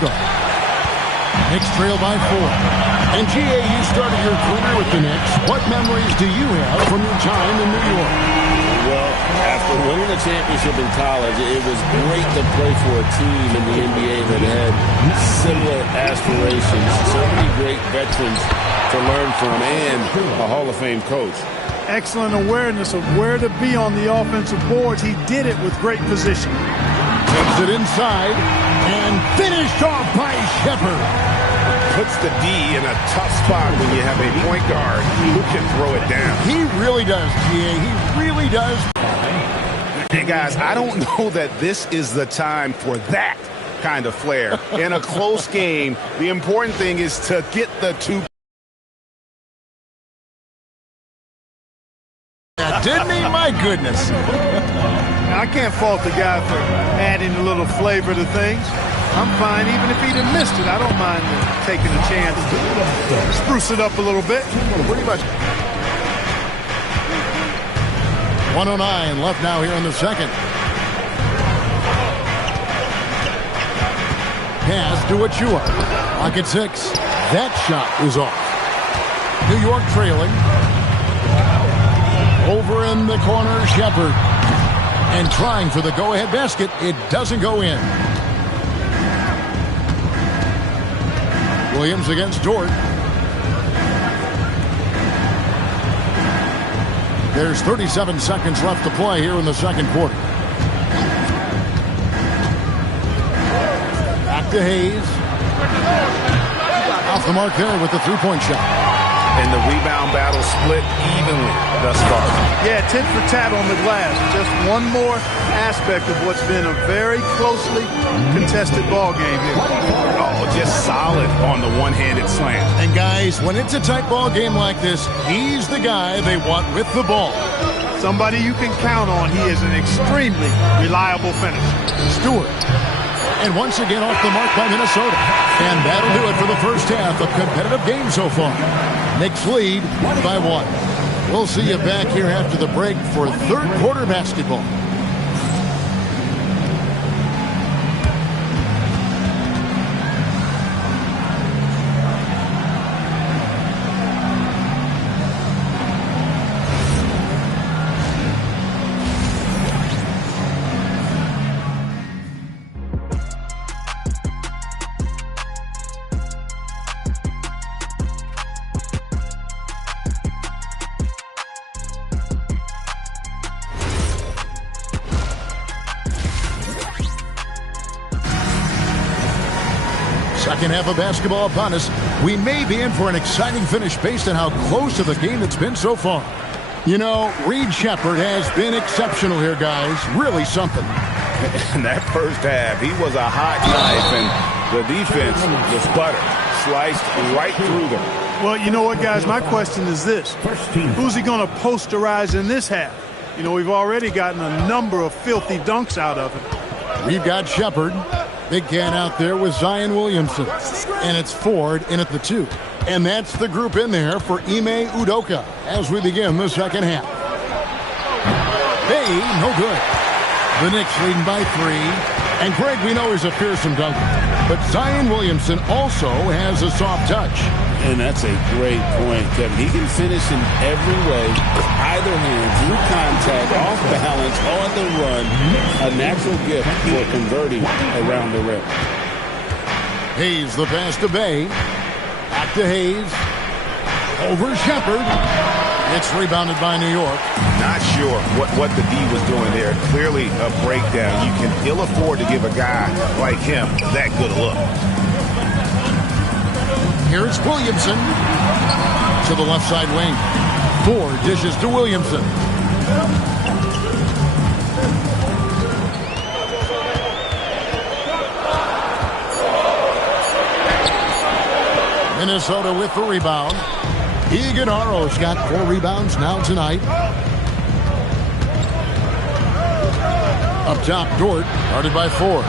guard. Knicks trail by 4. And G.A., you started your career with the Knicks. What memories do you have from your time in New York? Well, after winning a championship in college, it was great to play for a team in the NBA that had similar aspirations. So many great veterans to learn from and a Hall of Fame coach. Excellent awareness of where to be on the offensive boards. He did it with great position. Takes it inside and finished off by Sheppard. Puts the D in a tough spot when you have a point guard who can throw it down. He really does, G.A. He really does. Hey, guys, I don't know that this is the time for that kind of flair. In a close game, the important thing is to get the two. Didn't he? My goodness. I can't fault the guy for adding a little flavor to things. I'm fine. Even if he'd have missed it, I don't mind taking a chance to spruce it up a little bit. Pretty much. 1:09 left now here in the second. Pass to Achiuwa. Pocket 6. That shot is off. New York trailing. Over in the corner, Sheppard. And trying for the go-ahead basket. It doesn't go in. Williams against Dort. There's 37 seconds left to play here in the second quarter. Back to Hayes. Off the mark there with the three-point shot. And the rebound battle split evenly thus far. Yeah, tit for tat on the glass. Just one more aspect of what's been a very closely contested ball game here. Oh, just solid on the one-handed slam. And guys, when it's a tight ball game like this, he's the guy they want with the ball. Somebody you can count on. He is an extremely reliable finisher. Stewart. And once again off the mark by Minnesota. And that'll do it for the first half of competitive game so far. Knicks lead by 1. We'll see you back here after the break for third quarter basketball. Second half of basketball upon us. We may be in for an exciting finish based on how close to the game it's been so far. You know, Reed Sheppard has been exceptional here, guys. Really something. In that first half, he was a hot knife, and the defense was butter, sliced right through them. Well, you know what, guys? My question is this. Who's he going to posterize in this half? You know, we've already gotten a number of filthy dunks out of him. We've got Sheppard. Big can out there with Zion Williamson. And it's Ford in at the 2. And that's the group in there for Ime Udoka as we begin the second half. Hey, no good. The Knicks leading by 3. And Greg, we know he's a fearsome dunker. But Zion Williamson also has a soft touch. And that's a great point, Kevin. He can finish in every way, with either hand, through contact, off balance, on the run. A natural gift for converting around the rim. Hayes, the pass to Bay. Back to Hayes. Over Sheppard. It's rebounded by New York. Not sure what the D was doing there. Clearly a breakdown. You can ill afford to give a guy like him that good a look. Here's Williamson to the left side wing. Ford dishes to Williamson. Minnesota with the rebound. Iguodala's got 4 rebounds now tonight. Up top, Dort, guarded by Ford.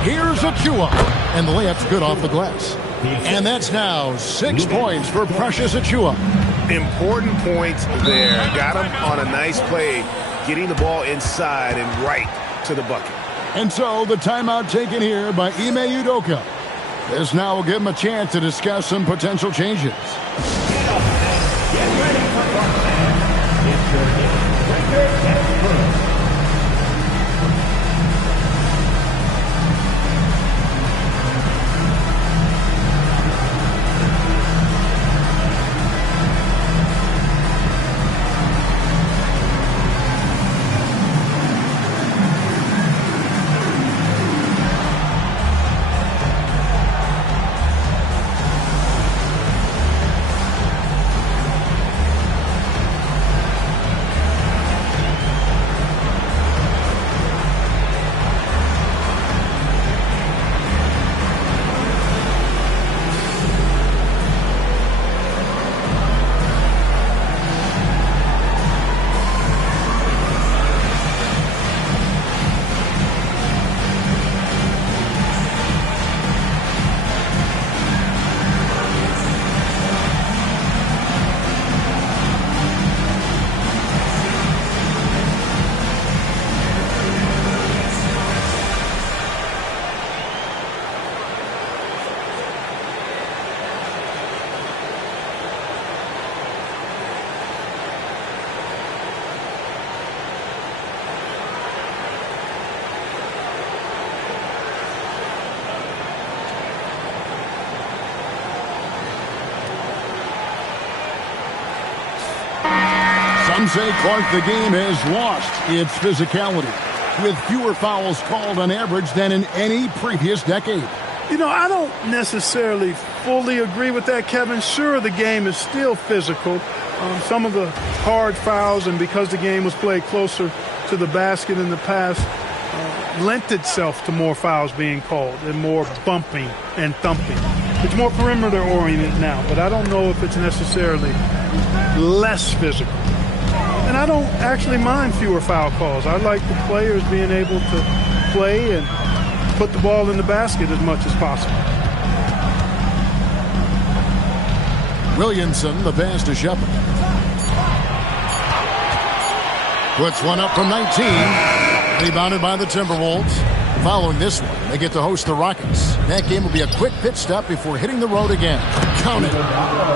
Here's Achiuwa, and the layup's good off the glass. And that's now 6 points for Precious Achiuwa. Important points there. Got him on a nice play, getting the ball inside and right to the bucket. And so the timeout taken here by Ime Udoka. This now will give him a chance to discuss some potential changes. Some say, Clark, the game has lost its physicality, with fewer fouls called on average than in any previous decade. You know, I don't necessarily fully agree with that, Kevin. Sure, the game is still physical. Some of the hard fouls, and because the game was played closer to the basket in the past, lent itself to more fouls being called and more bumping and thumping. It's more perimeter-oriented now, but I don't know if it's necessarily less physical. And I don't actually mind fewer foul calls. I like the players being able to play and put the ball in the basket as much as possible. Williamson, the pass to Shepard. Puts one up from 19. Rebounded by the Timberwolves. Following this one, they get to host the Rockets. That game will be a quick pit stop before hitting the road again. Count it.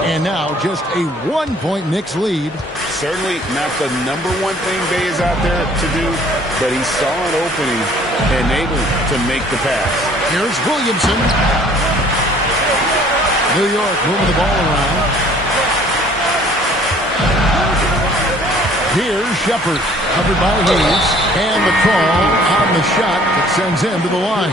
And now just a 1-point Knicks lead. Certainly not the number one thing Bey is out there to do, but he saw an opening and able to make the pass. Here's Williamson. New York moving the ball around. Here's Shepard, covered by Hayes, and the call on the shot that sends him to the line.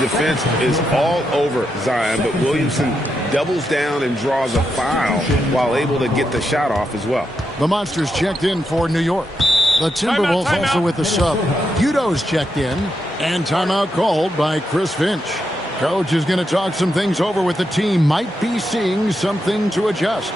The defense is all over Zion, but Williamson doubles down and draws a foul while able to get the shot off as well. The Monsters checked in for New York. The Timberwolves also with the sub. Udo's checked in, and timeout called by Chris Finch. Coach is going to talk some things over with the team. Might be seeing something to adjust.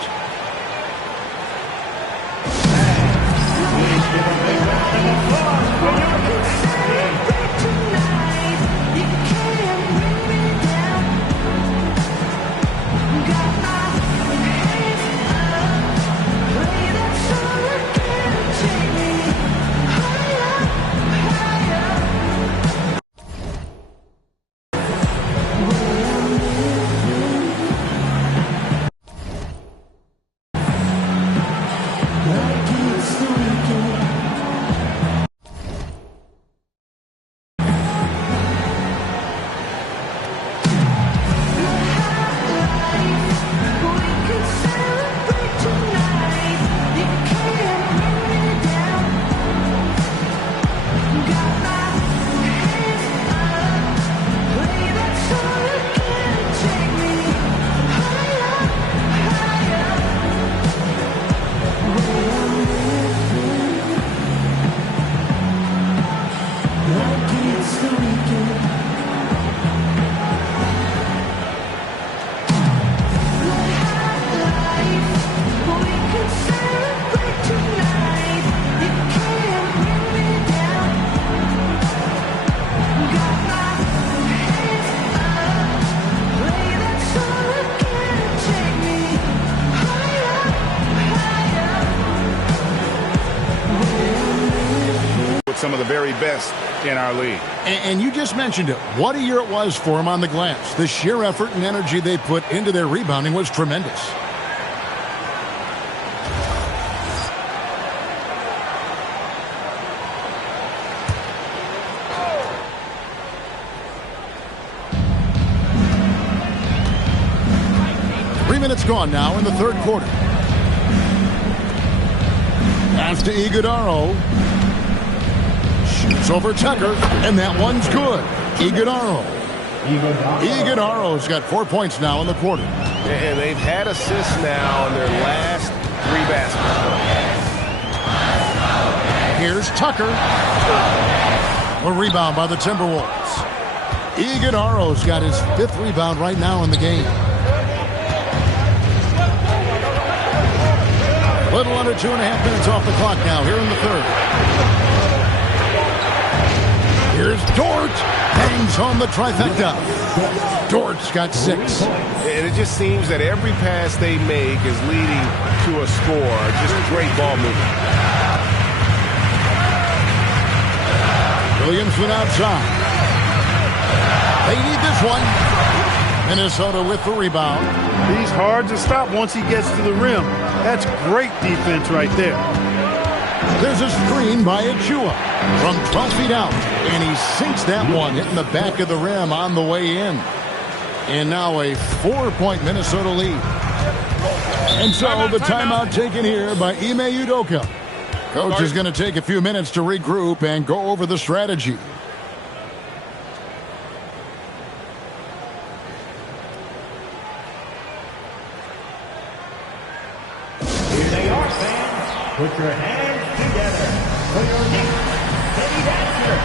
very best in our league. And you just mentioned it. What a year it was for him on the glass. The sheer effort and energy they put into their rebounding was tremendous. Minutes gone now in the third quarter. Pass to Iguodaro. Shoots over Tucker, and that one's good. Iguodaro's got 4 points now in the quarter. And they've had assists now in their last 3 baskets. Here's Tucker. A rebound by the Timberwolves. Iguodaro's got his 5th rebound right now in the game. Little under 2.5 minutes off the clock now here in the third. Here's Dort. Hangs home the trifecta. Dort's got 6. And it just seems that every pass they make is leading to a score. Just great ball movement. Williams went outside. They need this one. Minnesota with the rebound. He's hard to stop once he gets to the rim. That's great defense right there. There's a screen by Achua from 12 feet out, and he sinks that one, hitting the back of the rim on the way in. And now a 4-point Minnesota lead. And so the timeout taken here by Ime Udoka. Coach is going to take a few minutes to regroup and go over the strategy. Put your hands together for your next city dancer.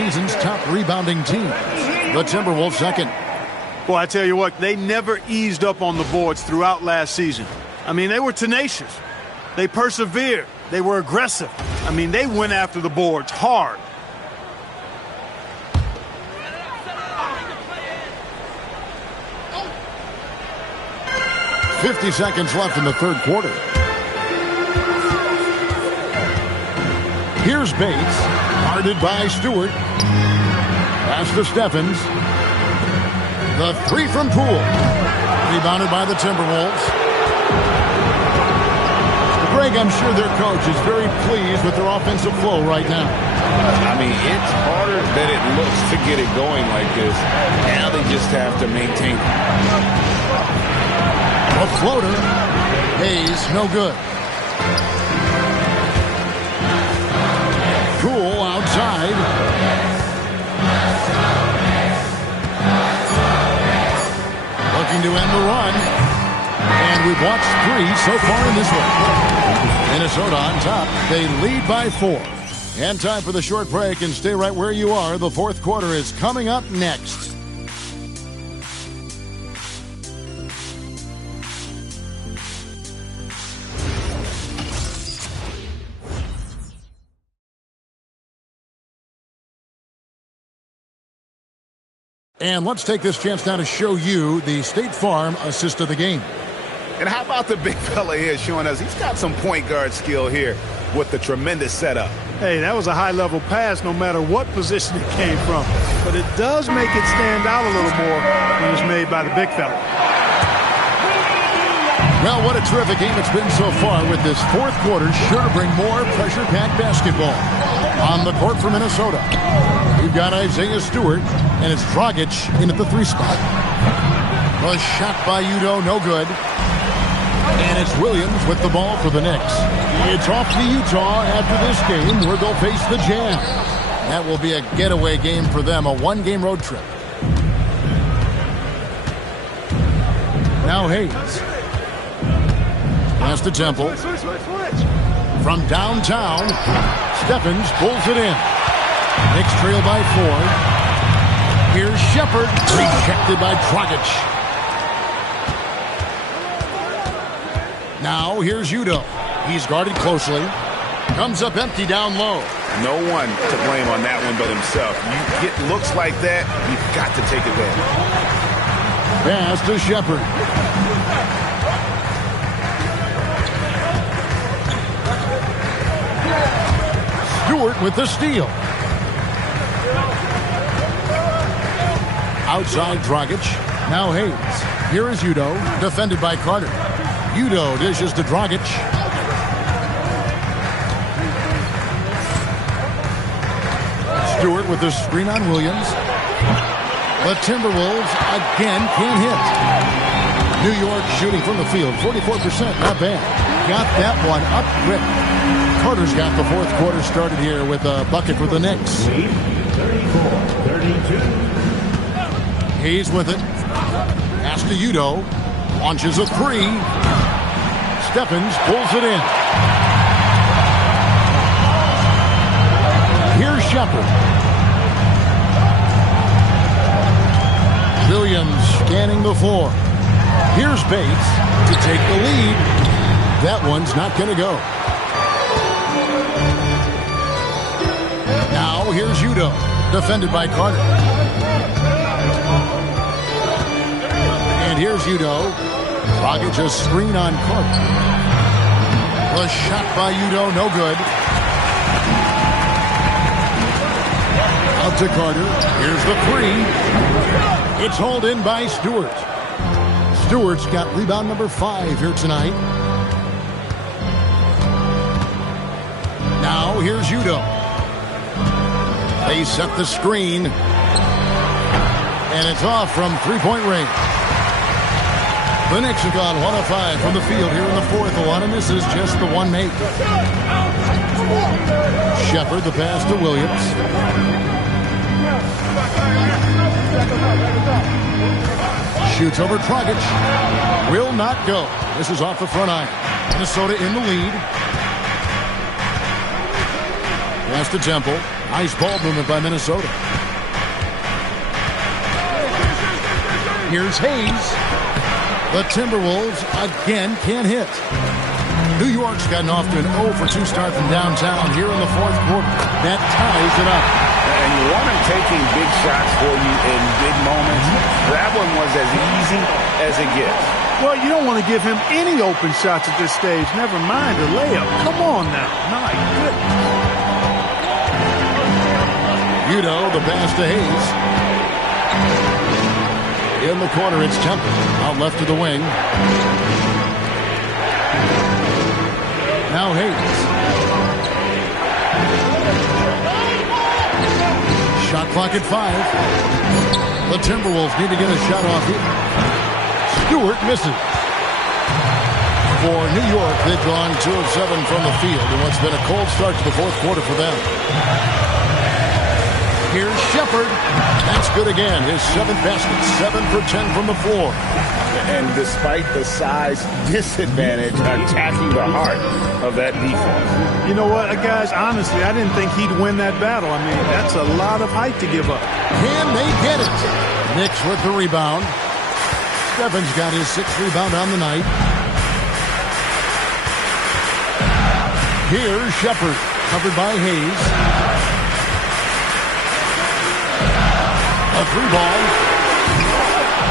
Season's top rebounding team. The Timberwolves second. Well, I tell you what, they never eased up on the boards throughout last season. I mean, they were tenacious. They persevered. They were aggressive. I mean, they went after the boards hard. .50 seconds left in the third quarter. Here's Bates, guarded by Stewart. Pass to Steffens. The 3 from Poole. Rebounded by the Timberwolves. Greg, I'm sure their coach is very pleased with their offensive flow right now. I mean, it's harder than it looks to get it going like this. Now they just have to maintain it. A floater. Hayes, no good. Poole outside. Looking to end the run. And we've watched 3 so far in this one. Minnesota on top. They lead by 4. And time for the short break, and stay right where you are. The fourth quarter is coming up next. And let's take this chance now to show you the State Farm assist of the game. And how about the big fella here showing us he's got some point guard skill here with the tremendous setup. Hey, that was a high-level pass no matter what position it came from. But it does make it stand out a little more when it's made by the big fella. Well, what a terrific game it's been so far with this fourth quarter. Sure to bring more pressure-packed basketball. On the court for Minnesota, we've got Isaiah Stewart, and it's Dragic in at the 3 spot. A shot by Udoh, no good. And it's Williams with the ball for the Knicks. It's off to Utah after this game where they'll face the Jazz. That will be a getaway game for them, a 1-game road trip. Now Hayes. Pass to Temple. From downtown, Stephens pulls it in. Knicks trail by 4. Here's Shepherd, rejected by Dragic. Now here's Udoh. He's guarded closely. Comes up empty down low. No one to blame on that one but himself. You get looks like that, you've got to take advantage. Pass to Shepherd. Stewart with the steal. Outside Dragic. Now Hayes. Here is Udoh, defended by Carter. Udoh dishes to Dragic. Stewart with the screen on Williams. The Timberwolves again can't hit. New York shooting from the field, 44%, not bad. Got that one up quick. Carter's got the fourth quarter started here with a bucket for the Knicks. 34-32. Hayes with it. Pass to Udoh. Launches a 3. Stephens pulls it in. Here's Shepherd. Williams scanning the floor. Here's Bates to take the lead. That one's not going to go. Now here's Udoh, defended by Carter. And here's Udoh. Dragic a screen on Carter. The shot by Udoh, no good. Out to Carter. Here's the 3. It's hauled in by Stewart. Stewart's got rebound number 5 here tonight. Now here's Udoh. They set the screen. And it's off from 3-point range. The Knicks have gone 1 of 5 from the field here in the fourth. A lot of misses, just the one make. Shepherd, the pass to Williams. Shoots over Dragic. Will not go. This is off the front iron. Minnesota in the lead. Pass to Temple. Nice ball movement by Minnesota. Here's Hayes. The Timberwolves again can't hit. New York's gotten off to an 0-for-2 start from downtown here in the fourth quarter. That ties it up. And you want him taking big shots for you in big moments. That one was as easy as it gets. Well, you don't want to give him any open shots at this stage. Never mind a layup. Come on now. My goodness. Udoh, the pass to Hayes. In the corner, it's Temple. Out left to the wing. Now Hayes. Shot clock at 5. The Timberwolves need to get a shot off here. Stewart misses. For New York, they've gone 2 of 7 from the field in what's been a cold start to the fourth quarter for them. Here's Shepherd. That's good again. His 7th basket, 7 for 10 from the floor. And despite the size disadvantage, attacking the heart of that defense. You know what, guys? Honestly, I didn't think he'd win that battle. I mean, that's a lot of height to give up. Can they get it? Knicks with the rebound. Stephens got his 6th rebound on the night. Here's Shepherd, covered by Hayes. A 3-ball.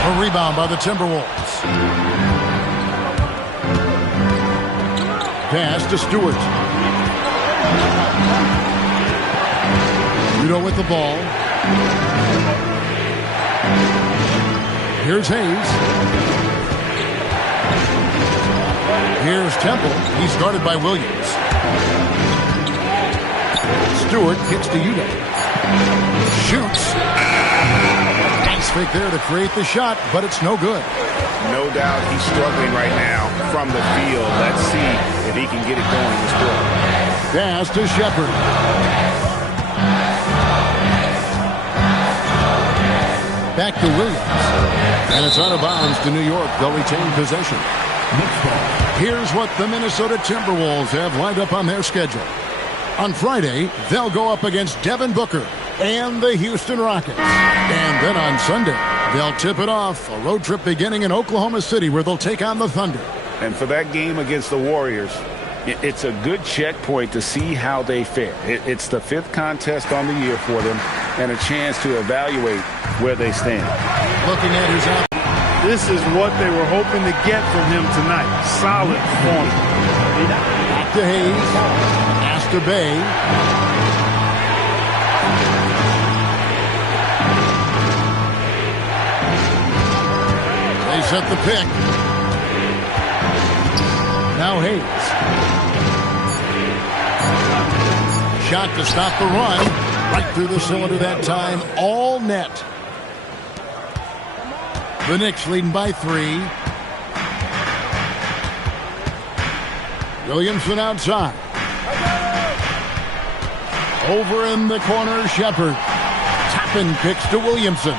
A rebound by the Timberwolves. Pass to Stewart. Udo with the ball. Here's Hayes. Here's Temple. He's guarded by Williams. Stewart kicks to Udo. Shoots. Nice fake there to create the shot, but it's no good. No doubt he's struggling right now from the field. Let's see if he can get it going this quarter. Pass to Shepard. Back to Williams. And it's out of bounds to New York. They'll retain possession. Here's what the Minnesota Timberwolves have lined up on their schedule. On Friday, they'll go up against Devin Booker and the Houston Rockets. And then on Sunday, they'll tip it off. A road trip beginning in Oklahoma City where they'll take on the Thunder. And for that game against the Warriors, it's a good checkpoint to see how they fare. It's the 5th contest on the year for them and a chance to evaluate where they stand. Looking at his out. This is what they were hoping to get from him tonight. Solid performance. Back to Hayes. Pass to Bay. They set the pick. Now Hayes. Shot to stop the run. Right through the cylinder that time. All net. The Knicks leading by 3. Williamson outside. Over in the corner, Shepard. Toppin kicks to Williamson.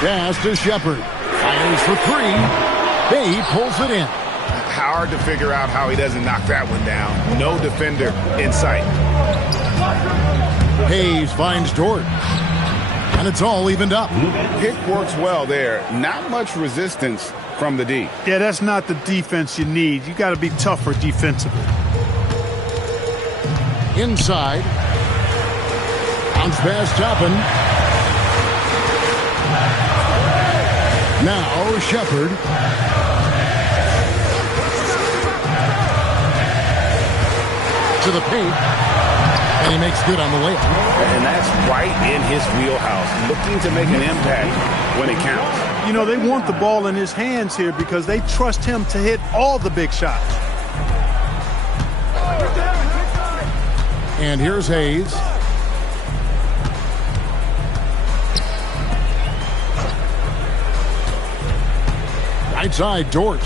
Pass to Shepard. Fires for 3. Bay pulls it in. Hard to figure out how he doesn't knock that one down. No defender in sight. Hayes finds Dort. And it's all evened up. Pick works well there. Not much resistance from the D. Yeah, that's not the defense you need. You got to be tougher defensively. Inside. Bounce pass Toppin. Now Shepard. To the paint. And he makes good on the layup. And that's right in his wheelhouse. Looking to make an impact when it counts. You know, they want the ball in his hands here because they trust him to hit all the big shots. And here's Hayes. Right side, Dort.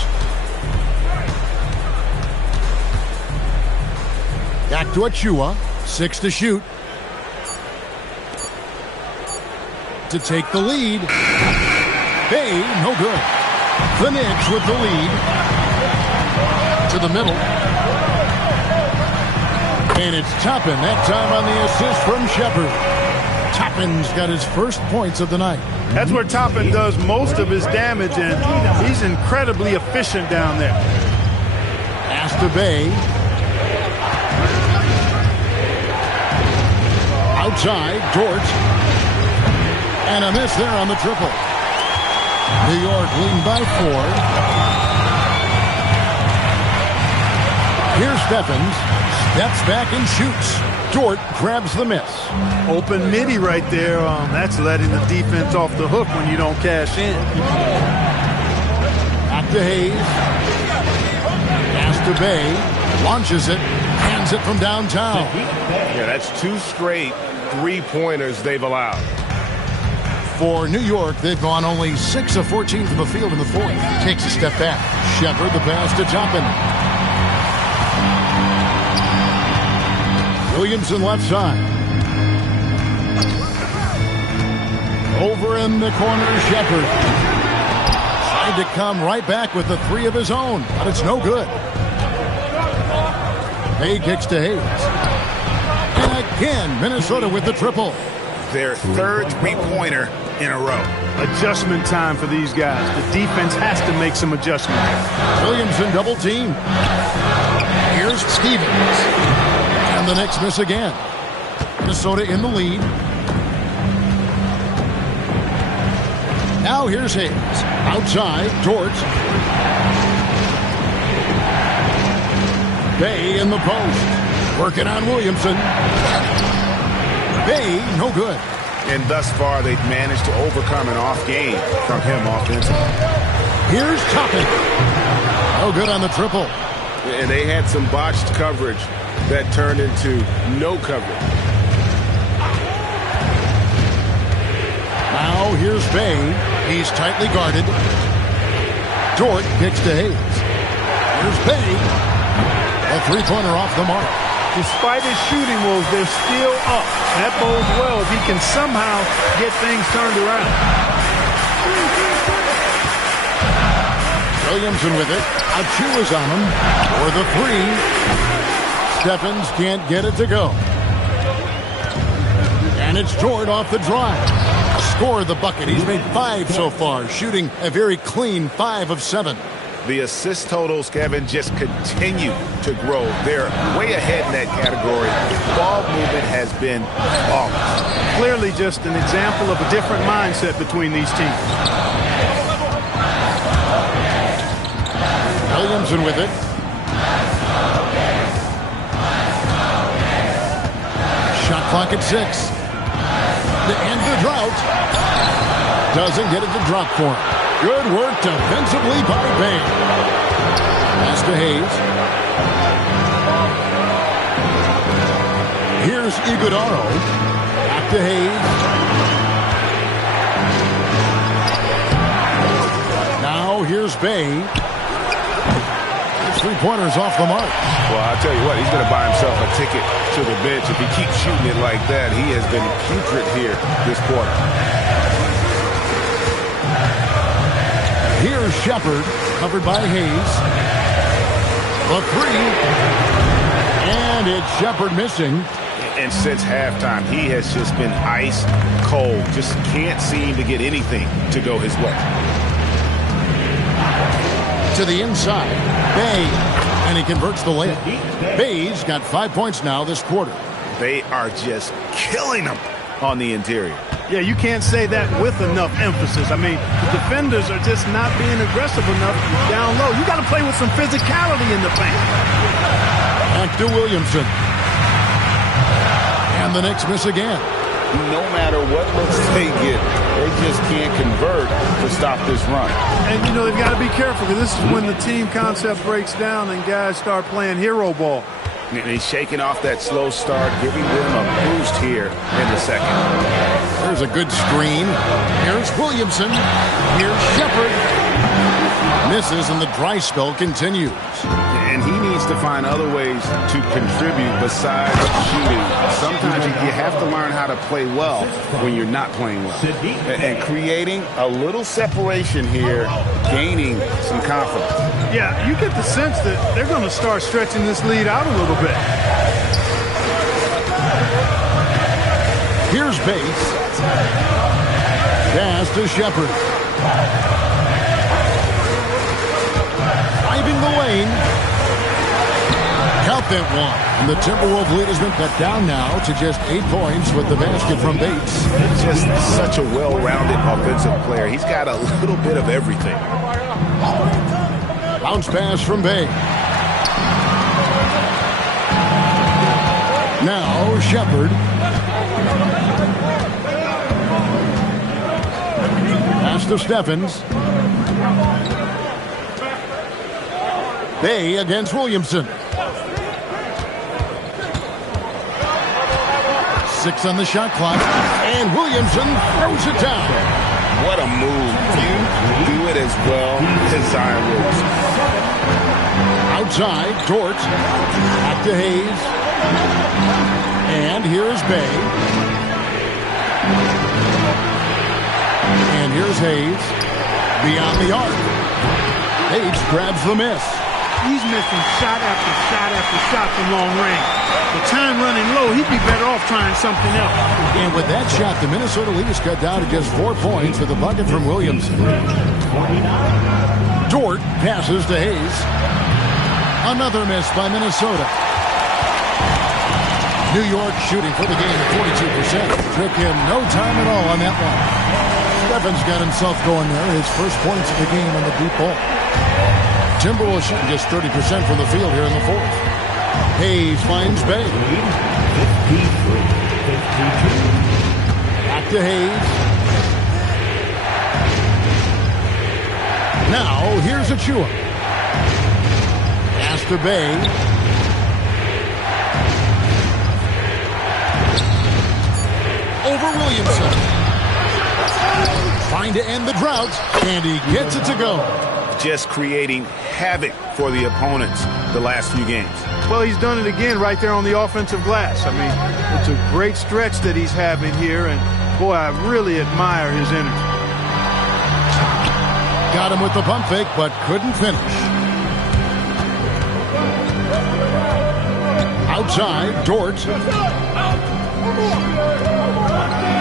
Back to Achua. 6 to shoot. To take the lead. Bay, no good. The Knicks with the lead. To the middle. And it's Toppin, that time on the assist from Shepard. Toppin's got his first points of the night. That's where Toppin does most of his damage, and he's incredibly efficient down there. Pass to Bay. Outside, Dort. And a miss there on the triple. New York leading by 4. Here's Stephens. Steps back and shoots. Dort grabs the miss. Open midi right there. That's letting the defense off the hook when you don't cash in. Back to Hayes. Pass to Bay. Launches it. Hands it from downtown. Yeah, that's 2 straight 3-pointers they've allowed. For New York, they've gone only 6 of 14 from the field in the 4th. Takes a step back. Shepard, the pass to Toppin. Williamson left side. Over in the corner, Shepard. Tried to come right back with the 3 of his own, but it's no good. Hay kicks to Hayes. And again, Minnesota with the triple. Their 3rd 3-pointer in a row. Adjustment time for these guys. The defense has to make some adjustments. Williamson double team. Here's Stevens. And the Knicks miss again. Minnesota in the lead. Now here's Hayes. Outside, Dort. Bay in the post. Working on Williamson. Bay, no good. And thus far, they've managed to overcome an off game from him offensively. Here's Toppin. No good on the triple. And they had some botched coverage that turned into no coverage. Now here's Bay. He's tightly guarded. Dort kicks to Hayes. Here's Bay. A three-pointer off the mark. Despite his shooting woes, they're still up. That bodes well if he can somehow get things turned around. Williamson with it. Achu is on him for the three. Stephens can't get it to go. And it's Dort off the drive. Score the bucket. He's made 5 so far, shooting a very clean 5 of 7. The assist totals, Kevin, just continue to grow. They're way ahead in that category. Ball movement has been flawless. Clearly just an example of a different mindset between these teams. Williamson with it. Shot clock at 6. To end the drought. Doesn't get it to drop for him. Good work defensively by Bay. Pass to Hayes. Here's Iguodaro. Back to Hayes. Now here's Bay. His three-pointers off the mark. Well, I'll tell you what, he's going to buy himself a ticket to the bench. If he keeps shooting it like that, he has been putrid here this quarter. Here's Shepard, covered by Hayes. The three. And it's Shepard missing. And since halftime, he has just been ice cold. Just can't seem to get anything to go his way. To the inside. Bay. And he converts the layup. Bay's got 5 points now this quarter. They are just killing him on the interior. Yeah, you can't say that with enough emphasis. I mean, the defenders are just not being aggressive enough down low. You got to play with some physicality in the paint. Back to Williamson. And the Knicks miss again. No matter what looks they get, they just can't convert to stop this run. And, you know, they've got to be careful because this is when the team concept breaks down and guys start playing hero ball. And he's shaking off that slow start, giving them a boost here in the second. There's a good screen. Here's Williamson. Here's Shepard. Misses, and the dry spell continues. And he needs to find other ways to contribute besides shooting. Sometimes you have to learn how to play well when you're not playing well. And creating a little separation here, gaining some confidence. Yeah, you get the sense that they're going to start stretching this lead out a little bit. Here's Bates. Pass to Shepard. Driving the lane. Count that one. And the Timberwolves lead has been cut down now to just 8 points with the basket from Bates. Just such a well-rounded offensive player. He's got a little bit of everything. Bounce pass from Bay. Now Shepard. Pass to Stephens. Bay against Williamson. 6 on the shot clock. And Williamson throws it down. What a move. You do it as well as Zion Williamson. Outside, Dort. Back to Hayes. And here's Bay. And here's Hayes. Beyond the arc. Hayes grabs the miss. He's missing shot after shot after shot from long range. The time running low, he'd be better off trying something else. And with that shot, the Minnesota lead is cut down to just 4 points with a bucket from Williamson. Dort passes to Hayes. Another miss by Minnesota. New York shooting for the game at 42%. Took him no time at all on that one. Evans got himself going there. His first points of the game on the deep ball. Timberwolves shooting just 30% from the field here in the fourth. Hayes finds Bay. 53-52. Back to Hayes. Now, here's Achua. Pass to Bay. Over Williamson. Trying to end the drought, and he gets it to go. Just creating havoc for the opponents the last few games. Well, he's done it again right there on the offensive glass. I mean, it's a great stretch that he's having here, and boy, I really admire his energy. Got him with the pump fake, but couldn't finish. Outside, Dort.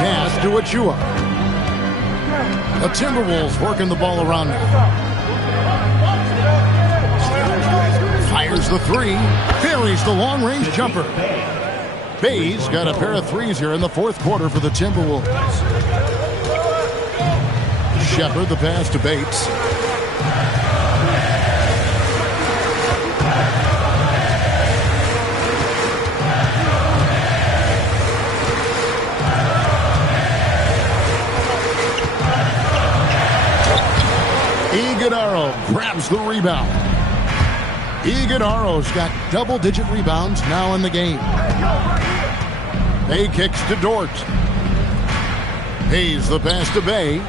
Pass to Achua. The Timberwolves working the ball around now. Fires the three. Buries the long-range jumper. Bay's got a pair of threes here in the fourth quarter for the Timberwolves. Shepard the pass to Bates. Iguodala grabs the rebound. Iguodala's got double-digit rebounds now in the game. Bay kicks to Dort. Hayes the pass to Bay.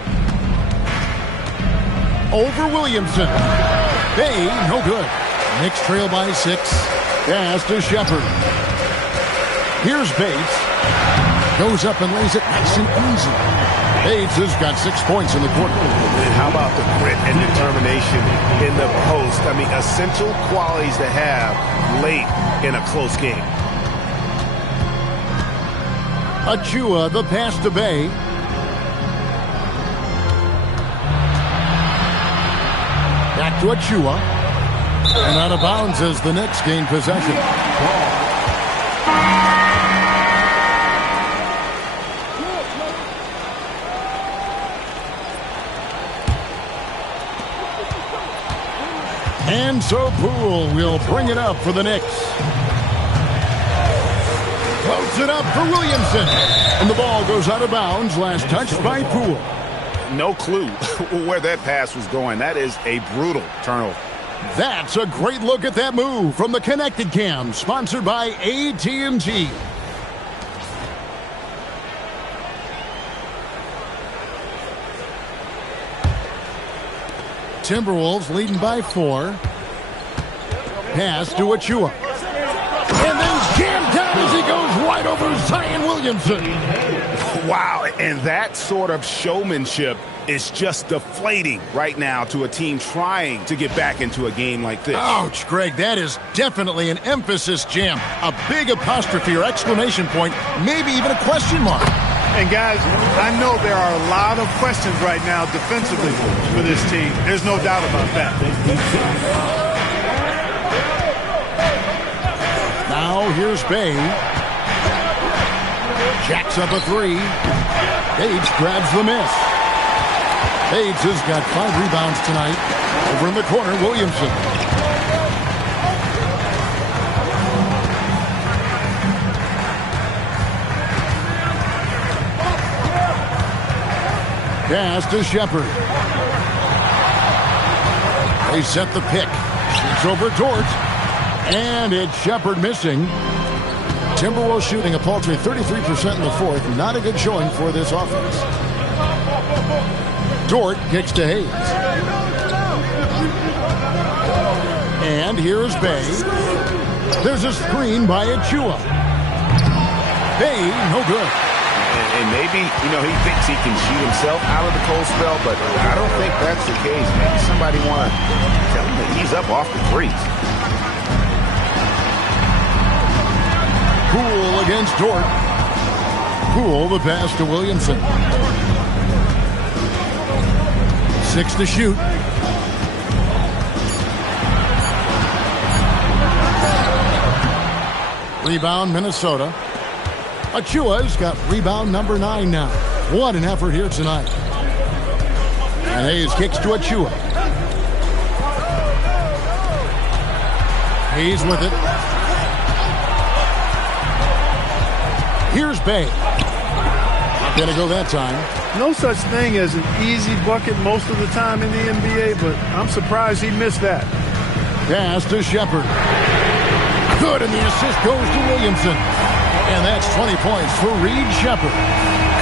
Over Williamson. Bay, no good. Knicks trail by 6. Pass to Shepard. Here's Bates. Goes up and lays it nice and easy. Bates has got 6 points in the quarter. And how about the grit and determination in the post? I mean, essential qualities to have late in a close game. Achua, the pass to Bay. Back to Achua. And out of bounds as the Knicks gain possession. And so Poole will bring it up for the Knicks. Close it up for Williamson. And the ball goes out of bounds. Last touched by Poole. No clue where that pass was going. That is a brutal turnover. That's a great look at that move from the Connected Cam, sponsored by AT&T. Timberwolves leading by 4. Pass to Achua. And then jammed down as he goes right over Zion Williamson. Wow, and that sort of showmanship is just deflating right now to a team trying to get back into a game like this. Ouch, Greg, that is definitely an emphasis jam. A big apostrophe or exclamation point, maybe even a question mark. And guys, I know there are a lot of questions right now defensively for this team. There's no doubt about that. Now here's Bay. Jacks up a 3. Bates grabs the miss. Bates has got 5 rebounds tonight. Over in the corner, Williamson. Pass to Shepard. They set the pick. Shoots over Dort. And it's Shepard missing. Timberwolves shooting a paltry 33% in the fourth. Not a good showing for this offense. Dort kicks to Hayes. And here's Bay. There's a screen by Achua. Bay, no good. And maybe, he thinks he can shoot himself out of the cold spell, but I don't think that's the case. Maybe somebody want to tell him that he's up off the threes. Poole against Dort. Poole the pass to Williamson. 6 to shoot. Rebound, Minnesota. Achua's got rebound number 9 now. What an effort here tonight. Hayes kicks to Achua. Hayes with it. Here's Bay. Not going to go that time. No such thing as an easy bucket most of the time in the NBA, but I'm surprised he missed that. Pass to Shepard. Good, and the assist goes to Williamson. And that's 20 points for Reed Shepard.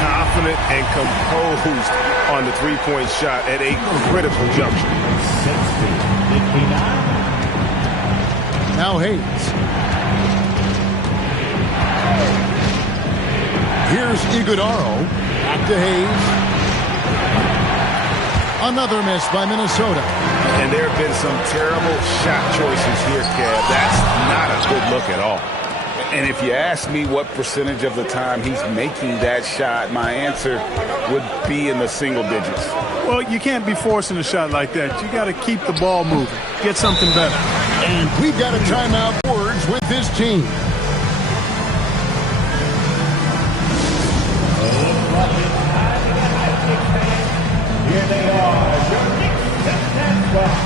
Confident and composed on the three-point shot at a critical juncture. Now Hayes. Here's Iguodaro. Back to Hayes. Another miss by Minnesota. And there have been some terrible shot choices here, Kev. That's not a good look at all. And if you ask me what percentage of the time he's making that shot, my answer would be in the single digits. Well, you can't be forcing a shot like that. You got to keep the ball moving. Get something better. And we've got a timeout words with this team. Here they are, your Knicks and Squad.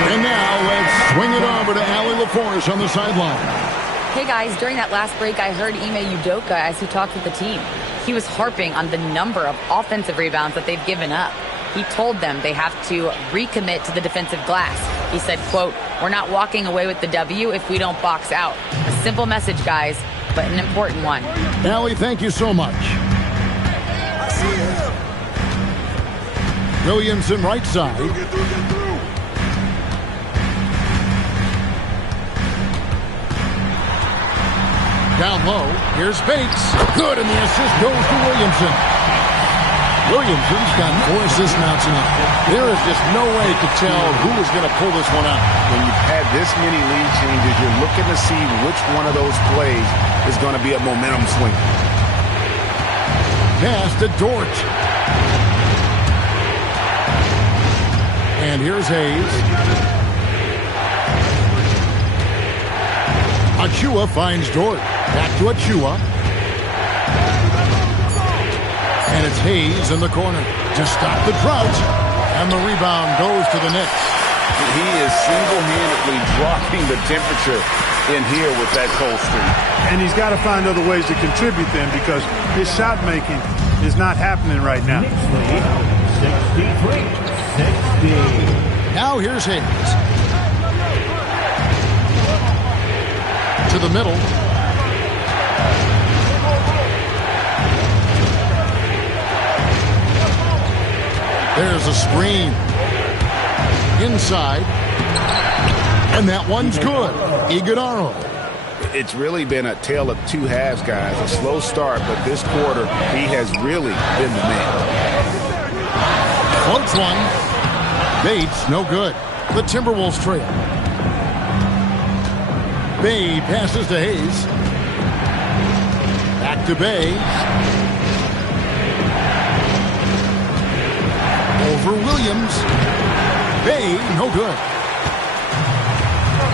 And now let's swing it over to Allie LaForce on the sideline. Hey guys, during that last break, I heard Ime Udoka as he talked with the team. He was harping on the number of offensive rebounds that they've given up. He told them they have to recommit to the defensive glass. He said, quote, "We're not walking away with the W if we don't box out." A simple message, guys, but an important one. Allie, thank you so much. Williamson right side. Down low, here's Bates. Good, and the assist goes to Williamson. Williamson's got 4 assists now tonight. There is just no way to tell who is going to pull this one out. When you've had this many lead changes, you're looking to see which one of those plays is going to be a momentum swing. Pass to Dort. And here's Hayes. Achua finds Dort. Back to Achua. And it's Hayes in the corner to stop the drought. And the rebound goes to the Knicks. He is single-handedly dropping the temperature in here with that cold streak. And he's got to find other ways to contribute then, because his shot making is not happening right now. 63-60. Now here's Hayes. To the middle. There's a screen. Inside. And that one's good. Iguodaro. It's really been a tale of two halves, guys. A slow start, but this quarter, he has really been the man. Floats one. Bates, no good. The Timberwolves trail. Bay passes to Hayes. Back to Bay. Over Williams. Bay, no good.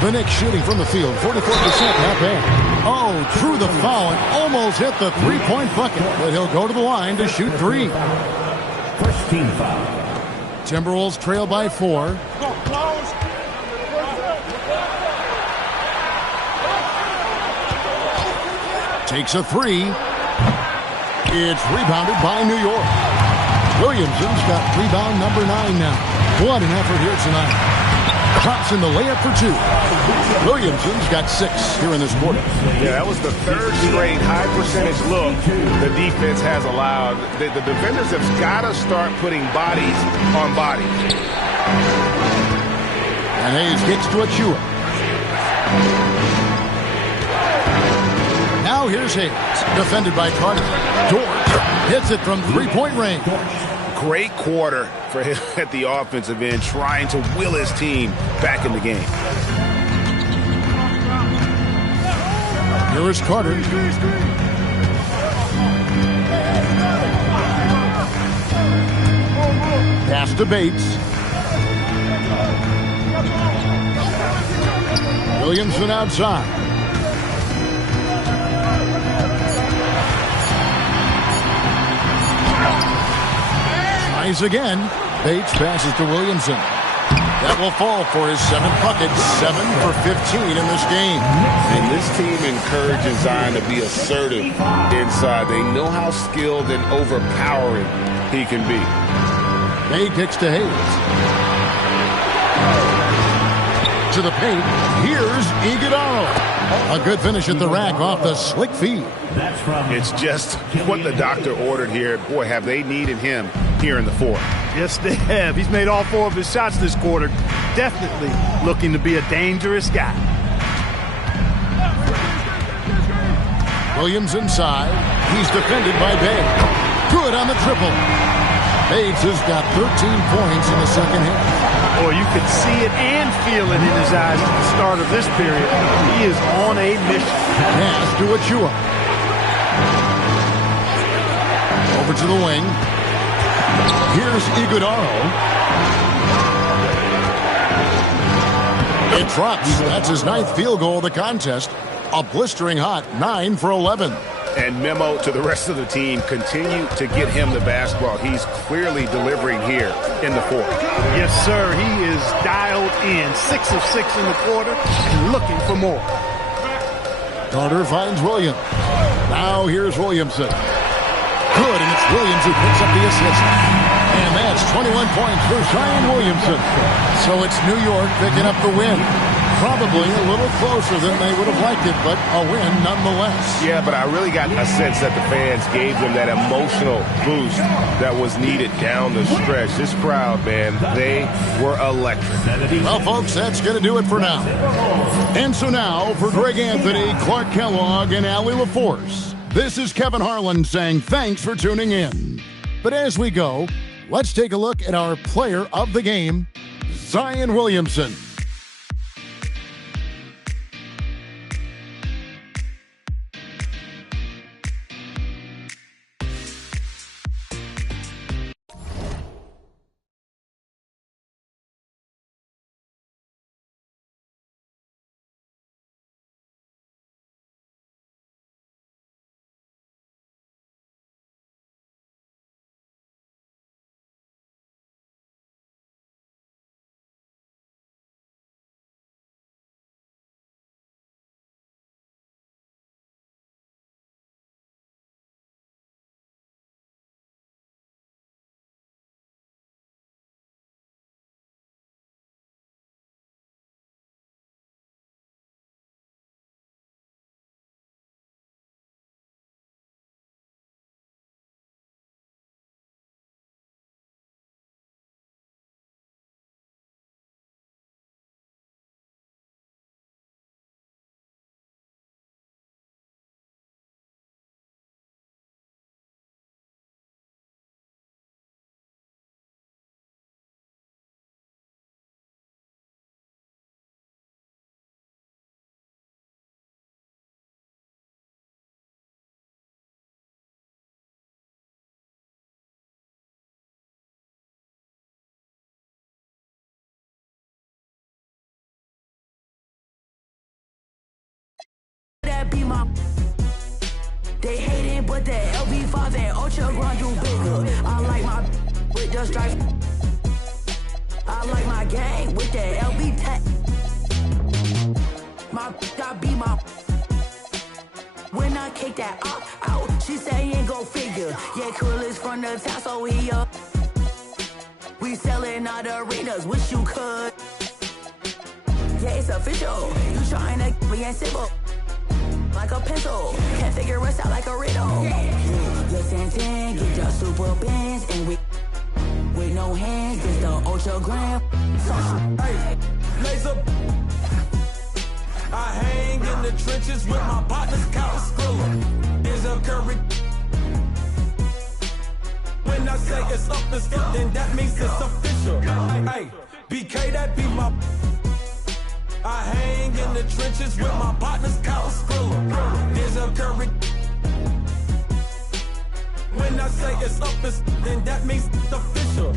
The Knicks shooting from the field, 44%, not bad. Oh, through the foul and almost hit the three-point bucket, but he'll go to the line to shoot three. First team foul. Timberwolves trail by 4. Takes a three. It's rebounded by New York. Williamson's got rebound number 9 now. What an effort here tonight. Drops in the layup for 2. Williamson's got 6 here in this quarter. Yeah, that was the third straight high percentage look the defense has allowed. The defenders have got to start putting bodies on bodies. And Hayes gets to Achua. Now here's Hayes, defended by Carter. Dort hits it from three-point range. Great quarter for him at the offensive end, trying to will his team back in the game. Here is Carter. Pass to Bates. Williamson outside. Tries again. Bates passes to Williamson. That will fall for his 7th bucket. 7 for 15 in this game. And this team encourages Zion to be assertive inside. They know how skilled and overpowering he can be. Bay kicks to Hayes. To the paint. Here's Iguodala. A good finish at the rack off the slick feed. It's just what the doctor ordered here. Boy, have they needed him here in the fourth. Yes, they have. He's made all 4 of his shots this quarter. Definitely looking to be a dangerous guy. Williams inside. He's defended by Bay. Good on the triple. Bates has got 13 points in the second half. Boy, you could see it and feel it in his eyes at the start of this period. He is on a mission. Pass to Achua. Over to the wing. Here's Iguodala. It drops. That's his 9th field goal of the contest. A blistering hot 9 for 11. And memo to the rest of the team, continue to get him the basketball. He's clearly delivering here in the fourth. Yes, sir. He is dialed in. 6 of 6 in the quarter and looking for more. Carter finds Williams. Now here's Williamson. Good, and it's Williams who picks up the assist. And that's 21 points for Zion Williamson. So it's New York picking up the win. Probably a little closer than they would have liked it, but a win nonetheless. Yeah, but I really got a sense that the fans gave them that emotional boost that was needed down the stretch. This crowd, man, they were electric. Well, folks, that's going to do it for now. And so now, for Greg Anthony, Clark Kellogg, and Allie LaForce, this is Kevin Harlan saying thanks for tuning in. But as we go, let's take a look at our player of the game, Zion Williamson. that be my. They hate it, but that LB5 and Ultra Grand do bigger. I like my with the stripes. I like my gang with that LB tech. My I be my. When I kick that out, she say ain't go figure. Yeah, Krill is from the town, so he up. We selling out arenas, wish you could. Yeah, it's official. You trying to be simple. Like a pencil, can't figure us out like a riddle. Listen, get your super bands and with no hands, it's the Ultra Gram. Hey, laser. I hang in the trenches with my partners, Kyle Skrilla. There's a curry. When I say it's up, it's up, then that means it's official. Hey, BK, that be my. I hang in the trenches with my partners, Kyle Skrilla. There's a curry. When I say it's up, it's then that means it's official.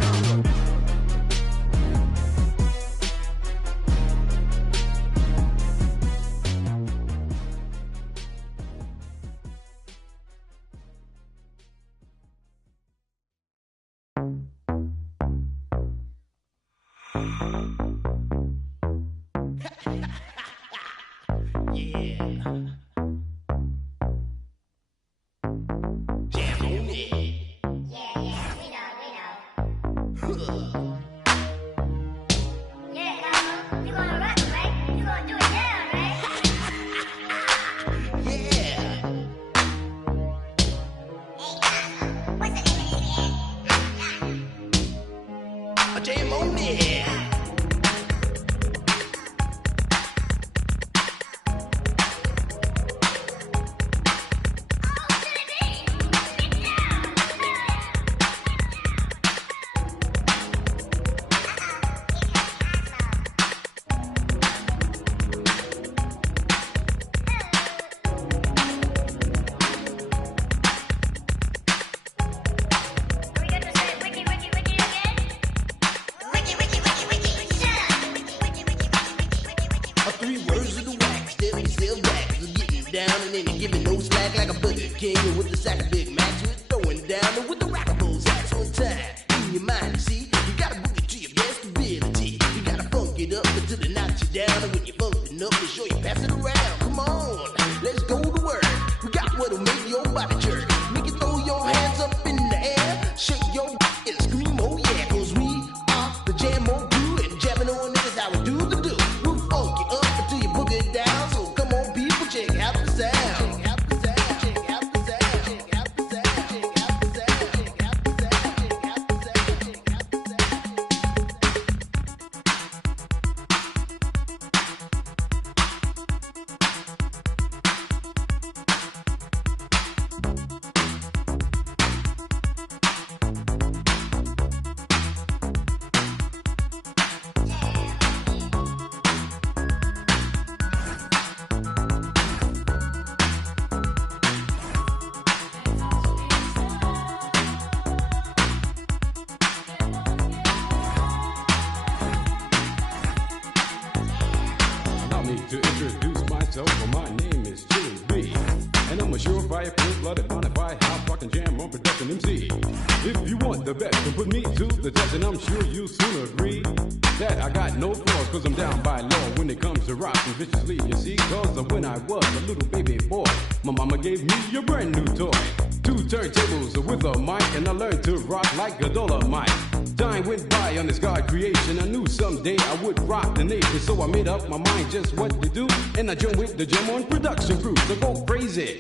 Like a Dolomite. Time went by on this God creation. I knew someday I would rock the nation, so I made up my mind just what to do. And I joined with the Jam On production crew. So go crazy,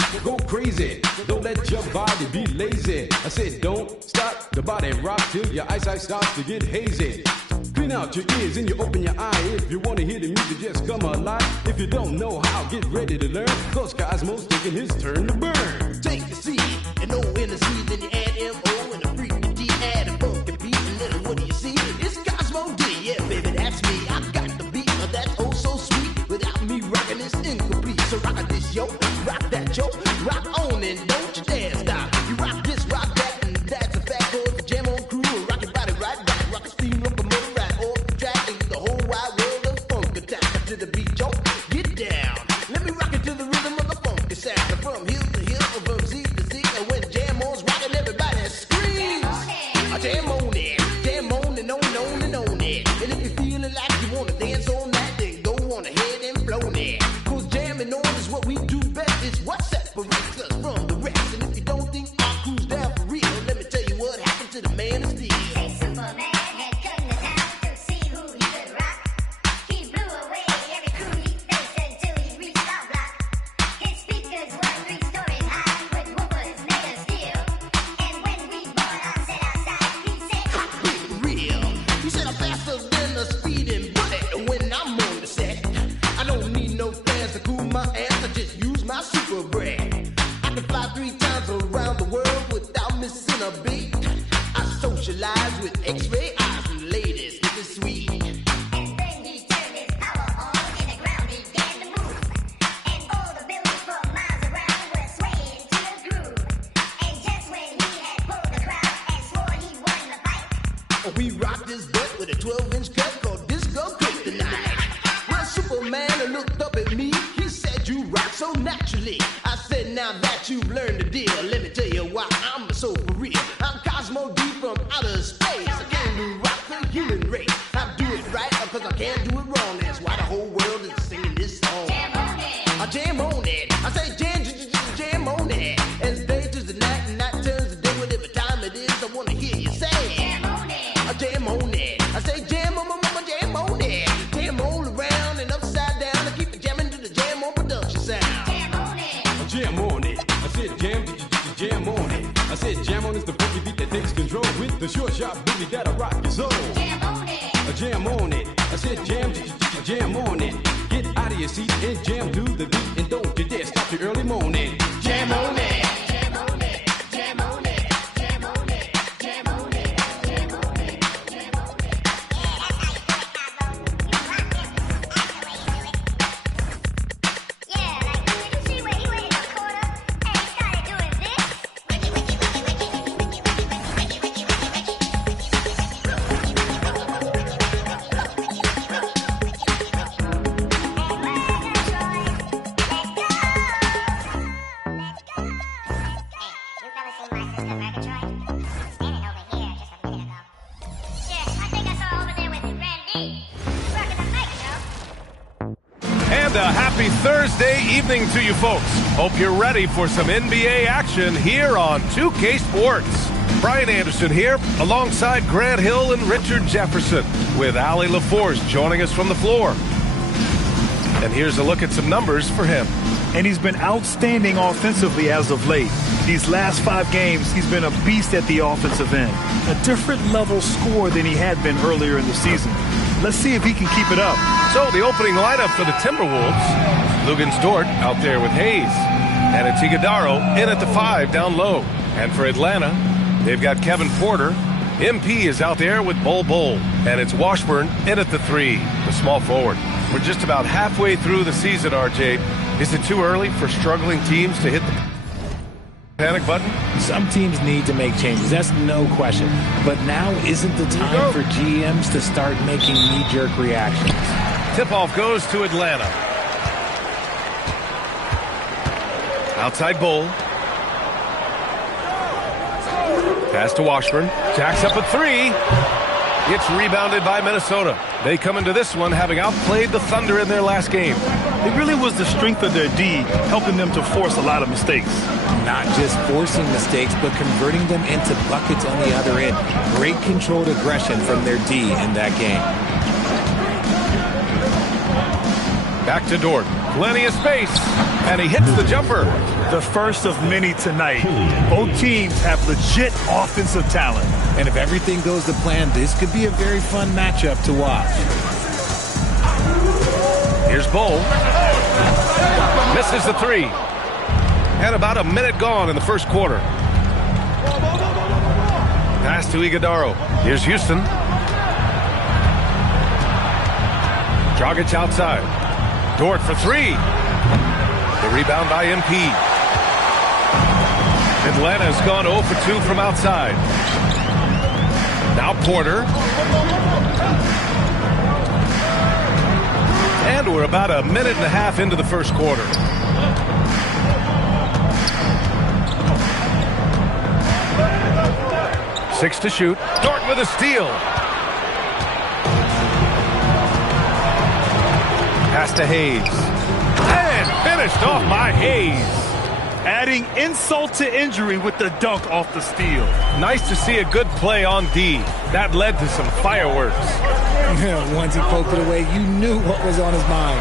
don't let your body be lazy. I said don't stop the body rock till your eyesight starts to get hazy. Clean out your ears and you open your eye. If you want to hear the music, just come alive. If you don't know how, get ready to learn, cause Cosmo's taking his turn to burn. Take a seat and O in the C, then you add M-O and a freak. Add a funky beat and then what do you see? It's Cosmo D, yeah baby that's me. I got the beat that's oh so sweet. Without me rocking it's incomplete. So rock this yo, rock that yo, rock on and don't you dare stop. You rock this, rock that, and that's a fact. Cause the Jam On crew will rock your body right back. Rock a steam, rock a motor right off the track. And the whole wide world of funk attack to the beat yo. Get down, let me rock it to the rhythm of the funk. jam on it. Jam on and on and on it. And if you're feeling like you want to dance all night, then go on ahead and blow it. Cause jamming on is what we do best. It's what separates us from the rest. And if you don't think our crew's down for real, let me tell you what happened to the man of steel. Say Superman had come to town to see who he could rock. He blew away every crew he faced until he reached our block. His speakers were 3 stories high with woofers made of steel. And when we brought on set outside, he said, Hot real. He said I'm faster than a speeding bullet when I'm on the set. I don't need no fans to cool my ass. I just use my super breath. I can fly 3 times around the world without missing a beat. I socialize with X-ray eyes and ladies. This is sweet. and then he turned his power on and the ground began to move. And all the buildings for miles around were swaying to the groove. And just when he had pulled the crowd and swore he won the fight, We rock this butt with a 12-inch cut called Disco Kryptonite. Well, Superman looked up at me. He said, you rock so naturally. I said, now that you've learned the deal, let me tell you why I'm so for real. I'm Cosmo D from outer space. I came to rock the human race. I do it right because I can't do it wrong. That's why the whole world is singing this song. jam on it. I jam on it. I say jam on it. As day turns to night and night turns to day, whatever time it is, I want to hear you say Jam on it. I jam on it. I say jam on my mama, jam on it. Jam all around and upside down. I keep it jamming to the jam on production sound. Jam on it. Jam on it. I said jam on it. I said jam on is the boogie beat that takes control with the short sharp boogie that'll rock your soul. Jam on it. Jam on it. I said jam on it. Get out of your seat and jam to the beat and don't you dare stop your early morning. Jam on it. Jam on it. Jam on it. Jam on it. Jam on it. Jam on it. Jam on it. Yeah, like, did you see where he went in the corner and he started doing this? And a happy Thursday evening to you folks. Hope you're ready for some NBA action here on 2K Sports. Brian Anderson here, alongside Grant Hill and Richard Jefferson, with Allie LaForce joining us from the floor. And here's a look at some numbers for him. And he's been outstanding offensively as of late. These last 5 games, he's been a beast at the offensive end. A different level scorer than he had been earlier in the season. Let's see if he can keep it up. So the opening lineup for the Timberwolves, Lugans Dort out there with Hayes. And it's Iguodaro in at the 5 down low. And for Atlanta, they've got Kevin Porter. MP is out there with Bol Bol. And it's Washburn in at the 3, the small forward. We're just about halfway through the season, RJ. Is it too early for struggling teams to hit the panic button? Some teams need to make changes. That's no question. But now isn't the time for GMs to start making knee-jerk reactions. Tip-off goes to Atlanta. Outside Bol. Pass to Washburn. Jacks up a 3. It's rebounded by Minnesota. They come into this one having outplayed the Thunder in their last game. It really was the strength of their D helping them to force a lot of mistakes. Not just forcing mistakes, but converting them into buckets on the other end. Great controlled aggression from their D in that game. Back to Dort. Plenty of space. And he hits the jumper. The first of many tonight. Both teams have legit offensive talent. And if everything goes to plan, this could be a very fun matchup to watch. Here's Bol. Misses the 3. And about a minute gone in the first quarter. Pass to Iguodaro. Here's Houston. Dragic outside. Dort for 3. The rebound by MP. Atlanta's gone 0 for 2 from outside. Now Porter. And we're about a minute and a half into the first quarter. 6 to shoot. Dort with a steal. Pass to Hayes. And finished off by Hayes. Adding insult to injury with the dunk off the steal. Nice to see a good play on D. That led to some fireworks. Once he poked it away, you knew what was on his mind.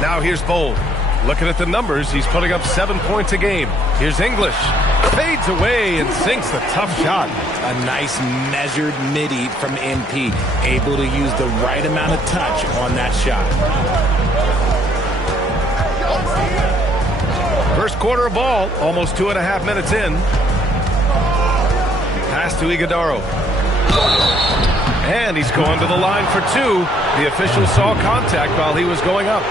Now here's Bold. Looking at the numbers, he's putting up 7 points a game. Here's English. Fades away and sinks a tough shot. A nice measured midi from MP. Able to use the right amount of touch on that shot. First quarter of ball, almost 2.5 minutes in. Pass to Iguodaro. And he's going to the line for 2. The official saw contact while he was going up.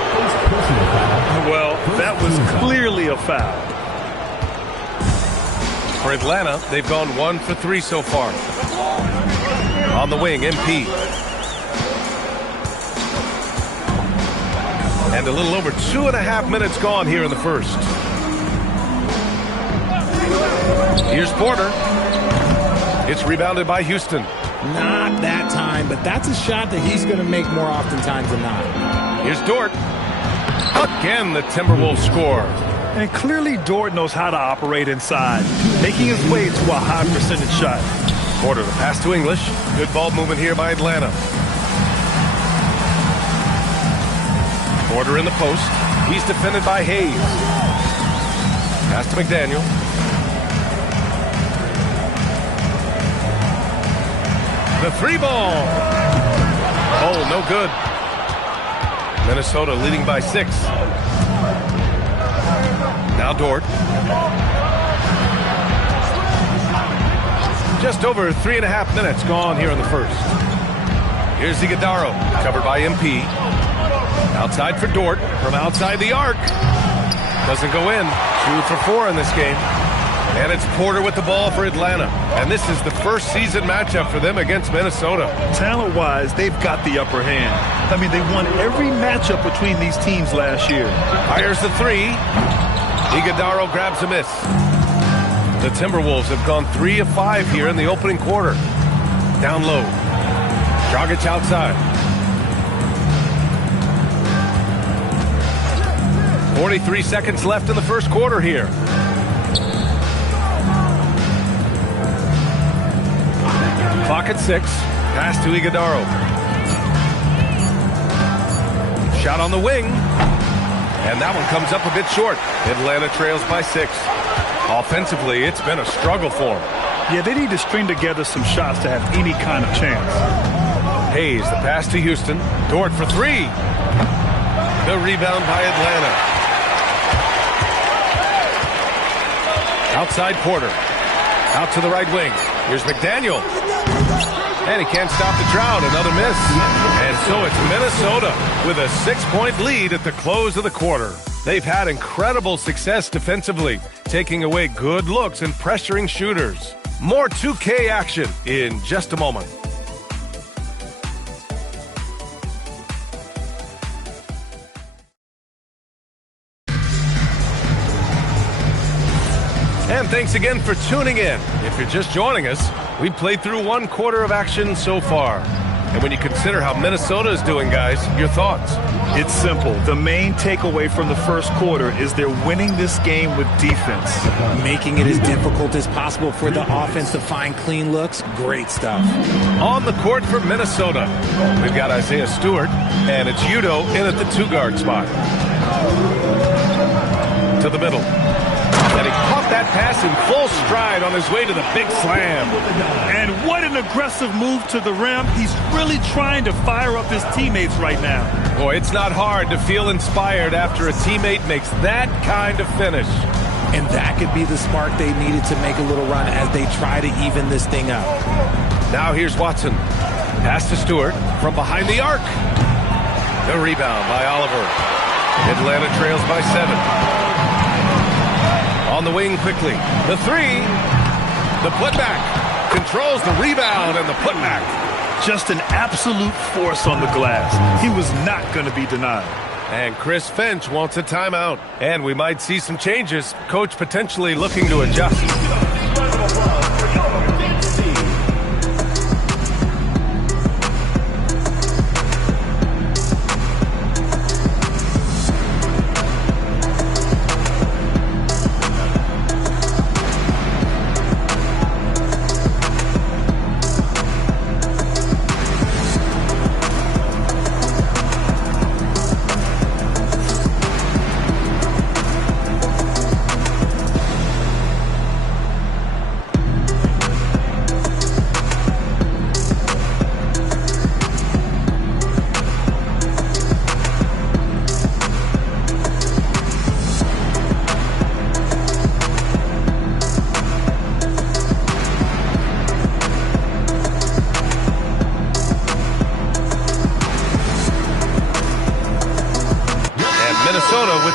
Well, that was clearly a foul. For Atlanta, they've gone 1 for 3 so far. On the wing, MP. And a little over 2.5 minutes gone here in the first. Here's Porter. It's rebounded by Houston. Not that time, but that's a shot that he's going to make more oftentimes than not. Here's Dort. Again, the Timberwolves score. And clearly Dort knows how to operate inside, making his way to a high percentage shot. Porter, the pass to English. Good ball movement here by Atlanta. Porter in the post. He's defended by Hayes. Pass to McDaniel. The 3 ball. Oh, no good. Minnesota leading by 6. Now Dort. Just over 3.5 minutes gone here in the first. Here's Iguodaro, covered by MP. Outside for Dort from outside the arc. Doesn't go in. 2 for 4 in this game. And it's Porter with the ball for Atlanta. And this is the first season matchup for them against Minnesota. Talent-wise, they've got the upper hand. I mean, they won every matchup between these teams last year. Fires the 3. Iguodaro grabs a miss. The Timberwolves have gone 3 of 5 here in the opening quarter. Down low. Dragic outside. 43 seconds left in the first quarter here. Clock at 6. Pass to Iguodaro. Shot on the wing. And that one comes up a bit short. Atlanta trails by 6. Offensively, it's been a struggle for them. Yeah, they need to string together some shots to have any kind of chance. Hayes, the pass to Houston. Dort for 3. The rebound by Atlanta. Outside Porter. Out to the right wing. Here's McDaniel. And he can't stop the drought. Another miss. And so it's Minnesota with a 6-point lead at the close of the quarter. They've had incredible success defensively, taking away good looks and pressuring shooters. More 2K action in just a moment. And thanks again for tuning in. If you're just joining us, we've played through 1 quarter of action so far. And when you consider how Minnesota is doing, guys, your thoughts? It's simple. The main takeaway from the first quarter is they're winning this game with defense. Making it as difficult as possible for the offense to find clean looks. Great stuff. On the court for Minnesota, we've got Isaiah Stewart, and it's Udo in at the 2-guard spot. To the middle. And he caught that pass in full stride on his way to the big slam. And what an aggressive move to the rim. He's really trying to fire up his teammates right now. Boy, it's not hard to feel inspired after a teammate makes that kind of finish. And that could be the spark they needed to make a little run as they try to even this thing up. Now here's Watson. Pass to Stewart from behind the arc. The rebound by Oliver. Atlanta trails by 7. On the wing quickly. The 3. The putback. Controls the rebound and the putback. Just an absolute force on the glass. He was not going to be denied. And Chris Finch wants a timeout. And we might see some changes. Coach potentially looking to adjust.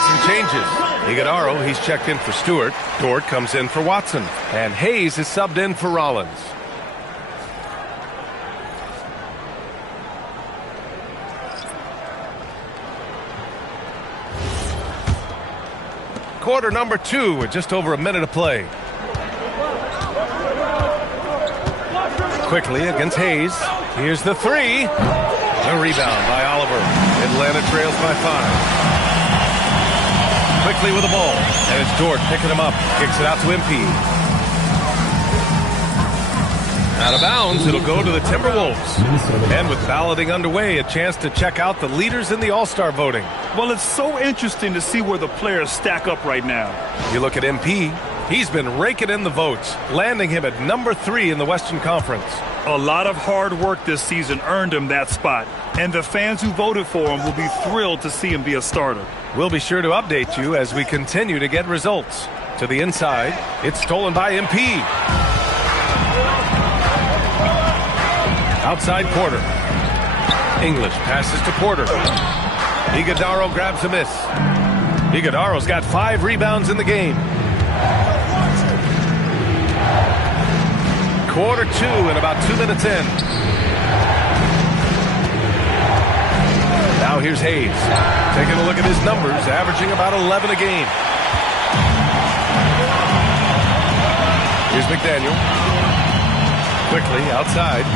some changes. Iguodaro, he's checked in for Stewart. Dort comes in for Watson. And Hayes is subbed in for Rollins. Quarter number 2 with just over a minute of play. Quickly against Hayes. Here's the 3. The rebound by Oliver. Atlanta trails by 5. Quickly with the ball. And it's Dort picking him up. Kicks it out to MP. Out of bounds, it'll go to the Timberwolves. And with balloting underway, a chance to check out the leaders in the All-Star voting. Well, it's so interesting to see where the players stack up right now. You look at MP, he's been raking in the votes, landing him at number 3 in the Western Conference. A lot of hard work this season earned him that spot, and the fans who voted for him will be thrilled to see him be a starter. We'll be sure to update you as we continue to get results. To the inside, it's stolen by MP. Outside Porter. English passes to Porter. Iguodaro grabs a miss. Iguodaro's got 5 rebounds in the game. Quarter 2 and about 2 minutes in. Now here's Hayes. Taking a look at his numbers, averaging about 11 a game. Here's McDaniel. Quickly outside.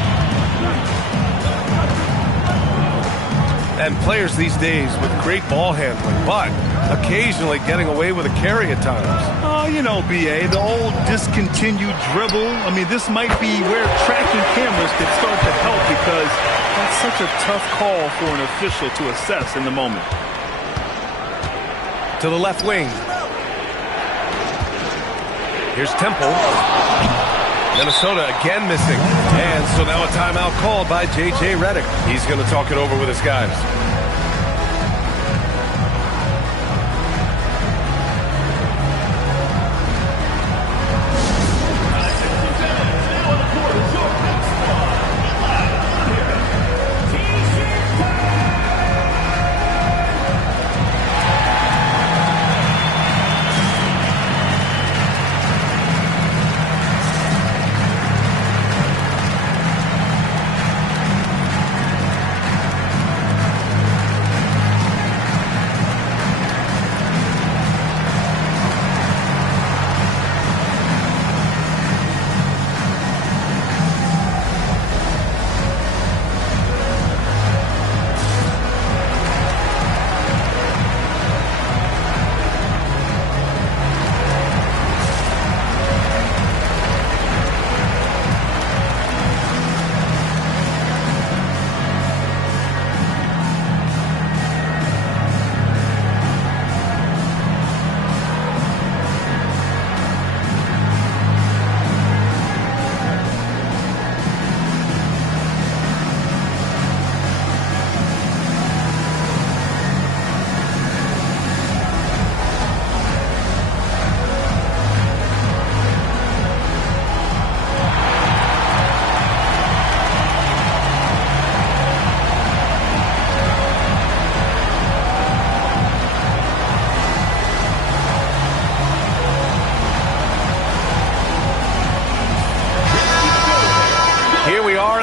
And players these days with great ball handling, but occasionally getting away with a carry at times. Oh, you know, B.A., the old discontinued dribble. I mean, this might be where tracking cameras could start to help because that's such a tough call for an official to assess in the moment. To the left wing. Here's Temple. Minnesota again missing. And so now a timeout called by J.J. Redick. He's going to talk it over with his guys.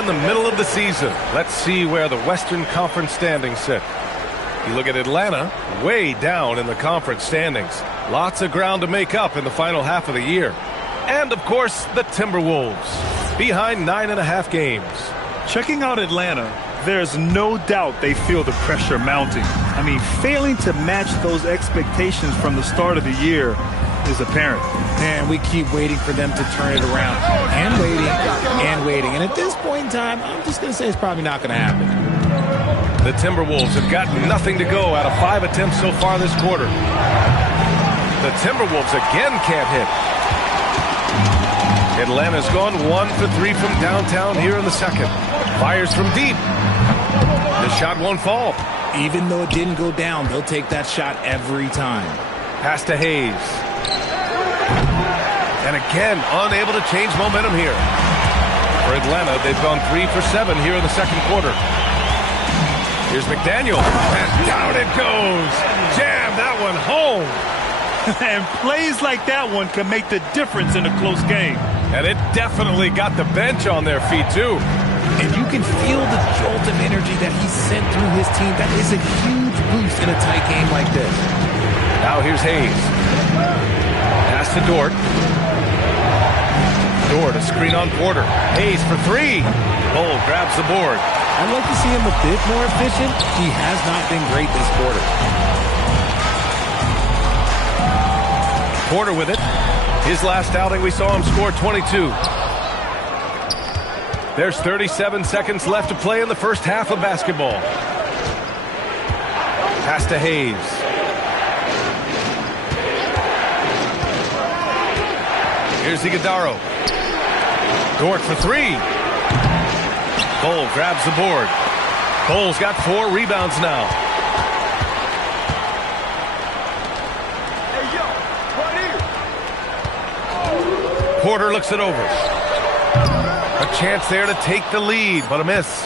In the middle of the season. Let's see where the Western Conference standings sit. You look at Atlanta, way down in the conference standings. Lots of ground to make up in the final half of the year. And, of course, the Timberwolves, behind 9.5 games. Checking out Atlanta, there's no doubt they feel the pressure mounting. I mean, failing to match those expectations from the start of the year is apparent. And we keep waiting for them to turn it around. And waiting, and waiting. And at this point in time, I'm just going to say it's probably not going to happen. The Timberwolves have got nothing to go out of 5 attempts so far this quarter. The Timberwolves again can't hit. Atlanta's gone 1 for 3 from downtown here in the second. Fires from deep. The shot won't fall. Even though it didn't go down, they'll take that shot every time. Pass to Hayes. And again, unable to change momentum here. For Atlanta, they've gone 3 for 7 here in the second quarter. Here's McDaniel. And down it goes. Jam, that one home. And plays like that one can make the difference in a close game. And it definitely got the bench on their feet, too. And you can feel the jolt of energy that he sent through his team. That is a huge boost in a tight game like this. Now here's Hayes. Pass to Dort. Dort, a screen on Porter. Hayes for three. Bull grabs the board. I'd like to see him a bit more efficient. He has not been great this quarter. Porter with it. His last outing, we saw him score 22. There's 37 seconds left to play in the first half of basketball. Pass to Hayes. Here's Iguodaro. Dort for three. Bull grabs the board. Bull's got 4 rebounds now. Porter looks it over. A chance there to take the lead, but a miss.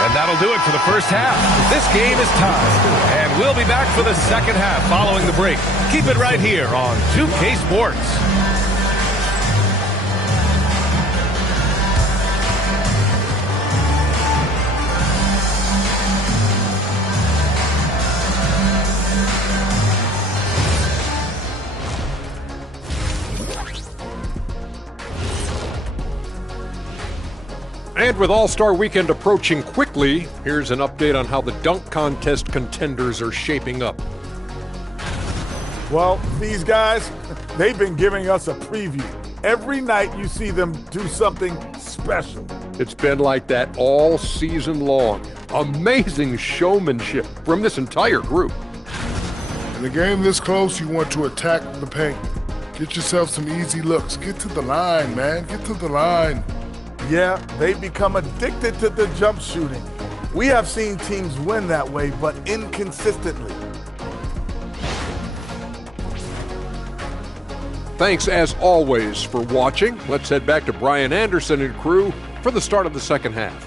And that'll do it for the first half. This game is tied. And we'll be back for the second half following the break. Keep it right here on 2K Sports. And with All-Star Weekend approaching quickly, here's an update on how the dunk contest contenders are shaping up. Well, these guys, they've been giving us a preview. Every night you see them do something special. It's been like that all season long. Amazing showmanship from this entire group. In a game this close, you want to attack the paint. Get yourself some easy looks. Get to the line, man. Get to the line. Yeah, they've become addicted to the jump shooting. We have seen teams win that way, but inconsistently. Thanks, as always, for watching. Let's head back to Brian Anderson and crew for the start of the second half.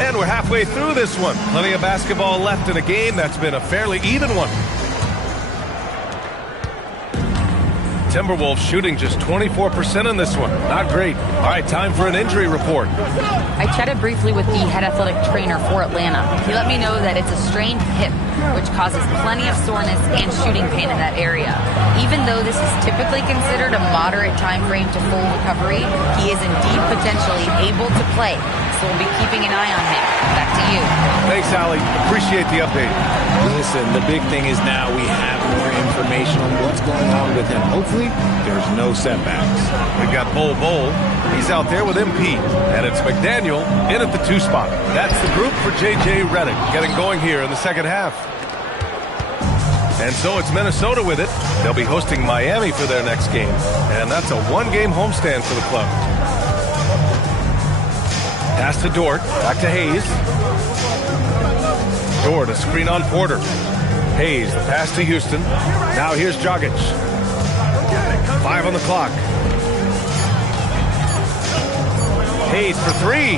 And we're halfway through this one. Plenty of basketball left in a game that's been a fairly even one. Timberwolves shooting just 24% in this one. Not great. All right, time for an injury report. I chatted briefly with the head athletic trainer for Atlanta. He let me know that it's a strained hip, which causes plenty of soreness and shooting pain in that area. Even though this is typically considered a moderate time frame to full recovery, he is indeed potentially able to play. So we'll be keeping an eye on him. Back to you. Thanks, Allie. Appreciate the update. Listen, the big thing is now we have more information on what's going on with him. Hopefully, there's no setbacks. We've got Bol Bol. He's out there with MP. And it's McDaniel in at the 2 spot. That's the group for J.J. Redick getting going here in the second half. And so it's Minnesota with it. They'll be hosting Miami for their next game. And that's a 1-game homestand for the club. Pass to Dort. Back to Hayes. Dort, a screen on Porter. Hayes, the pass to Houston. Now here's Dragic. 5 on the clock. Hayes for 3.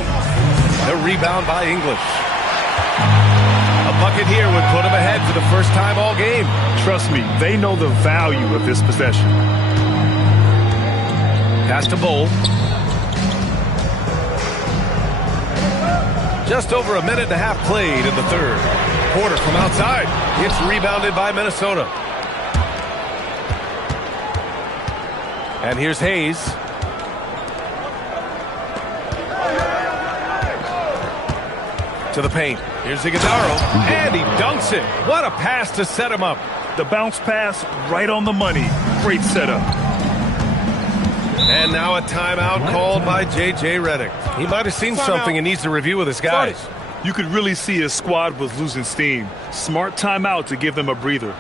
The rebound by English. A bucket here would put him ahead for the first time all game. Trust me, they know the value of this possession. Pass to Bol. Just over a minute and a half played in the third. Porter from outside. It's rebounded by Minnesota. And here's Hayes. To the paint. Here's Iguodaro. And he dunks it. What a pass to set him up. The bounce pass right on the money. Great setup. And now a timeout called by J.J. Redick. He might have seen something and needs to review with his guys. You could really see his squad was losing steam. Smart timeout to give them a breather.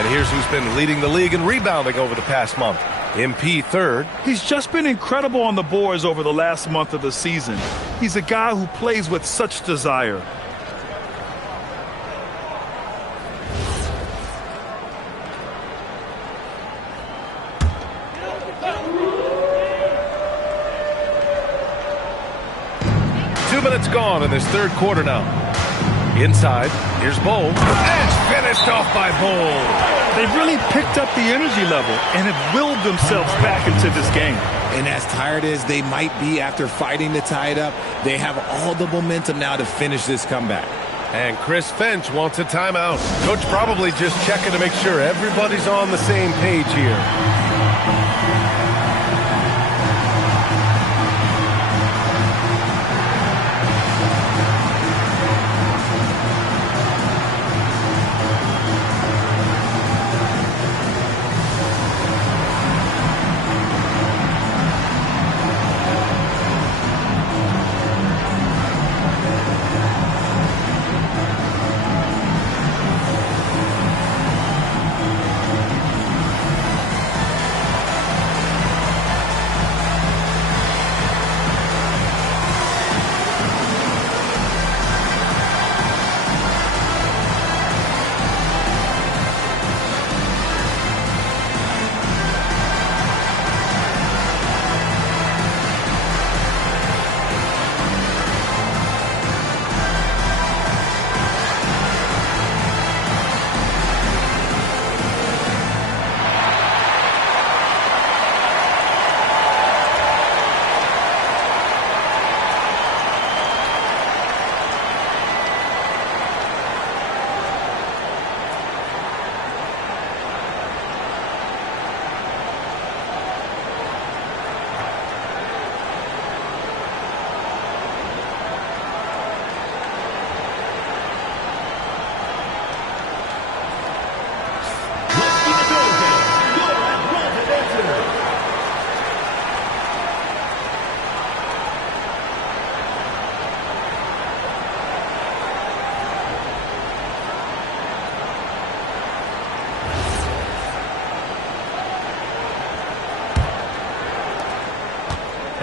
And here's who's been leading the league in rebounding over the past month. MP third. He's just been incredible on the boards over the last month of the season. He's a guy who plays with such desire. Minutes gone in this third quarter now. Inside, here's Bowl. And it's finished off by Bowl. They've really picked up the energy level and have willed themselves back into this game. And as tired as they might be after fighting to tie it up, they have all the momentum now to finish this comeback. And Chris Finch wants a timeout. Coach probably just checking to make sure everybody's on the same page here.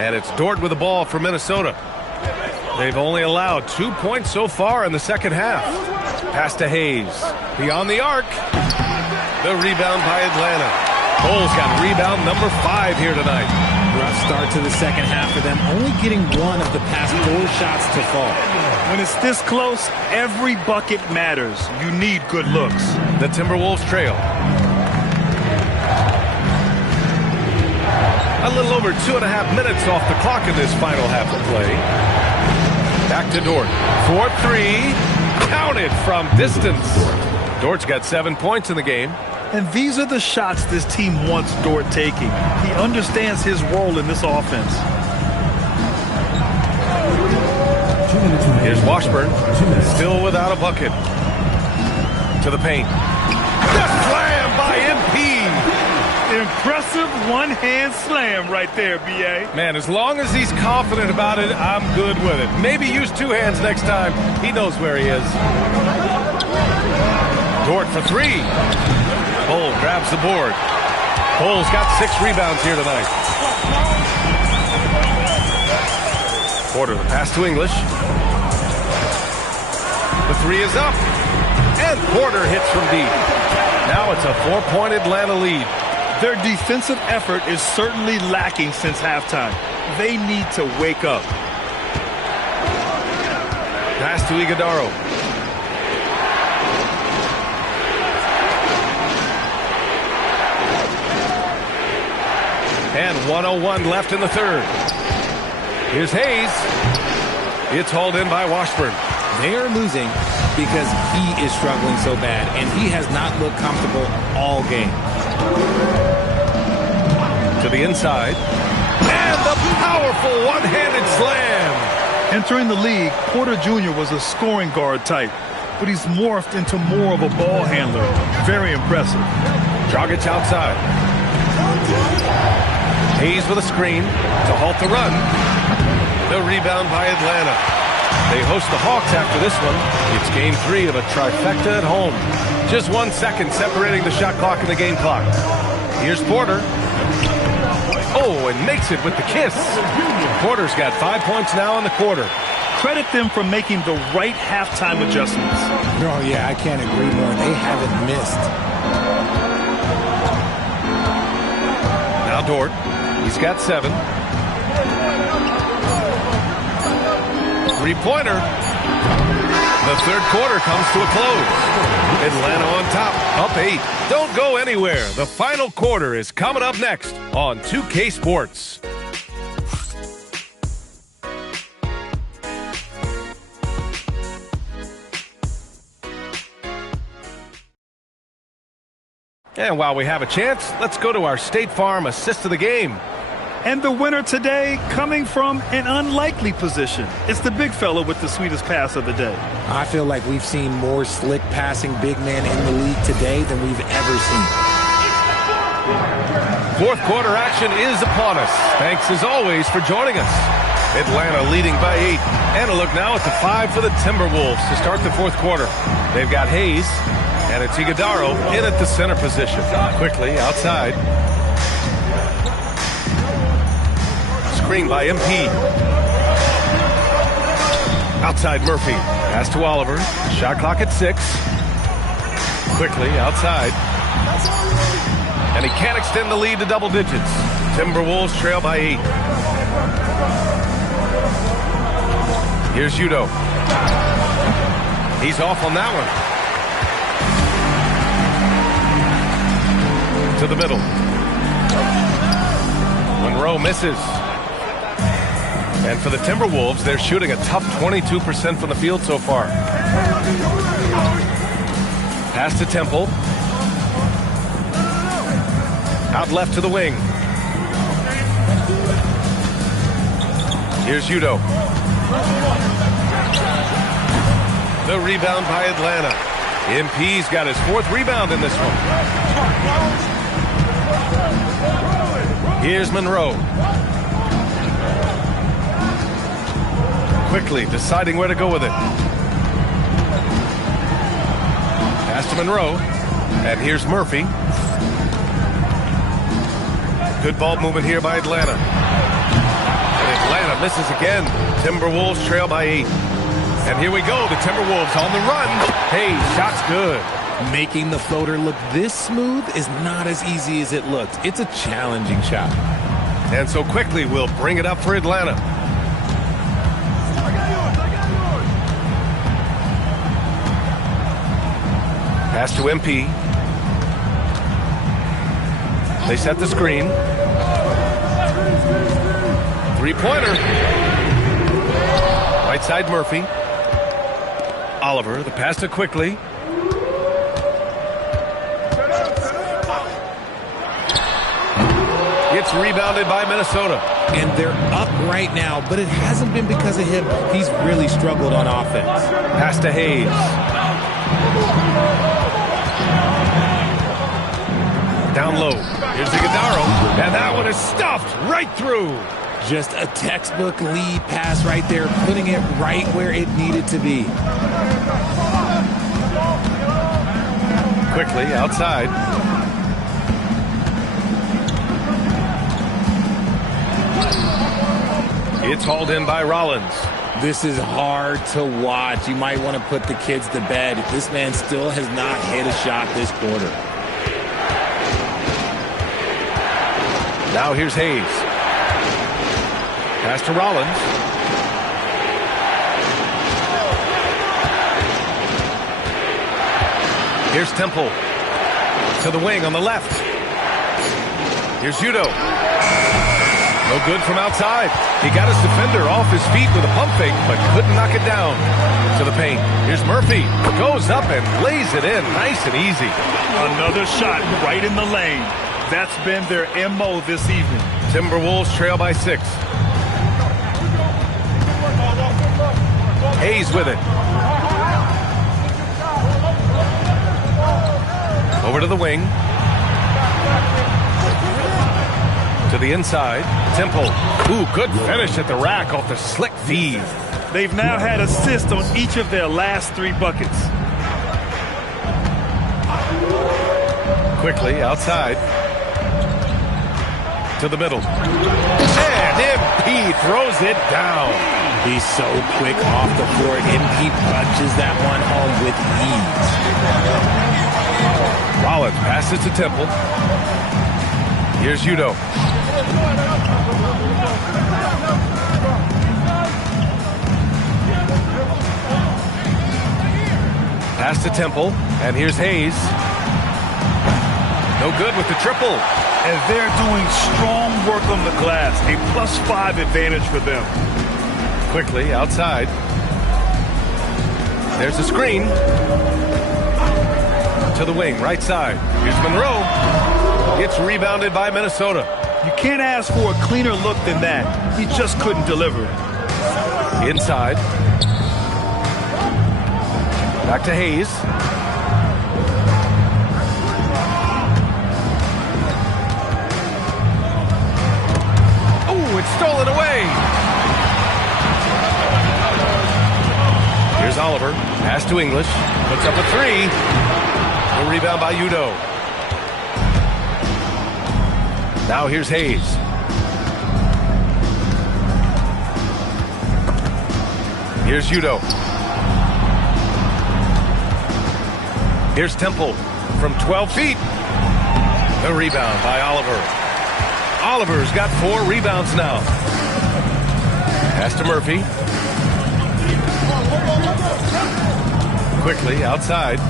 And it's Dort with the ball for Minnesota. They've only allowed 2 points so far in the second half. Pass to Hayes. Beyond the arc. The rebound by Atlanta. Cole's got rebound number 5 here tonight. Rough start to the second half for them, only getting one of the past 4 shots to fall. When it's this close, every bucket matters. You need good looks. The Timberwolves trail. A little over 2.5 minutes off the clock in this final half of play. Back to Dort. 4-3. Counted from distance. Dort's got 7 points in the game. And these are the shots this team wants Dort taking. He understands his role in this offense. Here's Washburn. Still without a bucket. To the paint. The slam by MP. Impressive one-hand slam right there, B.A. Man, as long as he's confident about it, I'm good with it. Maybe use 2 hands next time. He knows where he is. Dort for 3. Cole grabs the board. Cole's got 6 rebounds here tonight. Porter, the pass to English. The 3 is up. And Porter hits from deep. Now it's a 4-point Atlanta lead. Their defensive effort is certainly lacking since halftime. They need to wake up. Pass to Iguodaro. And 1:01 left in the third. Here's Hayes. It's hauled in by Washburn. They are losing because he is struggling so bad, and he has not looked comfortable all game. To the inside. And the powerful one-handed slam. Entering the league, Porter Jr. was a scoring guard type, but he's morphed into more of a ball handler. Very impressive. Dragic outside. Hayes with a screen to halt the run. The rebound by Atlanta. They host the Hawks after this one. It's game 3 of a trifecta at home. Just 1 second separating the shot clock and the game clock. Here's Porter. Oh, and makes it with the kiss. Porter's got 5 points now in the quarter. Credit them for making the right halftime adjustments. Oh, yeah, I can't agree more. They haven't missed. Now Dort. He's got 7. Three-pointer. The third quarter comes to a close. Atlanta on top, up 8. Don't go anywhere. The final quarter is coming up next on 2K Sports. And while we have a chance, let's go to our State Farm assist of the game. And the winner today coming from an unlikely position. It's the big fella with the sweetest pass of the day. I feel like we've seen more slick passing big men in the league today than we've ever seen. Fourth quarter action is upon us. Thanks as always for joining us. Atlanta leading by 8. And a look now at the 5 for the Timberwolves to start the fourth quarter. They've got Hayes and it's Iguodaro in at the center position. Quickly outside. Screen by MP. Outside Murphy. Pass to Oliver. Shot clock at 6. Quickly outside. And he can't extend the lead to double digits. Timberwolves trail by 8. Here's Udo. He's off on that one. To the middle. Monroe misses. And for the Timberwolves, they're shooting a tough 22% from the field so far. Pass to Temple. Out left to the wing. Here's Udo. The rebound by Atlanta. MP's got his 4th rebound in this one. Here's Monroe. Quickly deciding where to go with it. Pass to Monroe. And here's Murphy. Good ball movement here by Atlanta. And Atlanta misses again. Timberwolves trail by 8. And here we go. The Timberwolves on the run. Hey, shot's good. Making the floater look this smooth is not as easy as it looks. It's a challenging shot. And so quickly we'll bring it up for Atlanta. Pass to MP. They set the screen. Three-pointer. Right side Murphy. Oliver, the pass to Quickly. It's rebounded by Minnesota. And they're up right now, but it hasn't been because of him. He's really struggled on offense. Pass to Hayes. Down low. Here's Iguodaro. And that one is stuffed right through. Just a textbook lead pass right there, putting it right where it needed to be. Quickly outside. It's hauled in by Rollins. This is hard to watch. You might want to put the kids to bed. This man still has not hit a shot this quarter. Now here's Hayes. Pass to Rollins. Here's Temple. To the wing on the left. Here's Udo. No good from outside. He got his defender off his feet with a pump fake, but couldn't knock it down. To the paint. Here's Murphy. Goes up and lays it in nice and easy. Another shot right in the lane. That's been their MO this evening. Timberwolves trail by 6. Hayes with it. Over to the wing. To the inside. Temple. Ooh, good finish at the rack off the slick feed. They've now had assists on each of their last 3 buckets. Quickly outside to the middle. And MP throws it down. He's so quick off the floor. MP punches that one home with ease. Rollins passes to Temple. Here's Udo. Pass to Temple, and here's Hayes. No good with the triple. And they're doing strong work on the glass. A +5 advantage for them. Quickly outside. There's a screen. To the wing, right side. Here's Monroe. Gets rebounded by Minnesota. You can't ask for a cleaner look than that. He just couldn't deliver. Inside. Back to Hayes. Oh, it's stolen away. Here's Oliver. Pass to English. Puts up a 3. A rebound by Udo. Now here's Hayes. Here's Udo. Here's Temple from 12 feet. The rebound by Oliver. Oliver's got 4 rebounds now. Pass to Murphy. Quickly outside.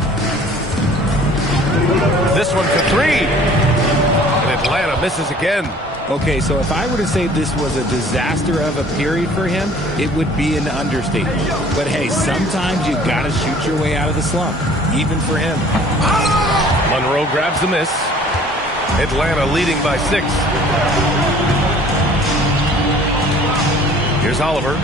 This one for 3. And Atlanta misses again. Okay, so if I were to say this was a disaster of a period for him, it would be an understatement. But hey, sometimes you've got to shoot your way out of the slump, even for him. Monroe grabs the miss. Atlanta leading by 6. Here's Oliver.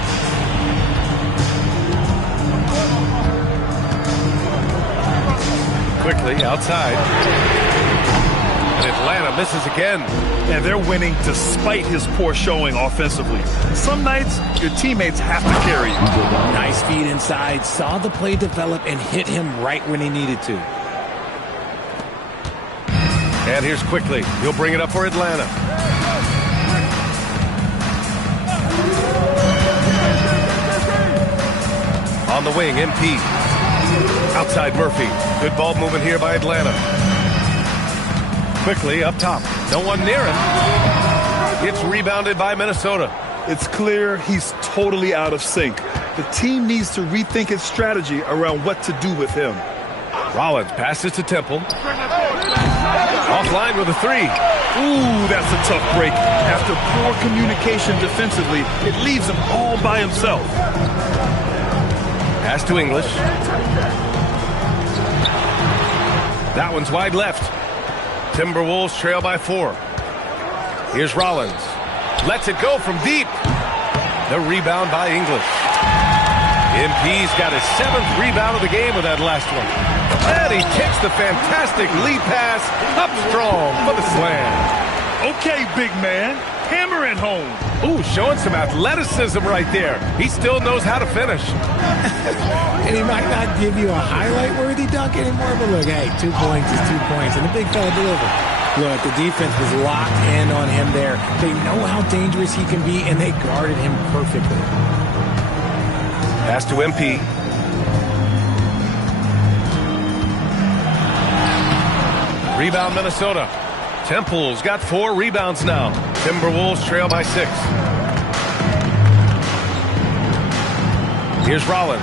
Quickly outside. And Atlanta misses again. And they're winning despite his poor showing offensively. Some nights, your teammates have to carry you. Nice feed inside. Saw the play develop and hit him right when he needed to. And here's Quickly. He'll bring it up for Atlanta. On the wing, MP. Outside Murphy. Good ball movement here by Atlanta. Quickly up top. No one near him. It's rebounded by Minnesota. It's clear he's totally out of sync. The team needs to rethink its strategy around what to do with him. Rollins passes to Temple. Offline with a 3. Ooh, that's a tough break. After poor communication defensively, it leaves him all by himself. Pass to English. That one's wide left. Timberwolves trail by 4. Here's Rollins. Lets it go from deep. The rebound by English. MP's got his 7th rebound of the game with that last one. And he takes the fantastic lead pass up strong for the slam. Okay, big man. Hammer it home. Ooh, showing some athleticism right there. He still knows how to finish. And he might not give you a highlight-worthy dunk anymore, but look, hey, 2 points is 2 points, and the big fella delivered. Look, the defense was locked in on him there. They know how dangerous he can be, and they guarded him perfectly. Pass to MP. Rebound Minnesota. Temple's got 4 rebounds now. Timberwolves trail by 6. Here's Rollins.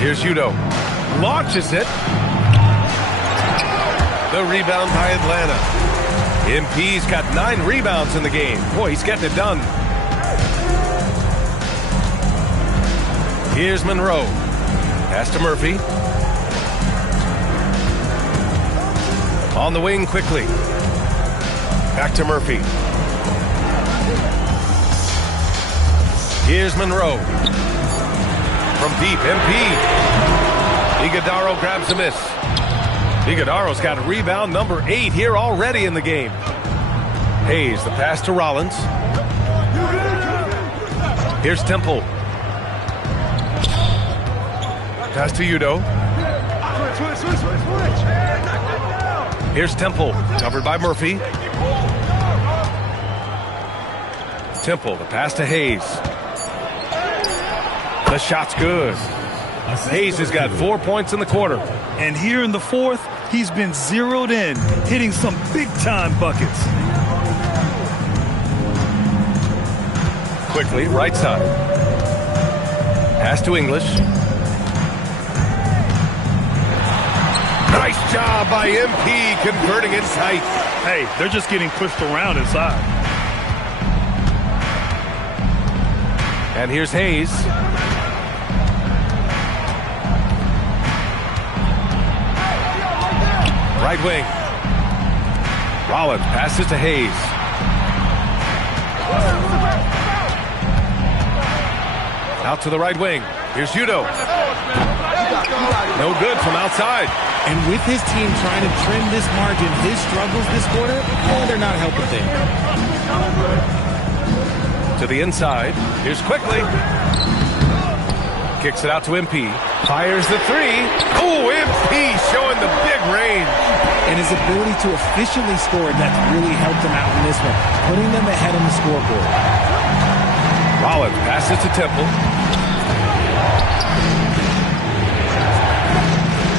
Here's Udo. Launches it. The rebound by Atlanta. MP's got 9 rebounds in the game. Boy, he's getting it done. Here's Monroe. Pass to Murphy. On the wing quickly. Back to Murphy. Here's Monroe. From deep, MP. Iguodaro grabs a miss. Iguodaro's got rebound number 8 here already in the game. Hayes, the pass to Rollins. Here's Temple. Pass to Udo. Here's Temple, covered by Murphy. Temple, the pass to Hayes. The shot's good. Hayes has got 4 points in the quarter. And here in the fourth, he's been zeroed in, hitting some big-time buckets. Quickly, right side. Pass to English. Nice job by MP converting it tight. Hey, they're just getting pushed around inside. And here's Hayes. Right wing. Rollins passes to Hayes. Out to the right wing. Here's Udo. No good from outside. And with his team trying to trim this margin, his struggles this quarter, they're not helping things. To the inside. Here's Quickly. Kicks it out to MP. Fires the three. Oh, MP showing the big range. And his ability to efficiently score, that's really helped him out in this one, putting them ahead on the scoreboard. Rollins passes to Temple.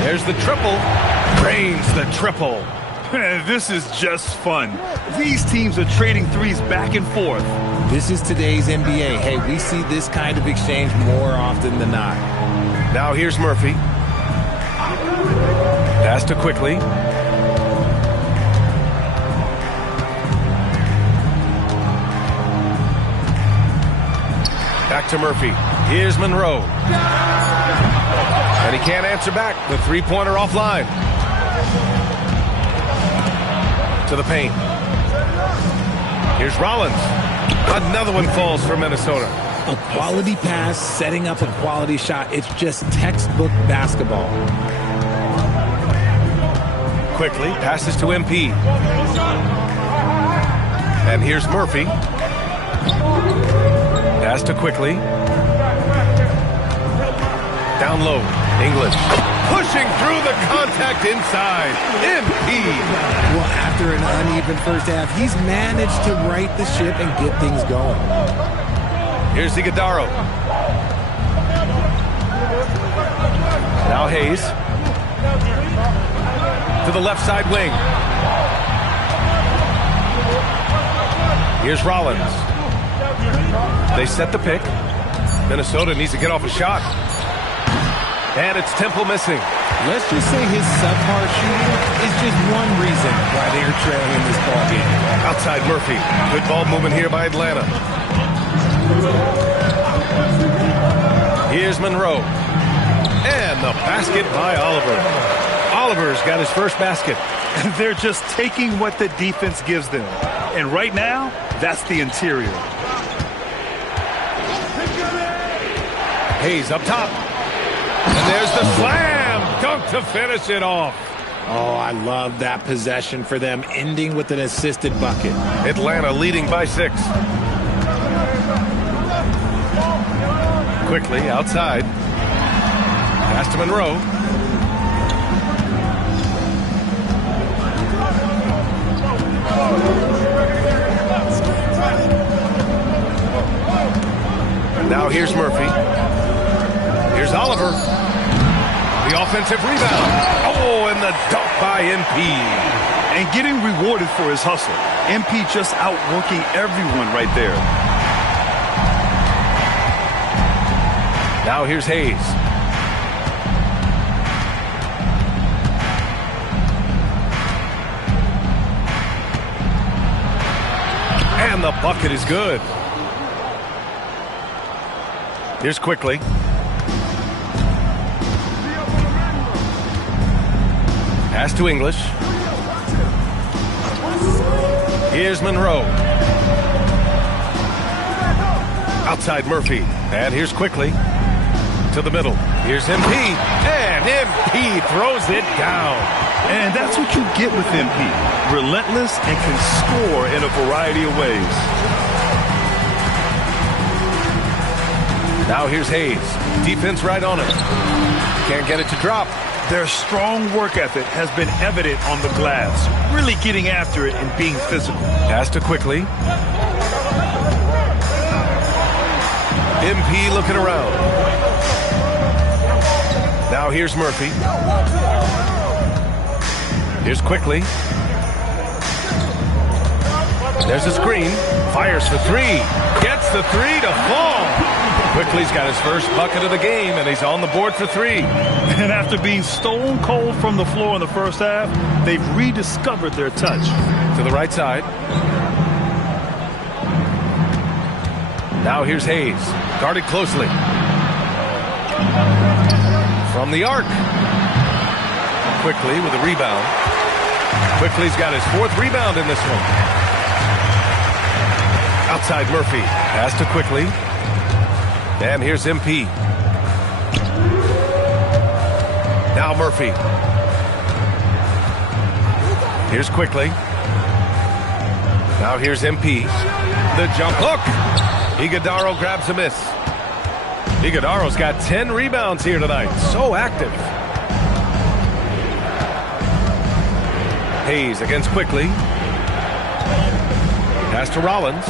There's the triple. Drains the triple. This is just fun. These teams are trading threes back and forth. This is today's NBA. Hey, we see this kind of exchange more often than not. Now here's Murphy. Pass to Quickly. Back to Murphy. Here's Monroe. And he can't answer back. The three-pointer offline. To the paint. Here's Rollins. Another one falls for Minnesota. A quality pass, setting up a quality shot. It's just textbook basketball. Quickly passes to MP. And here's Murphy. Pass to Quickly. Down low. English. Pushing through the contact inside. MP. Well, after an uneven first half, he's managed to right the ship and get things going. Here's Iguodaro. Now Hayes. To the left side wing. Here's Rollins. They set the pick. Minnesota needs to get off a shot. And it's Temple missing. Let's just say his subpar shooting is just one reason why they're trailing in this ball game. Outside Murphy. Good ball movement here by Atlanta. Here's Monroe. And the basket by Oliver. Oliver's got his first basket. They're just taking what the defense gives them. And right now, that's the interior. Hayes up top. And there's the slam dunk to finish it off. Oh, I love that possession for them, ending with an assisted bucket. Atlanta leading by 6. Quickly outside. Pass to Monroe. Now here's Murphy. Here's Oliver. The offensive rebound. Oh, and the dunk by MP. And getting rewarded for his hustle. MP just outworking everyone right there. Now here's Hayes. And the bucket is good. Here's Quickly. Pass to English. Here's Monroe. Outside Murphy. And here's Quickly. To the middle. Here's MP. And MP throws it down. And that's what you get with MP. Relentless and can score in a variety of ways. Now here's Hayes. Defense right on it. Can't get it to drop. Their strong work ethic has been evident on the glass, really getting after it and being physical. Pass to Quickly. MP looking around. Now here's Murphy. Here's Quickly. There's a screen. Fires for three. Gets the three to fall. Quickly's got his first bucket of the game, and he's on the board for three. And after being stone cold from the floor in the first half, they've rediscovered their touch. To the right side. Now here's Hayes. Guarded closely. From the arc. Quickly with a rebound. Quickly's got his fourth rebound in this one. Outside Murphy. Pass to Quickly. And here's MP. Now Murphy. Here's Quickly. Now here's MP. The jump hook. Iguodaro grabs a miss. Iguodaro's got 10 rebounds here tonight. So active. Hayes against Quickly. Pass to Rollins.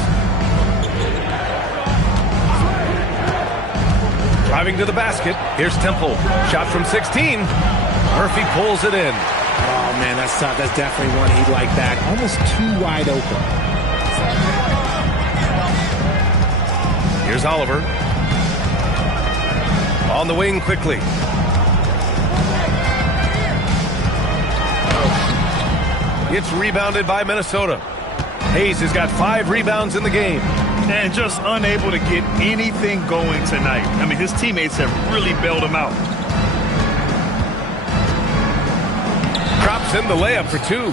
Driving to the basket. Here's Temple. Shot from 16. Murphy pulls it in. Oh, man, that's tough. That's definitely one he'd like back. Almost too wide open. Here's Oliver. On the wing Quickly. It's rebounded by Minnesota. Hayes has got 5 rebounds in the game. And just unable to get anything going tonight. I mean, his teammates have really bailed him out. Drops in the layup for 2.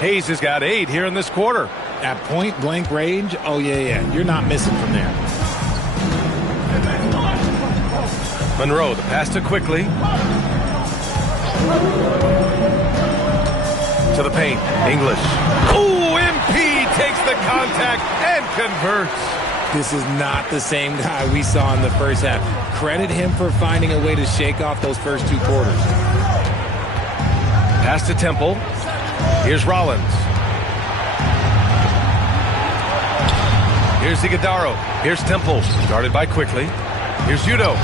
Hayes has got 8 here in this quarter. At point blank range, oh, yeah. You're not missing from there. Monroe, the pass to Quickly. To the paint. English. Ooh, MP takes the contact and converts. This is not the same guy we saw in the first half. Credit him for finding a way to shake off those first 2 quarters. Pass to Temple. Here's Rollins. Here's Iguodaro. Here's Temple. Guarded by Quickly. Here's Udo.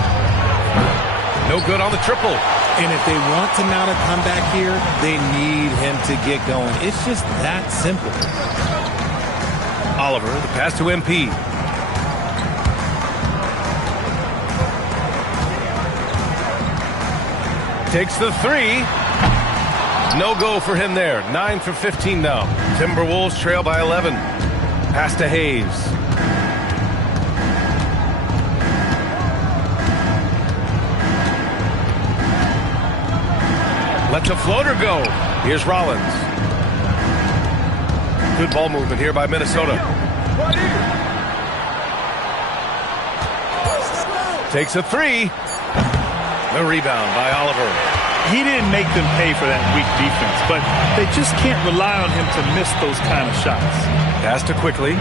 No good on the triple. And if they want to mount a comeback here, they need him to get going. It's just that simple. Oliver, the pass to MP. Takes the 3. No go for him there. 9 for 15 now. Timberwolves trail by 11. Pass to Hayes. Let the floater go. Here's Rollins. Good ball movement here by Minnesota. Takes a 3. The rebound by Oliver. He didn't make them pay for that weak defense, but they just can't rely on him to miss those kind of shots. Pass to Quickly.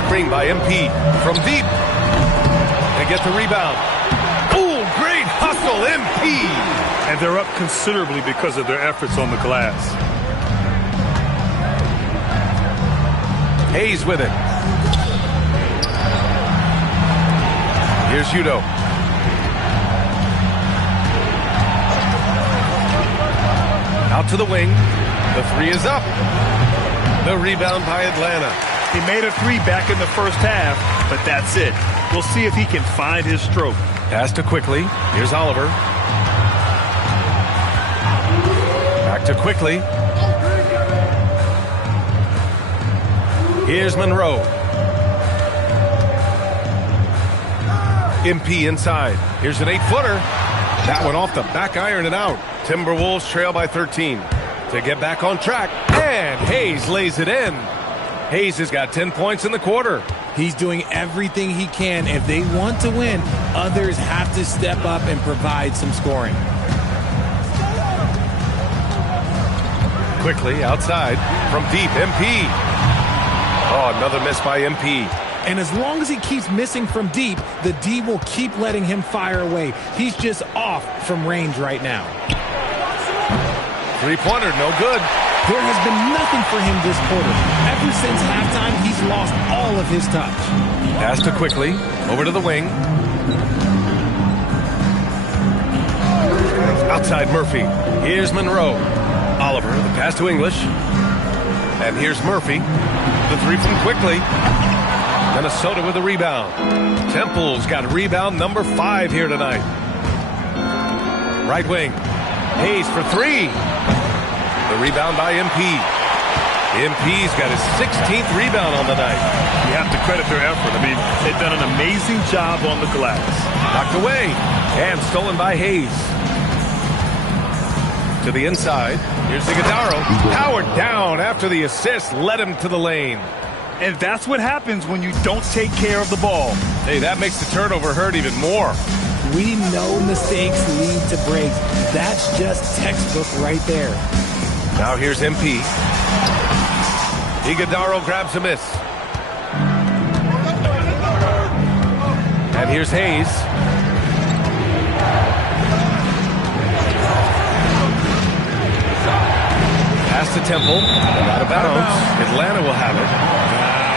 Screen by MP from deep. They get the rebound. Ooh, great hustle, MP. And they're up considerably because of their efforts on the glass. Hayes with it. Here's Udo. Out to the wing. The 3 is up. The rebound by Atlanta. He made a 3 back in the first half, but that's it. We'll see if he can find his stroke. Pass to Quickly. Here's Oliver. Back to Quickly. Here's Monroe. MP inside. Here's an 8-footer. That one off the back iron and out. Timberwolves trail by 13. To get back on track. And Hayes lays it in. Hayes has got 10 points in the quarter. He's doing everything he can. If they want to win, others have to step up and provide some scoring. Quickly outside from deep. MP. Oh, another miss by MP. And as long as he keeps missing from deep, the D will keep letting him fire away. He's just off from range right now. Three-pointer, no good. There has been nothing for him this quarter. Ever since halftime, he's lost all of his touch. Pass to Quickly, over to the wing. Outside Murphy. Here's Monroe. Oliver, the pass to English. And here's Murphy. The three from Quickly. Minnesota with a rebound. Temple's got rebound number 5 here tonight. Right wing. Hayes for 3. The rebound by MP. MP's got his 16th rebound on the night. You have to credit their effort. I mean, they've done an amazing job on the glass. Knocked away. And stolen by Hayes. To the inside. Here's Iguodaro. Powered down after the assist led him to the lane. And that's what happens when you don't take care of the ball. Hey, that makes the turnover hurt even more. We know mistakes lead to breaks. That's just textbook right there. Now here's MP. Iguodaro grabs a miss. And here's Hayes. Pass to Temple. Out of bounds. Atlanta will have it.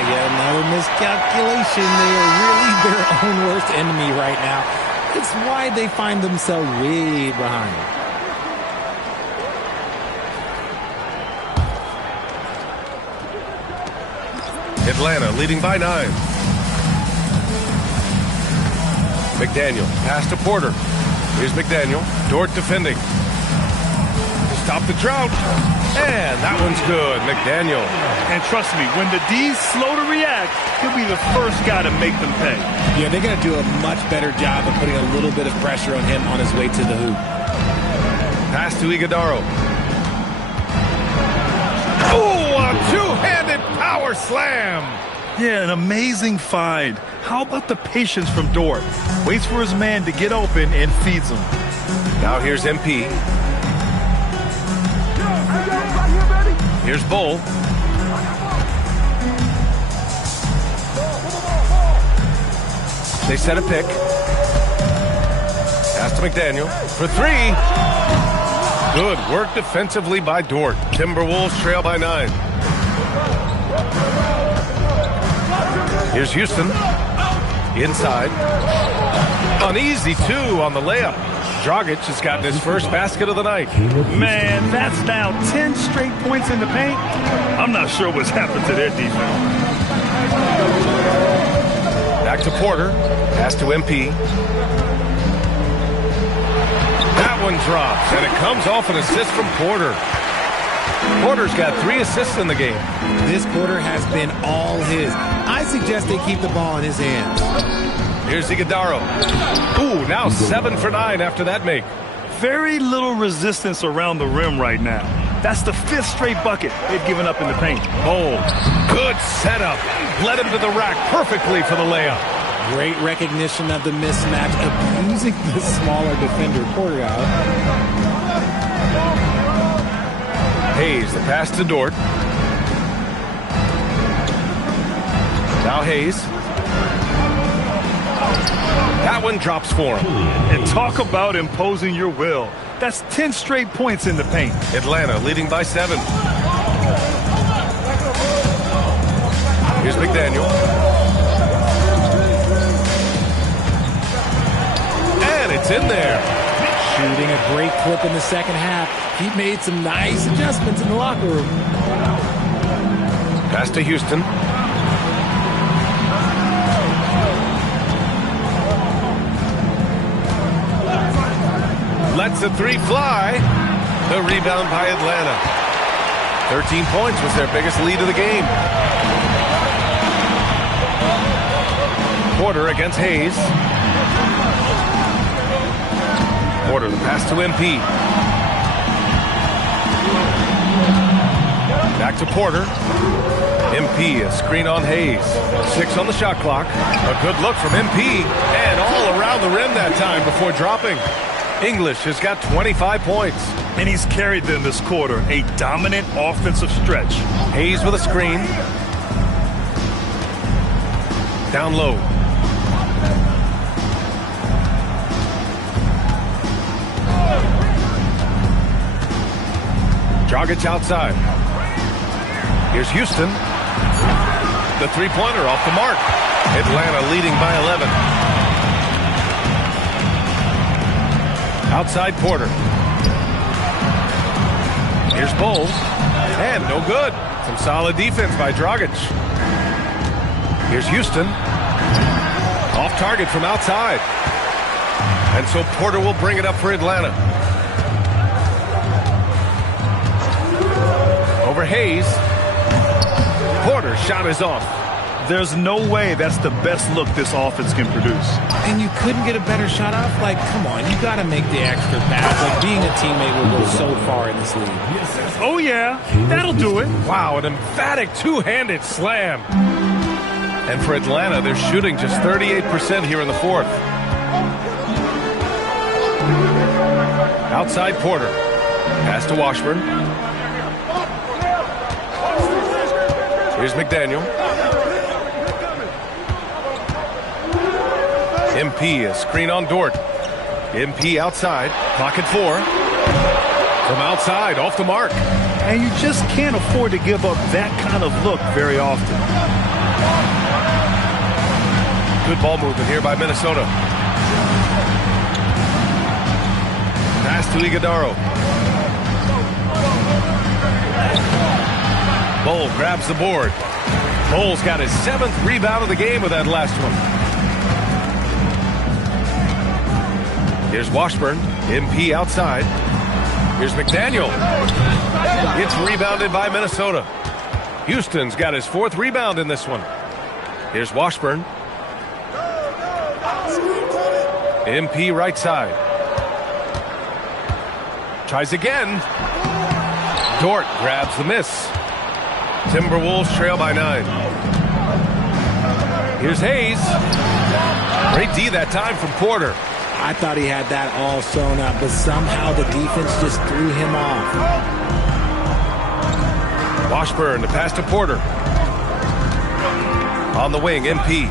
Another miscalculation. They are really their own worst enemy right now. It's why they find themselves way behind. Atlanta leading by 9. McDaniel. Pass to Porter. Here's McDaniel. Dort defending. Stop the drought. And that one's good. McDaniel. And trust me, when the D's slow to react, he'll be the first guy to make them pay. Yeah, they're going to do a much better job of putting a little bit of pressure on him on his way to the hoop. Pass to Iguodaro. Oh, a two-handed power slam. Yeah, an amazing find. How about the patience from Dort? Waits for his man to get open and feeds him. Now here's MP. Here's Bull. They set a pick. Pass to McDaniel for 3. Good work defensively by Dort. Timberwolves trail by 9. Here's Houston. Inside. Uneasy 2 on the layup. Dragic has gotten his first basket of the night. Man, that's now 10 straight points in the paint. I'm not sure what's happened to their defense. Back to Porter. Pass to MP. That one drops, and it comes off an assist from Porter. Porter's got 3 assists in the game. This quarter has been all his. I suggest they keep the ball in his hands. Here's Iguodaro. Ooh, now 7 for 9 after that make. Very little resistance around the rim right now. That's the 5th straight bucket they've given up in the paint. Oh, good setup. Led him to the rack perfectly for the layup. Great recognition of the mismatch, abusing the smaller defender. Porter out. Hayes, the pass to Dort. Now Hayes. That one drops for him. And talk about imposing your will. That's 10 straight points in the paint. Atlanta leading by 7. Here's McDaniel. And it's in there. Shooting a great clip in the second half. He made some nice adjustments in the locker room. Pass to Houston. Lets the 3 fly. The rebound by Atlanta. 13 points was their biggest lead of the game. Porter against Hayes. Porter, the pass to MP. Back to Porter. MP, a screen on Hayes. 6 on the shot clock. A good look from MP. And all around the rim that time before dropping. English has got 25 points. And he's carried them this quarter. A dominant offensive stretch. Hayes with a screen. down low. Dragic outside. Here's Houston. The three-pointer off the mark. Atlanta leading by 11. Outside Porter. Here's Bowles. And no good. Some solid defense by Dragic. Here's Houston. Off target from outside. And so Porter will bring it up for Atlanta. Over Hayes. Porter's shot is off. There's no way that's the best look this offense can produce. And you couldn't get a better shot off? Like, come on, you got to make the extra pass. Like, being a teammate will go so far in this league. Oh, yeah, that'll do it. Wow, an emphatic two-handed slam. And for Atlanta, they're shooting just 38% here in the fourth. Outside Porter. Pass to Washburn. Here's McDaniel. MP, a screen on Dort. MP outside. Clock at 4. From outside, off the mark. And you just can't afford to give up that kind of look very often. Good ball movement here by Minnesota. Pass to Iguodaro. Bol grabs the board. Bol's got his 7th rebound of the game with that last one. Here's Washburn. MP outside. Here's McDaniel. It's rebounded by Minnesota. Houston's got his 4th rebound in this one. Here's Washburn. MP right side. Tries again. Dort grabs the miss. Timberwolves trail by 9. Here's Hayes. Great D that time from Porter. I thought he had that all sewn up, but somehow the defense just threw him off. Washburn to pass to Porter. On the wing, MP.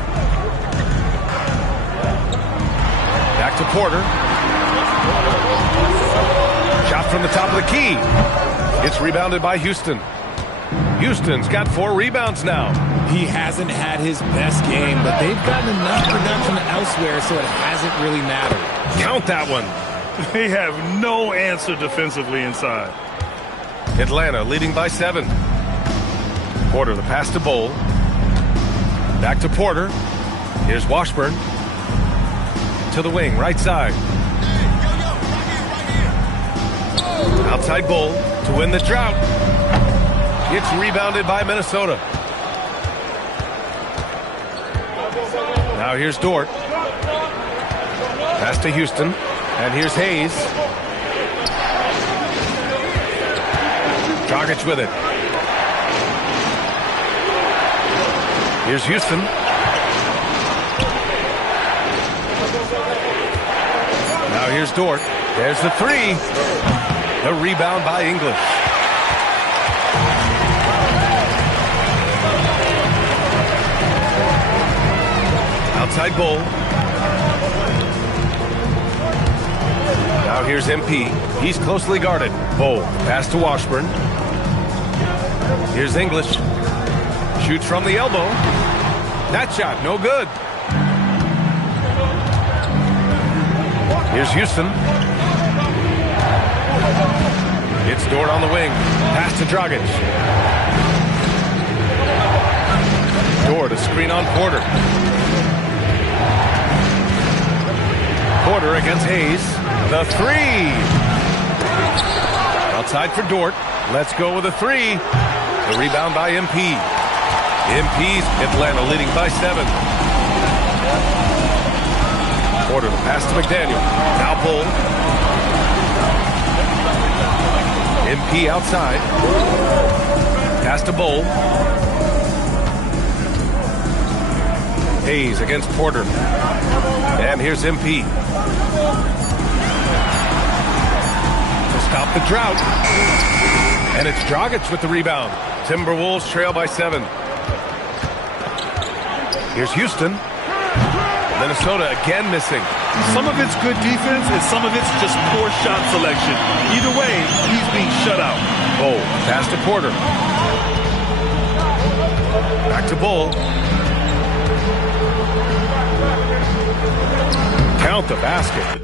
Back to Porter. Shot from the top of the key. It's rebounded by Houston. Houston's got 4 rebounds now. He hasn't had his best game, but they've gotten enough production elsewhere, so it hasn't really mattered. Count that one. They have no answer defensively inside. Atlanta leading by 7. Porter, the pass to Bol. Back to Porter. Here's Washburn. To the wing, right side. Outside Bol to win the drought. It's rebounded by Minnesota. Now here's Dort. Pass to Houston. And here's Hayes. Dragic with it. Here's Houston. Now here's Dort. There's the 3. The rebound by English. Outside Bol. Now here's MP. He's closely guarded. Bol. Pass to Washburn. Here's English. Shoots from the elbow. That shot, no good. Here's Houston. It's Dort on the wing. Pass to Dragic. Dort, a screen on Porter. Porter against Hayes. The 3. Outside for Dort. Let's go with a 3. The rebound by MP. MP's Atlanta leading by 7. Porter, the pass to McDaniel. Now Bol. MP outside. Pass to Bol. Hayes against Porter. And here's MP. To stop the drought. And it's Dragic with the rebound. Timberwolves trail by 7. Here's Houston. Minnesota again missing. Some of it's good defense, and some of it's just poor shot selection. Either way, he's being shut out. Oh, pass to Porter. Back to Bull. Count the basket.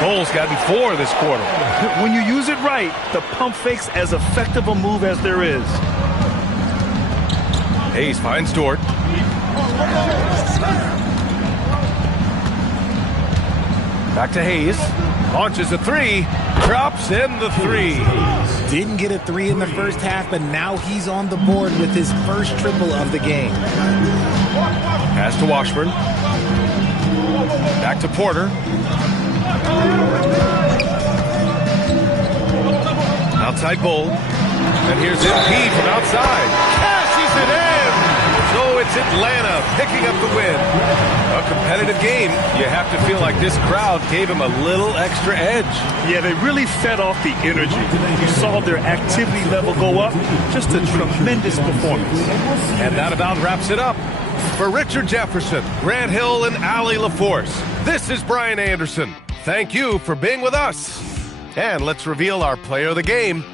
Bulls got before this quarter. When you use it right, the pump fake's as effective a move as there is. Hayes finds Dort. Back to Hayes. Launches a three. Drops in the three. Didn't get a three in the first half, but now he's on the board with his first triple of the game. Pass to Washburn. Back to Porter. Outside Bull. And here's MP from outside. Cashes it in. So it's Atlanta picking up the win. A competitive game. You have to feel like this crowd gave him a little extra edge. Yeah, they really fed off the energy. You saw their activity level go up. Just a tremendous performance. And that about wraps it up. For Richard Jefferson, Grant Hill, and Allie LaForce, this is Brian Anderson. Thank you for being with us. And let's reveal our player of the game,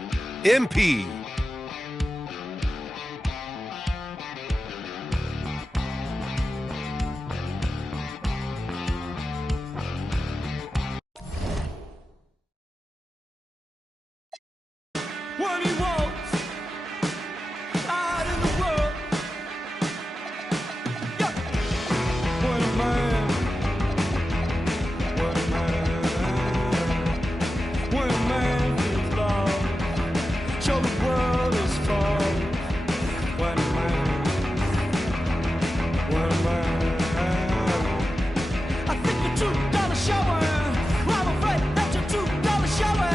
MP. What he wants out in the world. Yeah. What a man. What a man. What a man feels love. Show the world his fall. What a man. What a man. I think you're $2 shower. I'm afraid that you're $2 shower.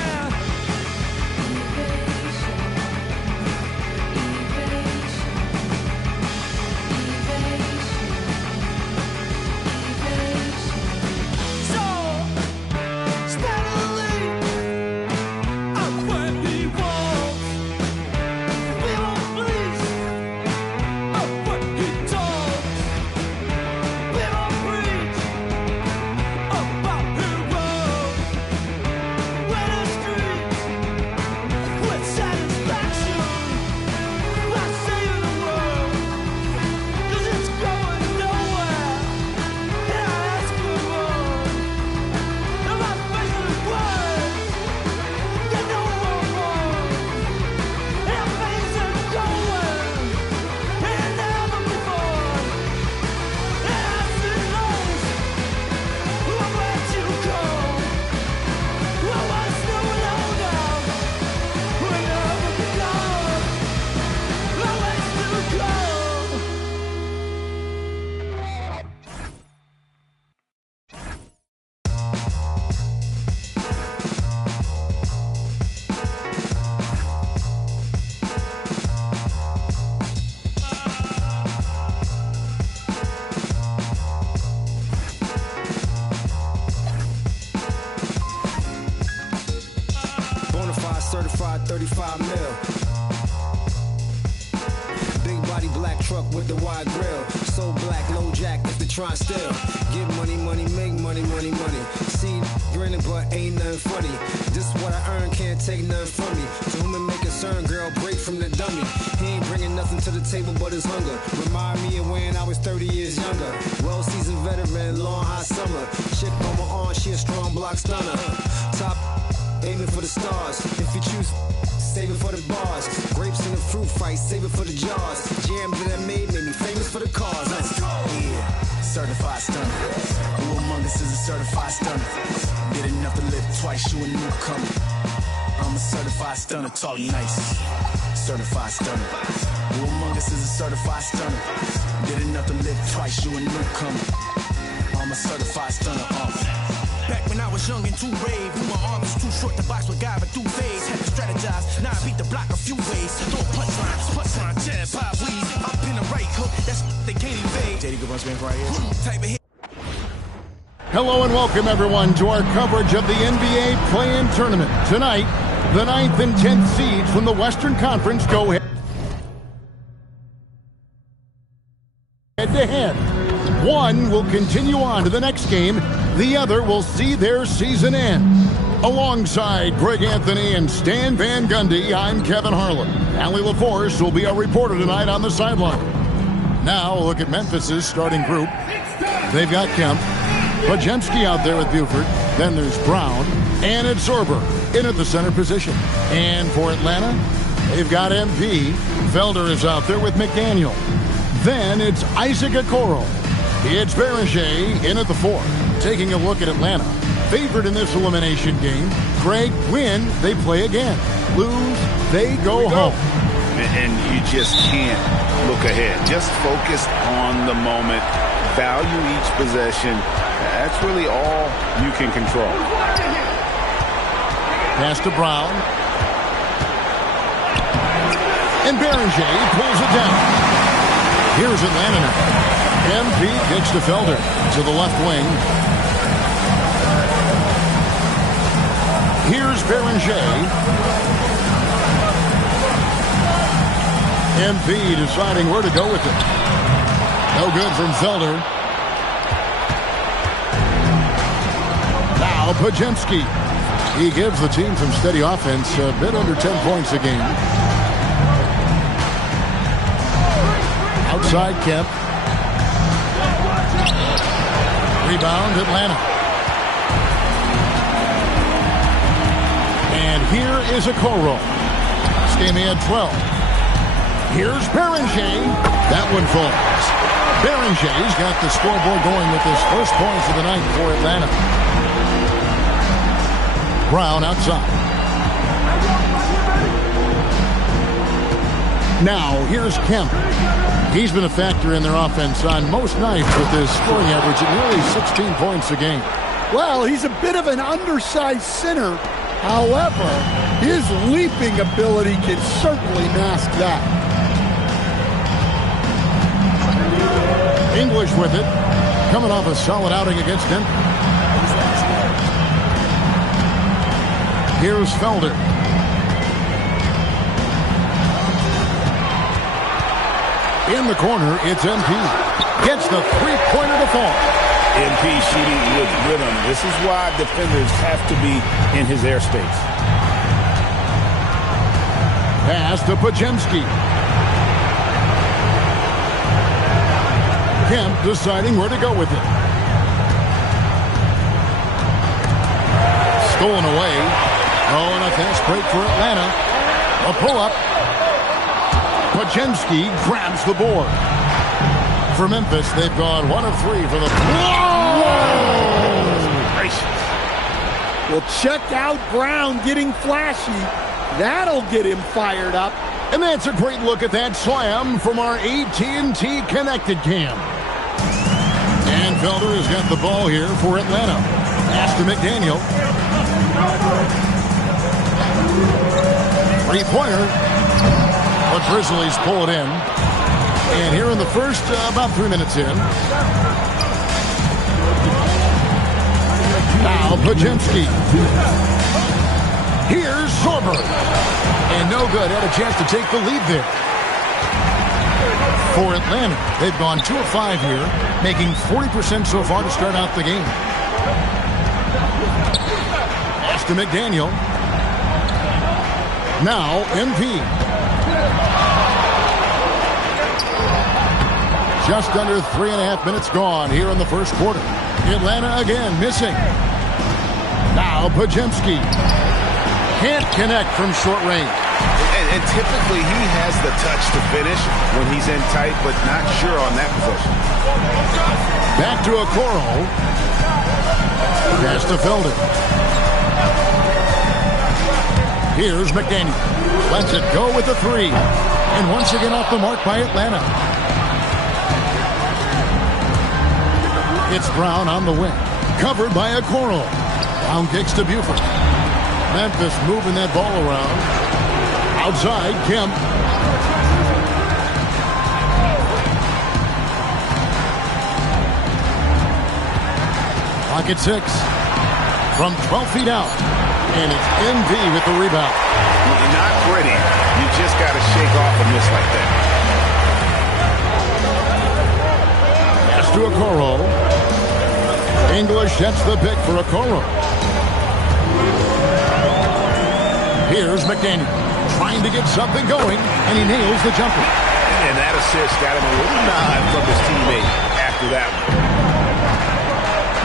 Certified 35 mil. Big body black truck with the wide grill. So black, low jack if they try still. Get money, money, make money, money, money. See, grinning but ain't nothing funny. This what I earn, can't take nothing from me. To whom it may concern, girl, break from the dummy. He ain't bringing nothing to the table but his hunger. Remind me of when I was 30 years younger. Well-seasoned veteran, long hot summer. Chick on my arm, she a strong block stunner. Top aiming for the stars. If you choose, save it for the bars. Grapes in the fruit fight, save it for the jars. Jam that I made me famous for the cars. Let's go. Yeah, certified stunner. Who among us is a certified stunner? Did enough to live twice, you a newcomer. I'm a certified stunner, talk nice. Certified stunner. Who among us is a certified stunner? Did enough to live twice, you a newcomer. I'm a certified stunner. Back when I was young and too brave, knew my arm was too short to box with guy, but through phase. Had to strategize, now I beat the block a few ways. Throw a punchline, jab, pop, weed. Up in the right hook, that's they can't evade. JD Goodbunch been right here. Type of hit. Hello and welcome everyone to our coverage of the NBA Play-In Tournament. Tonight, the 9th and 10th seeds from the Western Conference go head-to-head. One will continue on to the next game. The other will see their season end. Alongside Greg Anthony and Stan Van Gundy, I'm Kevin Harlan. Allie LaForce will be our reporter tonight on the sideline. Now, a look at Memphis's starting group. They've got Kemp, Podziemski out there with Buford. Then there's Brown, and it's Sorber in at the center position. And for Atlanta, they've got MP. Felder is out there with McDaniel. Then it's Isaac Okoro. It's Berger in at the 4. Taking a look at Atlanta. Favored in this elimination game. Greg, win, they play again. Lose, they go home. And you just can't look ahead. Just focus on the moment. Value each possession. That's really all you can control. Pass to Brown. And Berger pulls it down. Here's Atlanta now. MP kicks to Felder to the left wing. Here's Beringer. MP deciding where to go with it. No good from Felder. Now Podziemski. He gives the team some steady offense, a bit under 10 points a game. Outside Kemp. Rebound Atlanta. And here is Okoro. This game he had 12. Here's Beringer. That one falls. Berenger's got the scoreboard going with his first points of the night for Atlanta. Brown outside. Now, here's Kemp. He's been a factor in their offense on most nights with his scoring average at nearly 16 points a game. Well, he's a bit of an undersized center. However, his leaping ability can certainly mask that. English with it, coming off a solid outing against Denver. Here's Felder. In the corner, it's MP. Gets the three-pointer to fall. MP shooting with rhythm. This is why defenders have to be in his airspace. Pass to Podziemski. Kemp deciding where to go with it. Stolen away. Oh, and a fast break for Atlanta. A pull-up. Podziemski grabs the board. For Memphis, they've gone 1 of 3 for the... Whoa! Gracious. Well, check out Brown getting flashy. That'll get him fired up. And that's a great look at that slam from our AT&T Connected Cam. And Felder has got the ball here for Atlanta. Pass to McDaniel. Three-pointer. The Grizzlies pull it in. And here in the first, about 3 minutes in. Now Podziemski. Here's Sorber. And no good. Had a chance to take the lead there. For Atlanta, they've gone 2 of 5 here, making 40% so far to start out the game. Pass to McDaniel. Now MP. Just under 3.5 minutes gone here in the first quarter. Atlanta again missing. Now Podziemski. Can't connect from short range. And typically he has the touch to finish when he's in tight, but not sure on that possession. Back to Okoro. Pass to Felder. Here's McDaniel. Lets it go with the 3. And once again off the mark by Atlanta. It's Brown on the wing. Covered by Okoro. Brown kicks to Buford. Memphis moving that ball around. Outside, Kemp. Pocket 6. From 12 feet out. And it's MV with the rebound. Not pretty. You just got to shake off a miss like that. Pass to Okoro. English sets the pick for Okoro. Here's McDaniel. Trying to get something going, and he nails the jumper. And that assist got him a little nod from his teammate after that one.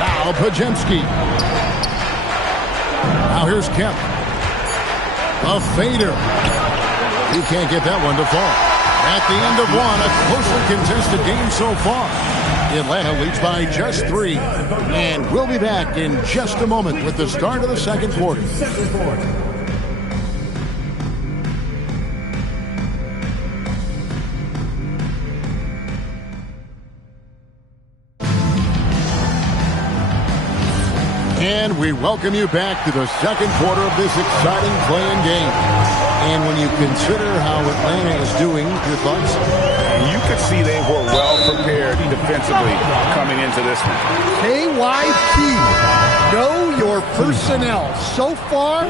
Now Podziemski. Now here's Kemp. A fader. He can't get that one to fall. At the end of one, a closely contested game so far. Atlanta leads by just 3. And we'll be back in just a moment with the start of the second quarter. And we welcome you back to the second quarter of this exciting playing game. And when you consider how Atlanta is doing, your thoughts? You could see they were well prepared defensively coming into this one. KYP, know your personnel. So far,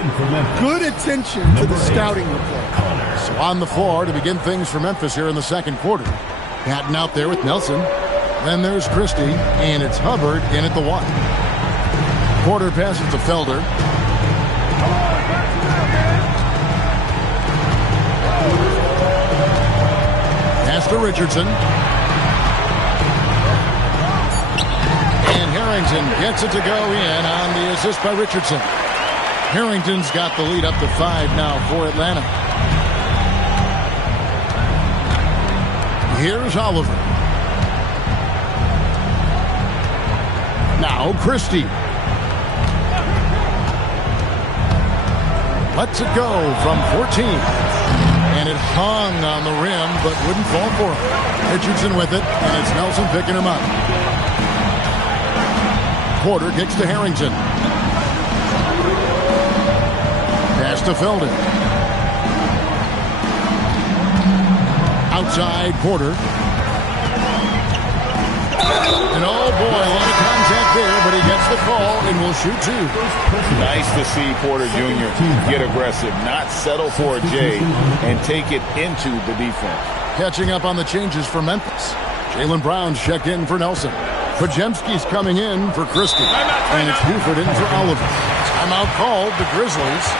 good attention to the scouting report. So on the floor to begin things for Memphis here in the second quarter. Patton out there with Nelson. Then there's Christie, and it's Hubbard in at the 1. Porter passes to Felder. Pass to Richardson. And Harrington gets it to go in on the assist by Richardson. Harrington's got the lead up to 5 now for Atlanta. Here's Oliver. Now Christie. Lets it go from 14. And it hung on the rim, but wouldn't fall for him. Richardson with it, and it's Nelson picking him up. Porter kicks to Harrington. Pass to Felder. Outside Porter. And oh boy, a lot of contact there, but he gets the call and will shoot 2. Nice to see Porter Jr. get aggressive, not settle for a J, and take it into the defense. Catching up on the changes for Memphis. Jaylen Brown's checked in for Nelson. Podziemski's coming in for Christie. And it's Buford in for Oliver. Timeout called the Grizzlies.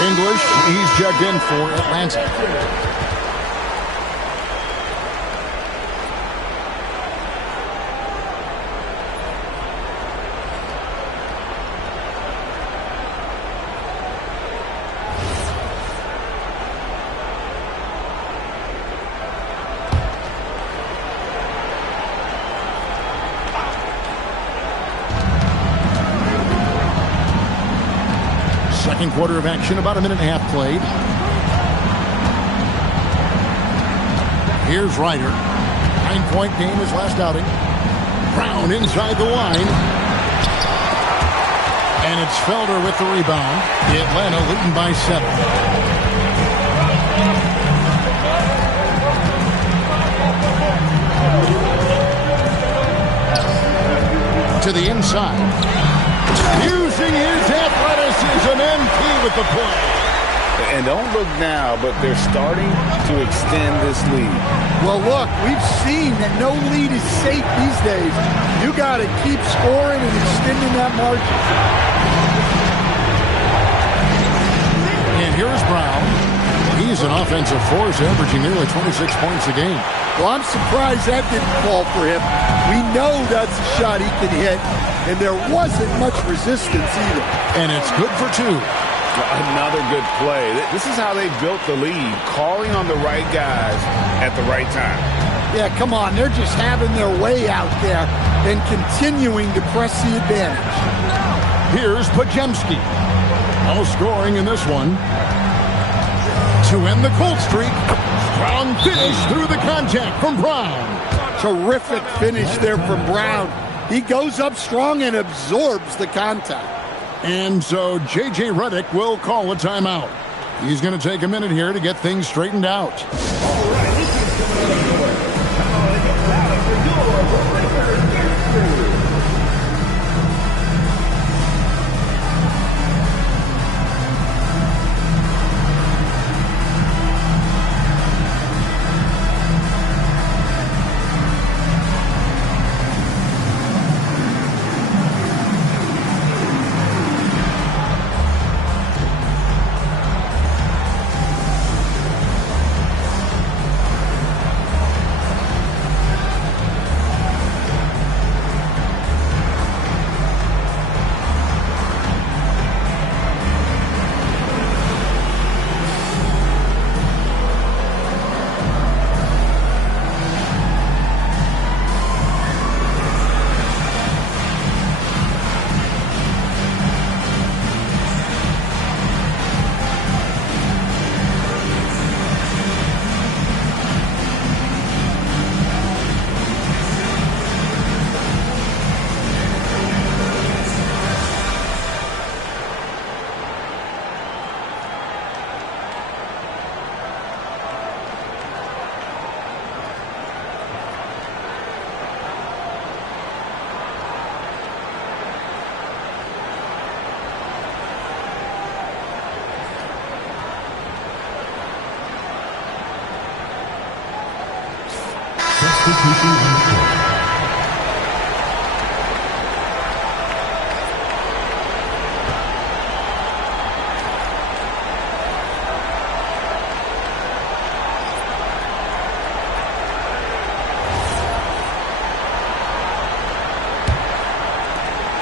English, he's checked in for Atlanta. Second quarter of action, about a minute and a half played. Here's Ryder. 9-point game his last outing. Brown inside the line. And it's Felder with the rebound. Atlanta leading by 7. To the inside. Using his athleticism, MP with the play. And don't look now, but they're starting to extend this lead. Well, look, we've seen that no lead is safe these days. You got to keep scoring and extending that margin. And here's Brown. He's an offensive force, averaging nearly 26 points a game. Well, I'm surprised that didn't fall for him. We know that's a shot he can hit, and there wasn't much resistance either. And it's good for 2. Another good play. This is how they built the lead, calling on the right guys at the right time. Yeah, come on. They're just having their way out there and continuing to press the advantage. Here's Pajemski. No scoring in this one. To end the cold streak, strong finish through the contact from Brown. Terrific finish there from Brown. He goes up strong and absorbs the contact. And so J.J. Redick will call a timeout. He's going to take a minute here to get things straightened out.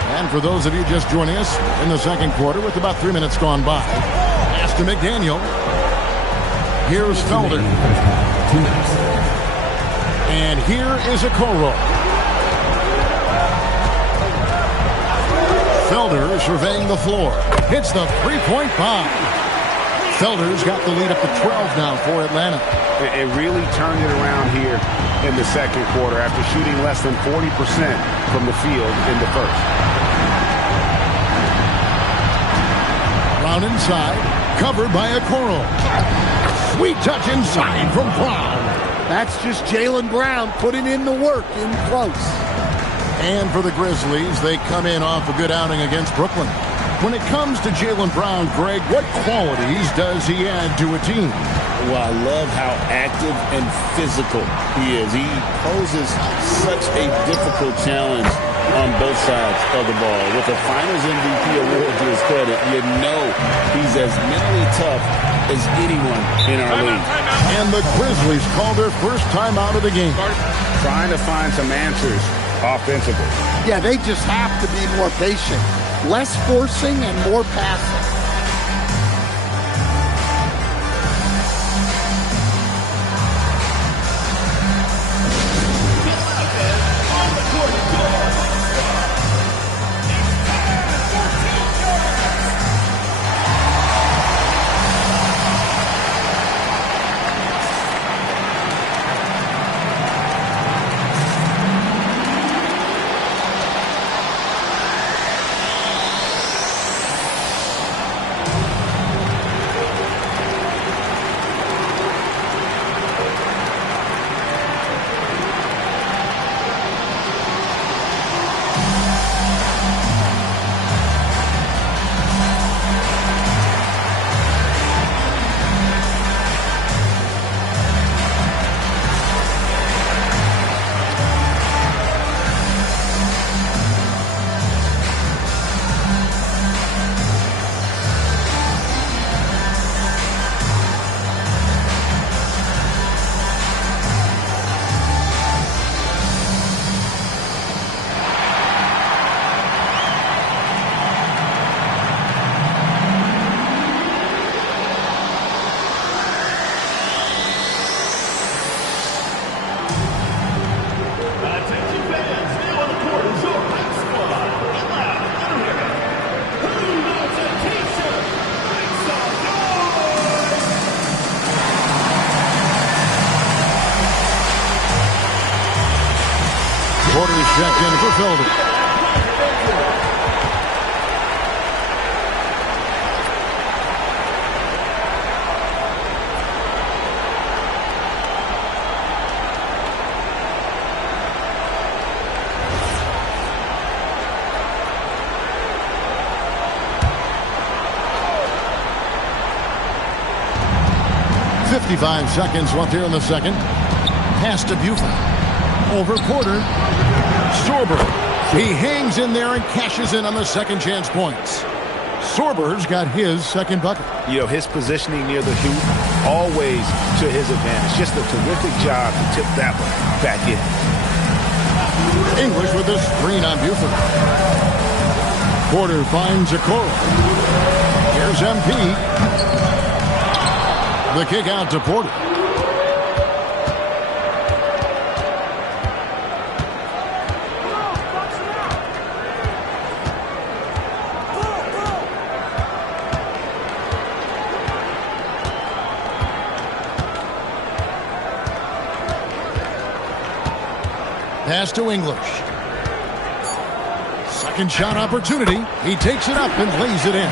And for those of you just joining us in the second quarter with about 3 minutes gone by, Aston McDaniel. Here's Felder. And here is Okoro. Felder surveying the floor. Hits the three-point bomb. Felder's got the lead up to 12 now for Atlanta. It really turned it around here in the second quarter after shooting less than 40% from the field in the first. Brown inside, covered by Okoro. Sweet touch inside from Brown. That's just Jaylen Brown putting in the work in close. And for the Grizzlies, they come in off a good outing against Brooklyn. When it comes to Jaylen Brown, Greg, what qualities does he add to a team? Well, I love how active and physical he is. He poses such a difficult challenge on both sides of the ball. With the Finals MVP award to his credit, you know he's as mentally tough as anyone in our league. And the Grizzlies call their first time out of the game. Trying to find some answers offensively. Yeah, they just have to be more patient. Less forcing and more passing. checked in for Felder. .55 seconds left here in the second. Pass to Buford. Over Porter. Sorber. He hangs in there and cashes in on the second chance points. Sorber's got his second bucket. You know, his positioning near the hoop, always to his advantage. Just a terrific job to tip that one back in. English with a screen on Buford. Porter finds Okoro. Here's MP. The kick out to Porter. Pass to English. Second shot opportunity. He takes it up and lays it in.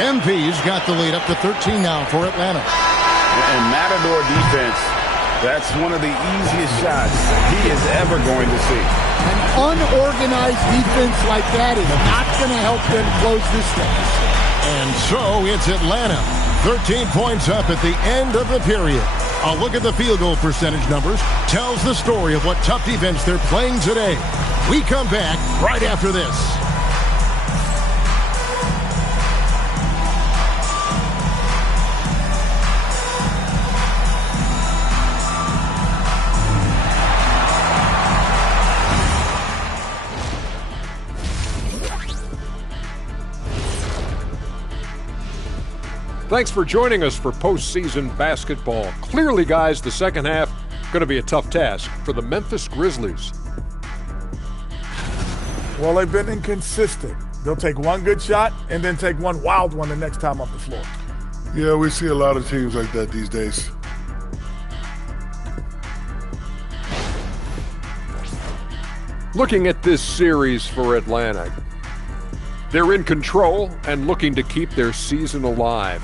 MP's got the lead up to 13 now for Atlanta. And Matador defense, that's one of the easiest shots he is ever going to see. An unorganized defense like that is not going to help them close this deficit. And so it's Atlanta. 13 points up at the end of the period. A look at the field goal percentage numbers tells the story of what tough defense they're playing today. We come back right after this. Thanks for joining us for postseason basketball. Clearly, guys, the second half going to be a tough task for the Memphis Grizzlies. Well, they've been inconsistent. They'll take one good shot and then take one wild one the next time off the floor. Yeah, we see a lot of teams like that these days. Looking at this series for Atlanta, they're in control and looking to keep their season alive.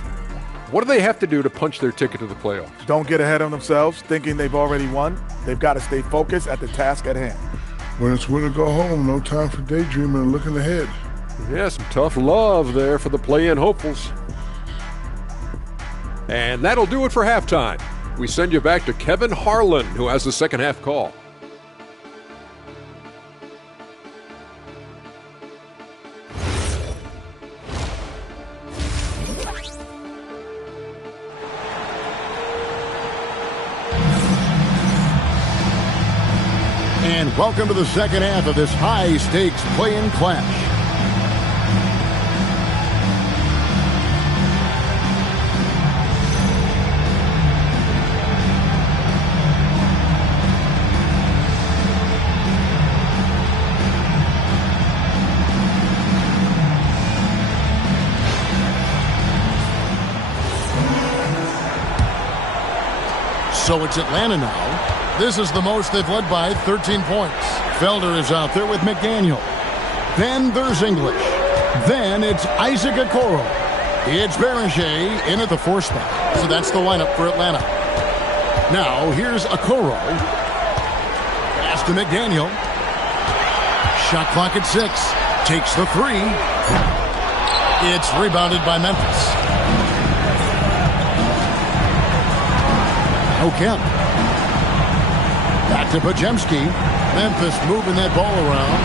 What do they have to do to punch their ticket to the playoffs? Don't get ahead of themselves thinking they've already won. They've got to stay focused at the task at hand. When it's win or go home, no time for daydreaming and looking ahead. Yeah, some tough love there for the play-in hopefuls. And that'll do it for halftime. We send you back to Kevin Harlan, who has the second half call. And welcome to the second half of this high-stakes play-in clash. So it's Atlanta now. This is the most they've led by 13 points. Felder is out there with McDaniel. Then there's English. Then it's Isaac Okoro. It's Beranger in at the 4 spot. So that's the lineup for Atlanta. Now here's Okoro. Pass to McDaniel. Shot clock at 6. Takes the 3. It's rebounded by Memphis. O'Kemp. Back to Podziemski. Memphis moving that ball around.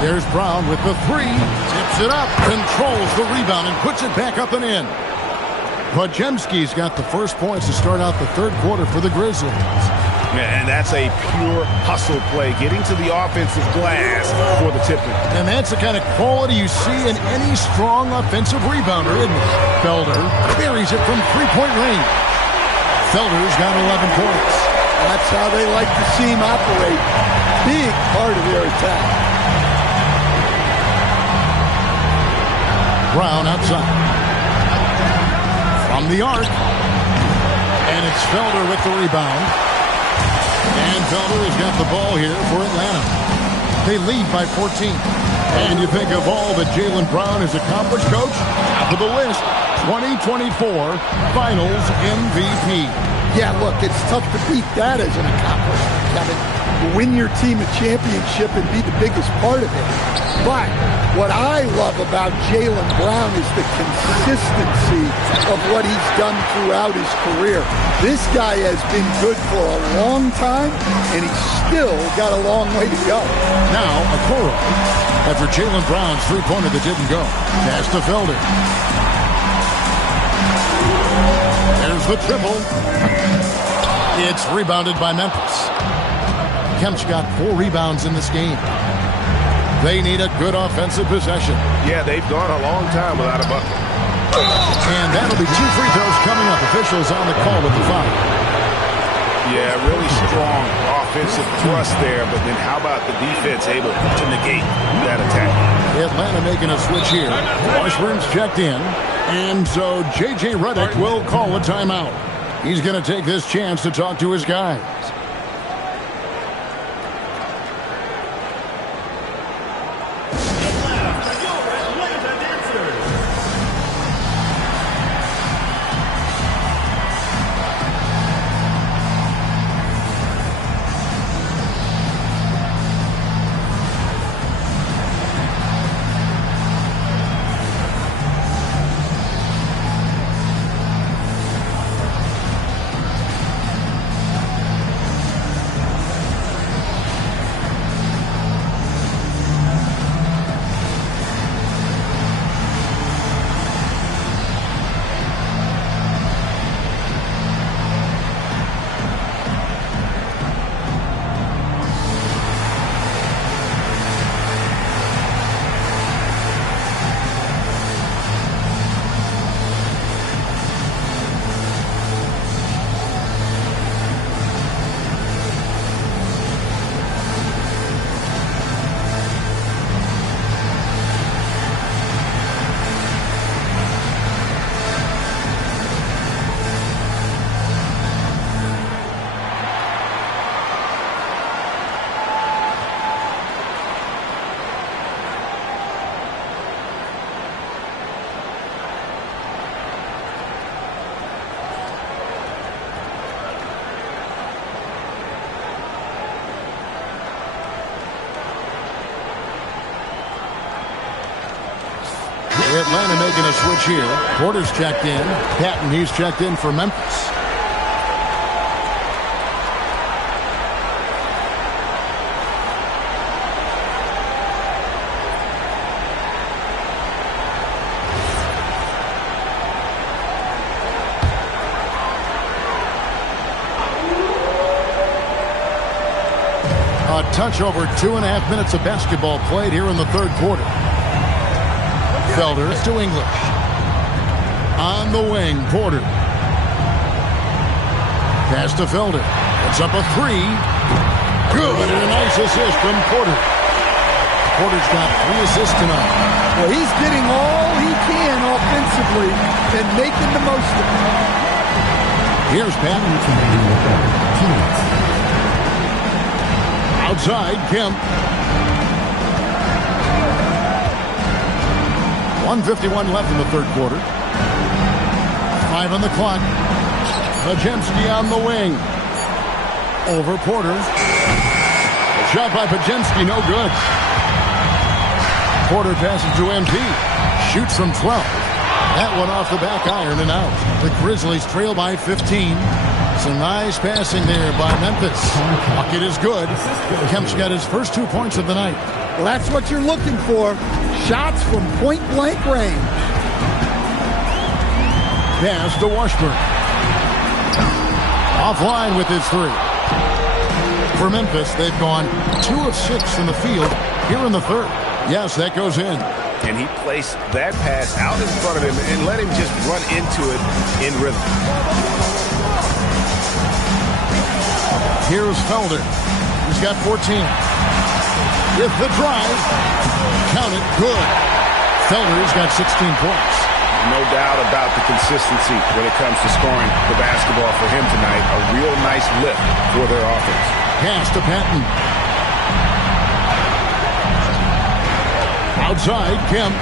There's Brown with the 3. Tips it up. Controls the rebound and puts it back up and in. Podziemski's got the first points to start out the third quarter for the Grizzlies. And that's a pure hustle play, getting to the offensive glass for the tip-in. And that's the kind of quality you see in any strong offensive rebounder, isn't it? Felder buries it from three-point range. Felder's got 11 points. That's how they like to see him operate. Big part of their attack. Brown outside. From the arc. And it's Felder with the rebound. And Felder has got the ball here for Atlanta. They lead by 14. And you think of all that Jaylen Brown has accomplished, Coach? Top of the list, 2024 Finals MVP. Yeah, look, it's tough to beat that as an accomplishment, Kevin. Win your team a championship and be the biggest part of it. But what I love about Jaylen Brown is the consistency of what he's done throughout his career. This guy has been good for a long time, and he's still got a long way to go. Now, Okoro, after Jaylen Brown's three-pointer that didn't go. Pass to Felder. There's the triple. It's rebounded by Memphis. Kemp's got 4 rebounds in this game. They need a good offensive possession. Yeah, they've gone a long time without a bucket. And that'll be 2 free throws coming up. Officials on the call with the foul. Yeah, really strong offensive thrust there, but then how about the defense able to negate that attack? Atlanta making a switch here. Washburn's checked in. And so J.J. Redick will call a timeout. He's going to take this chance to talk to his guys. Atlanta making a switch here. Porter's checked in. Patton, he's checked in for Memphis. A touch over 2.5 minutes of basketball played here in the third quarter. Felder to English. On the wing, Porter. Pass to Felder. It's up a 3. Good, and a nice assist from Porter. Porter's got 3 assists tonight. Well, he's getting all he can offensively and making the most of it. Here's Patton. Outside, Kemp. 1:51 left in the third quarter. 5 on the clock. Podziemski on the wing. Over Porter. A shot by Podziemski, no good. Porter passes to MP. Shoots from 12. That one off the back iron and out. The Grizzlies trail by 15. Some nice passing there by Memphis. Bucket is good. Kemp's got his first 2 points of the night. Well, that's what you're looking for. Shots from point-blank range. Pass to Washburn. Offline with his 3. For Memphis, they've gone 2 of 6 from the field here in the third. Yes, that goes in. And he placed that pass out in front of him and let him just run into it in rhythm. Here's Felder. He's got 14. With the drive. Count it. Good. Felder's got 16 points. No doubt about the consistency when it comes to scoring the basketball for him tonight. A real nice lift for their offense. Pass to Patton. Outside, Kemp.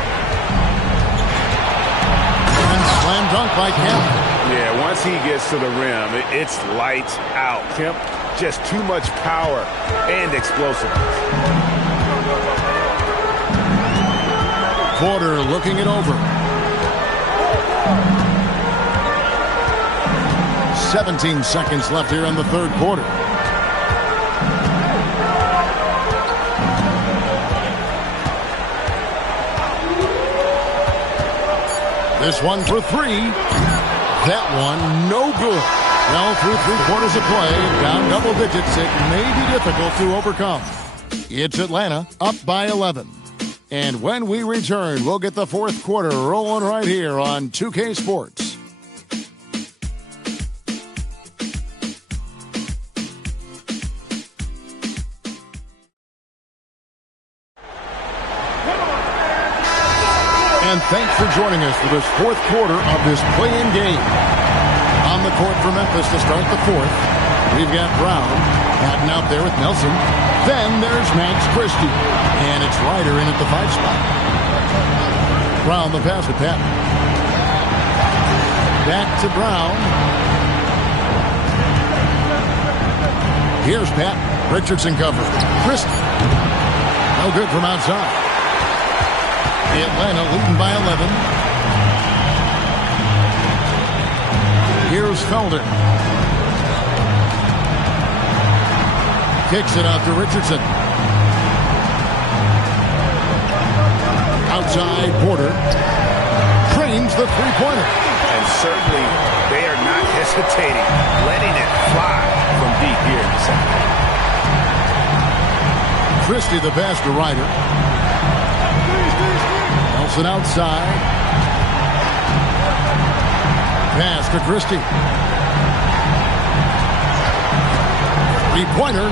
And slam dunk by Kemp. Yeah, once he gets to the rim, it's lights out. Kemp, just too much power and explosiveness. Porter looking it over. 17 seconds left here in the third quarter. This one for three. That one no good. Well, through 3 quarters of play, down double digits, it may be difficult to overcome. It's Atlanta up by 11. And when we return, we'll get the fourth quarter rolling right here on 2K Sports. And thanks for joining us for this fourth quarter of this play-in game. On the court for Memphis to start the fourth, we've got Brown batting out there with Nelson. Then there's Max Christie, and it's Ryder in at the 5 spot. Brown the pass to Pat. Back to Brown. Here's Pat. Richardson covered. Christie. No good from outside. Atlanta leading by 11. Here's Felder. Kicks it out to Richardson. Outside, Porter. Trains the three-pointer. And certainly, they are not hesitating, letting it fly from deep here in the second half. Christie the pass to Ryder. Nelson outside. Pass to Christie. Three-pointer.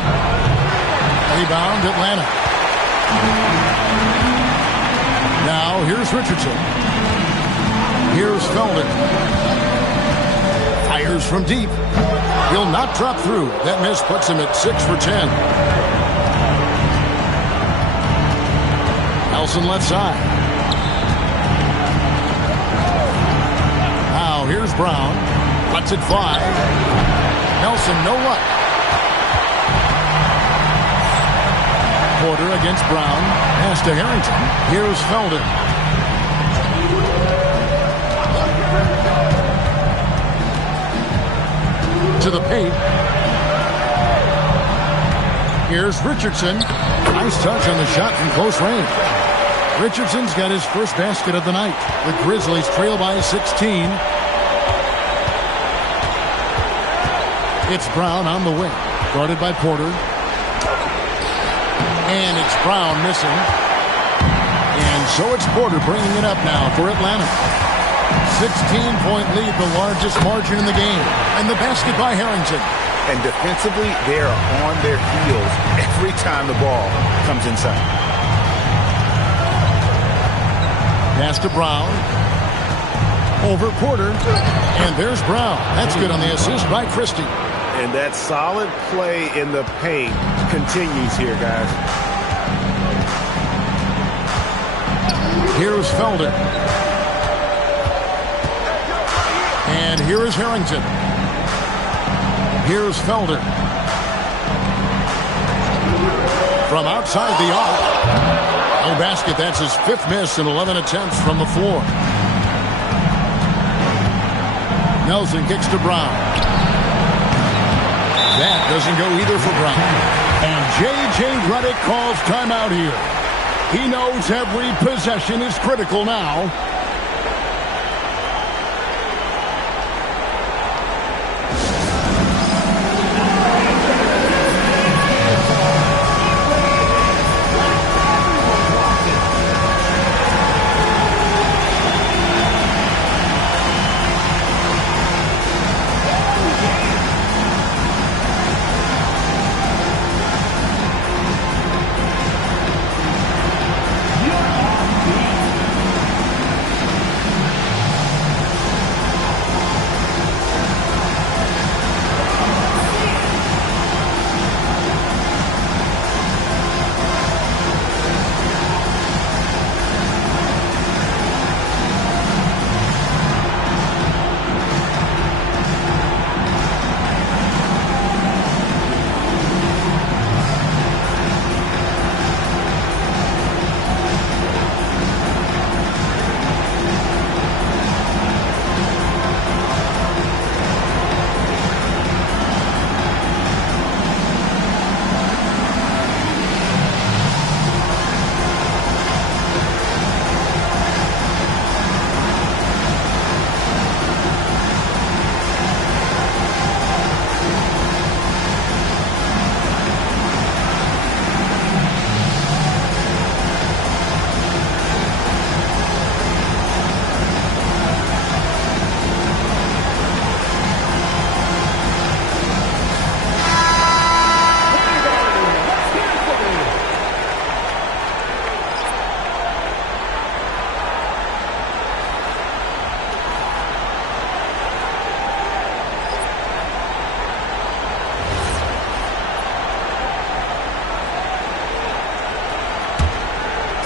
Rebound, Atlanta. Now, here's Richardson. Here's Felder. Fires from deep. He'll not drop through. That miss puts him at 6 for 10. Nelson left side. Now, here's Brown. Lets it fly. Nelson, no luck. Porter against Brown. Pass to Harrington. Here's Felder. To the paint. Here's Richardson. Nice touch on the shot from close range. Richardson's got his first basket of the night. The Grizzlies trail by 16. It's Brown on the wing. Guarded by Porter. And it's Brown missing. And so it's Porter bringing it up now for Atlanta. 16-point lead, the largest margin in the game. And the basket by Harrington. And defensively, they are on their heels every time the ball comes inside. Pass to Brown. Over Porter. And there's Brown. That's good on the assist by Christie. And that solid play in the paint continues here, guys. Here's Felder. And here is Harrington. Here's Felder. From outside the arc. No basket. That's his 5th miss in 11 attempts from the floor. Nelson kicks to Brown. That doesn't go either for Brown. And J.J. Redick calls timeout here. He knows every possession is critical now.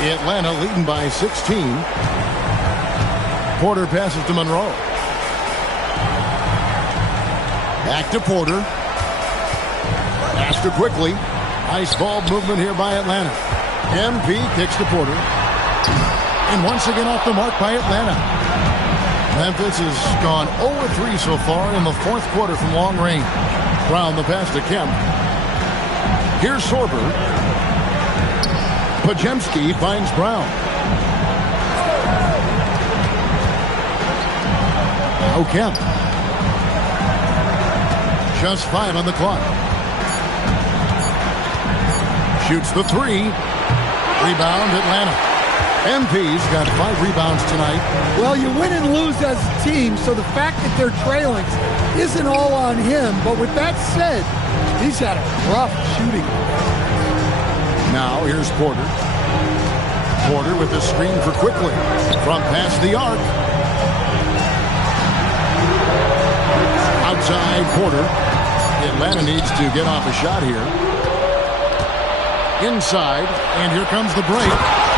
Atlanta leading by 16. Porter passes to Monroe. Back to Porter. Faster quickly. Nice ball movement here by Atlanta. MP kicks to Porter. And once again off the mark by Atlanta. Memphis has gone 0-3 so far in the fourth quarter from long range. Brown the pass to Kemp. Here's Sorber. Podziemski finds Brown. Now Kemp. Just 5 on the clock. Shoots the 3. Rebound Atlanta. MP's got 5 rebounds tonight. Well, you win and lose as a team, so the fact that they're trailing isn't all on him. But with that said, he's had a rough shooting. Now here's Porter. Porter with the screen for Quickly. From past the arc. Outside Porter. Atlanta needs to get off a shot here. Inside, and here comes the break.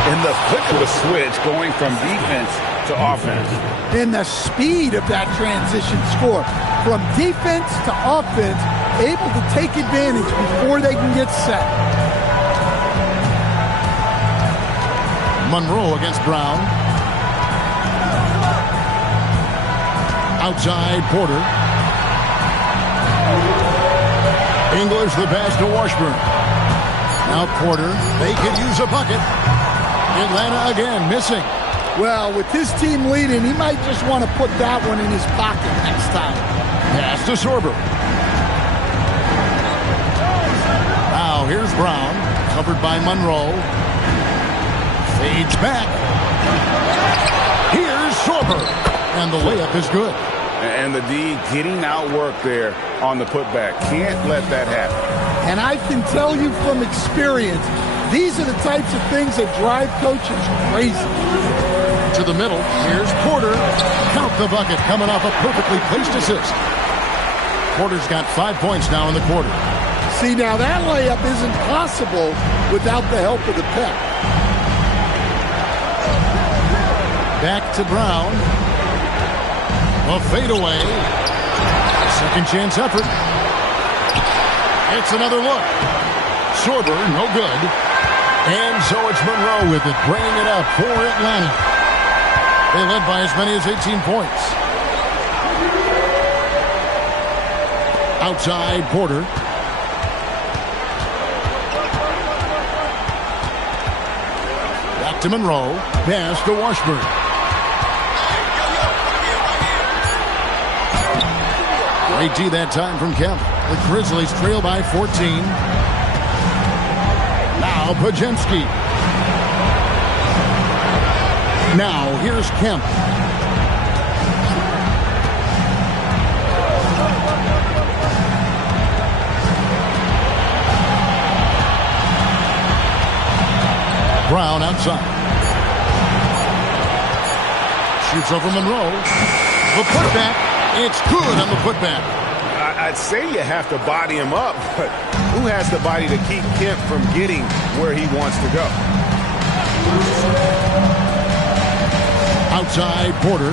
In the flick of a switch, going from defense to offense. And the speed of that transition score. From defense to offense, able to take advantage before they can get set. Monroe against Brown. Outside Porter. English the pass to Washburn. Now Porter, they could use a bucket. Atlanta again missing. Well, with his team leading, he might just want to put that one in his pocket next time. Pass to Sorber. Now here's Brown, covered by Monroe. Fades back. Here's Sorber. And the layup is good. And the D getting outworked there on the putback. Can't let that happen. And I can tell you from experience, these are the types of things that drive coaches crazy. To the middle, here's Porter. Count the bucket, coming off a perfectly placed assist. Porter's got 5 points now in the quarter. See, now that layup isn't possible without the help of the pep. Back to Brown. A fadeaway. Second chance effort. It's another look. Sorber, no good. And so it's Monroe with it, bringing it up for Atlanta. They led by as many as 18 points. Outside Porter. Back to Monroe. Pass to Washburn. Great D that time from Kemp. The Grizzlies trail by 14. Now Podziemski. Now here's Kemp. Brown outside. Shoots over Monroe. The putback. It's good on the putback. I'd say you have to body him up, but who has the body to keep Kemp from getting where he wants to go? Outside Porter.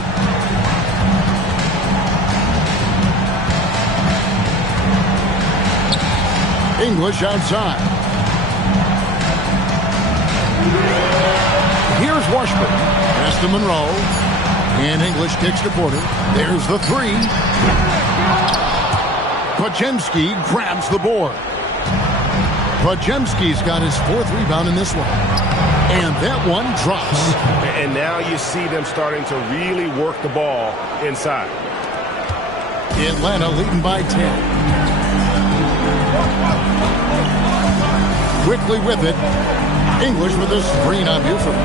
English outside. Here's Washburn. Pass to Monroe. And English kicks to Porter. There's the 3. Podziemski grabs the board. Podziemski's got his 4th rebound in this one. And that one drops. And now you see them starting to really work the ball inside. Atlanta leading by 10. Quickly with it. English with a screen on Buford.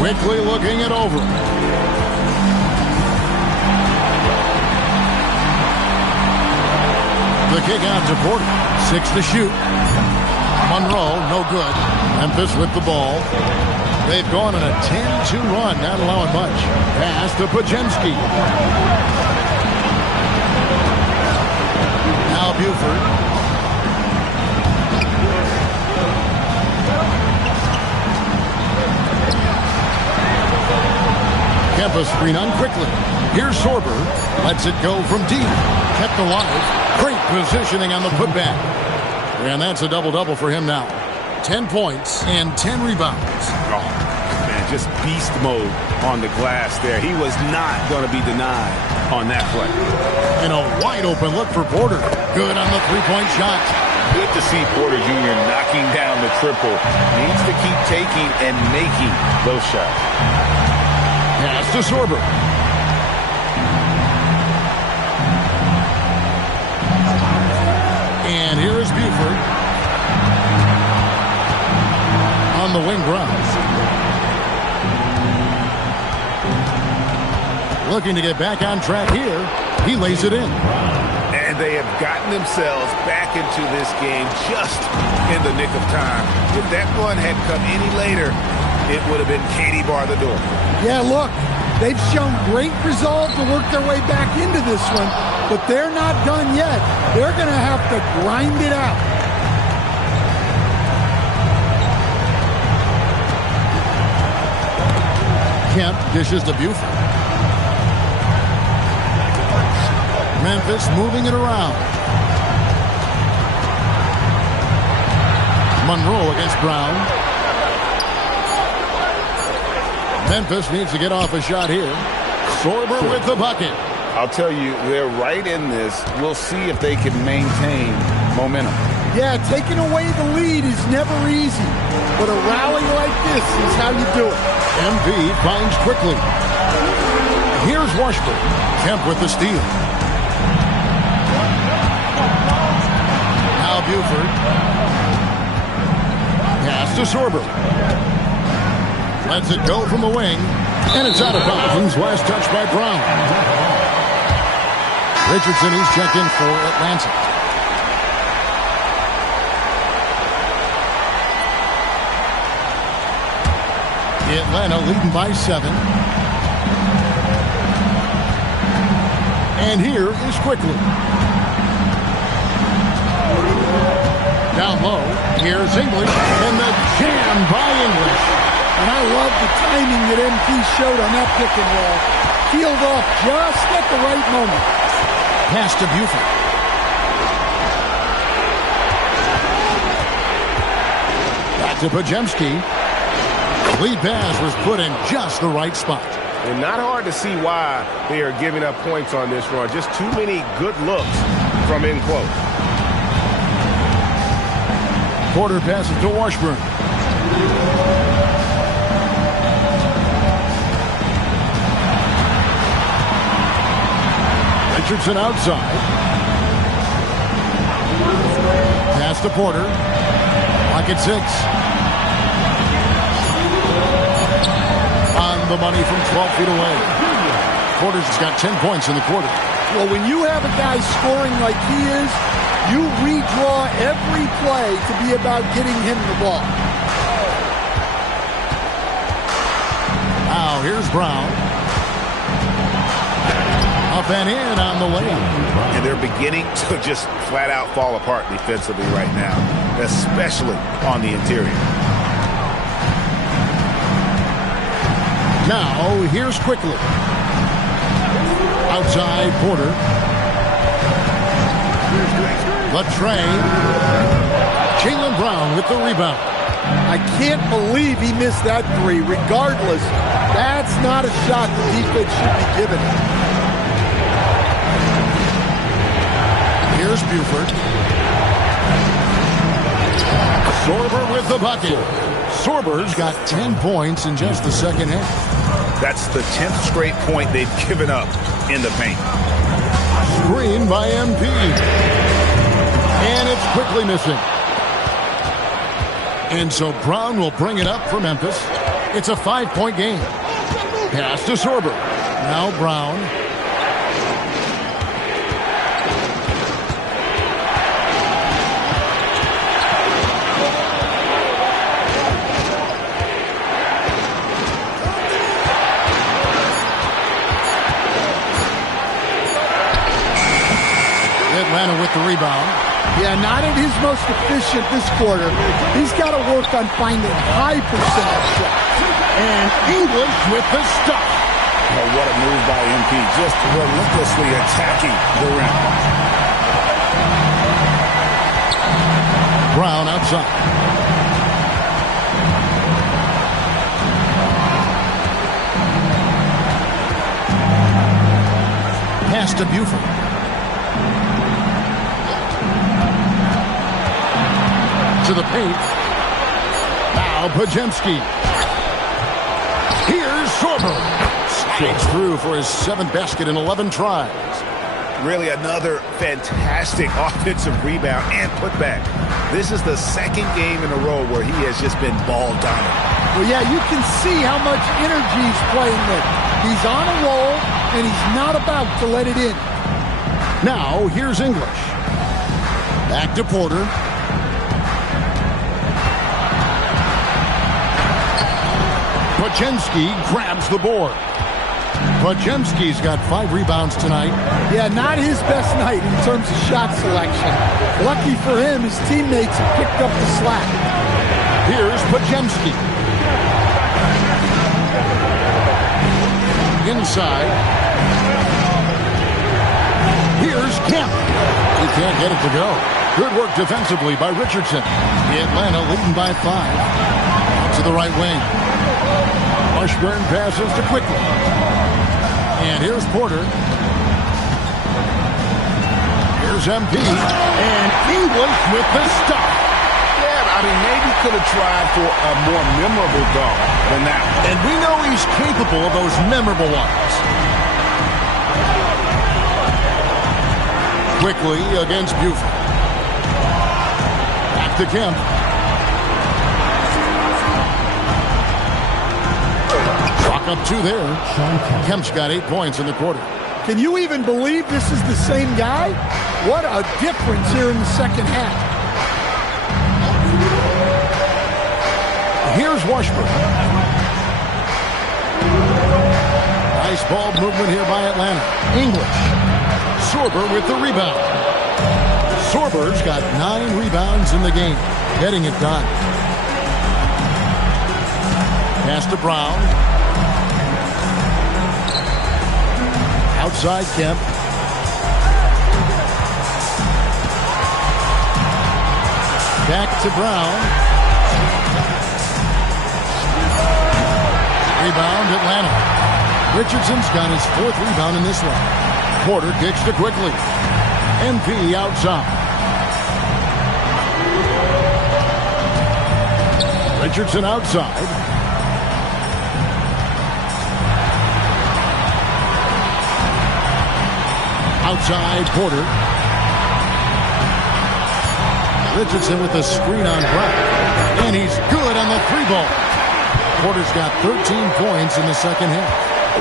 Quickly looking it over. The kick out to Porter. 6 to shoot. Monroe, no good. Memphis with the ball. They've gone on a 10-2 run, not allowing much. Pass to Podziemski. Now Buford. Kemp a screen on quickly. Here's Sorber. Lets it go from deep. Kept alive. Great positioning on the putback. And that's a double-double for him now. 10 points and 10 rebounds. Oh, man, just beast mode on the glass there. He was not going to be denied on that play. And a wide-open look for Porter. Good on the three-point shot. Good to see Porter Jr. knocking down the triple. Needs to keep taking and making those shots. Pass to Sorber. And here is Buford. On the wing grounds. Looking to get back on track here. He lays it in. And they have gotten themselves back into this game just in the nick of time. If that one had come any later, it would have been Katie bar the door. Yeah, look, they've shown great resolve to work their way back into this one, but they're not done yet. They're going to have to grind it out. Kemp dishes to Buford. Memphis moving it around. Monroe against Brown. Memphis needs to get off a shot here. Sorber with the bucket. I'll tell you, they're right in this. We'll see if they can maintain momentum. Yeah, taking away the lead is never easy, but a rally like this is how you do it. MV finds quickly. Here's Washburn. Kemp with the steal. Now Buford. Pass to Sorber. Lets it go from the wing. And it's out of bounds. Last touch by Brown. Richardson, he's checked in for Atlanta. Atlanta leading by 7. And here is Quickly. Down low, here's English, and the jam by English. And I love the timing that MP showed on that pick and roll. Peeled off just at the right moment. Pass to Buford. Back to Podziemski. Lead pass was put in just the right spot. And not hard to see why they are giving up points on this run. Just too many good looks from in close. Porter passes to Washburn. Richardson outside. Pass to Porter. Pocket 6. On the money from 12 feet away. Porter's just got 10 points in the quarter. Well, when you have a guy scoring like he is, you redraw every play to be about getting him the ball. Now here's Brown. Up and in on the lane. And they're beginning to just flat out fall apart defensively right now, especially on the interior. Now here's Quickly. Outside Porter. Latre. Jaylen Brown with the rebound. I can't believe he missed that three. Regardless, that's not a shot the defense should be giving him. Here's Buford. Sorber with the bucket. Sorber's got 10 points in just the second half. That's the 10th straight point they've given up in the paint. Screen by MP. And it's quickly missing. And so Brown will bring it up for Memphis. It's a 5-point game. Pass to Sorber. Now Brown. Atlanta with the rebound. Yeah, not at his most efficient this quarter. He's got to work on finding high percentage shots. And English with the stuff. what a move by MP. Just relentlessly attacking the rim. Brown outside. Pass to Buford. To the paint. Now Podziemski. Here's Sorber. Strikes through for his 7th basket in 11 tries. Really another fantastic offensive rebound and putback. This is the 2nd game in a row where he has just been ball dominant. Well, yeah, you can see how much energy he's playing with. He's on a roll, and he's not about to let it in. Now, here's English. Back to Porter. Podziemski grabs the board. Podziemski's got 5 rebounds tonight. Yeah, not his best night in terms of shot selection. Lucky for him, his teammates have picked up the slack. Here's Podziemski. Inside. Here's Kemp. He can't get it to go. Good work defensively by Richardson. Atlanta leading by 5. To the right wing. Washburn passes to Quickly. And here's Porter. Here's MP. And English with the stop. Yeah, I mean, maybe could have tried for a more memorable dunk than that one. And we know he's capable of those memorable ones. Quickly against Buford. Back to Kemp. Up 2 there. Kemp's got 8 points in the quarter. Can you even believe this is the same guy? What a difference here in the second half. Here's Washburn. Nice ball movement here by Atlanta. English. Sorber with the rebound. Sorber's got 9 rebounds in the game. Getting it done. Pass to Brown. Outside Kemp. Back to Brown. Rebound Atlanta. Richardson's got his 4th rebound in this one. Porter kicks to Quickly. MP outside. Richardson outside. Outside Porter. Richardson with the screen on Brown. And he's good on the 3-ball. Porter's got 13 points in the second half.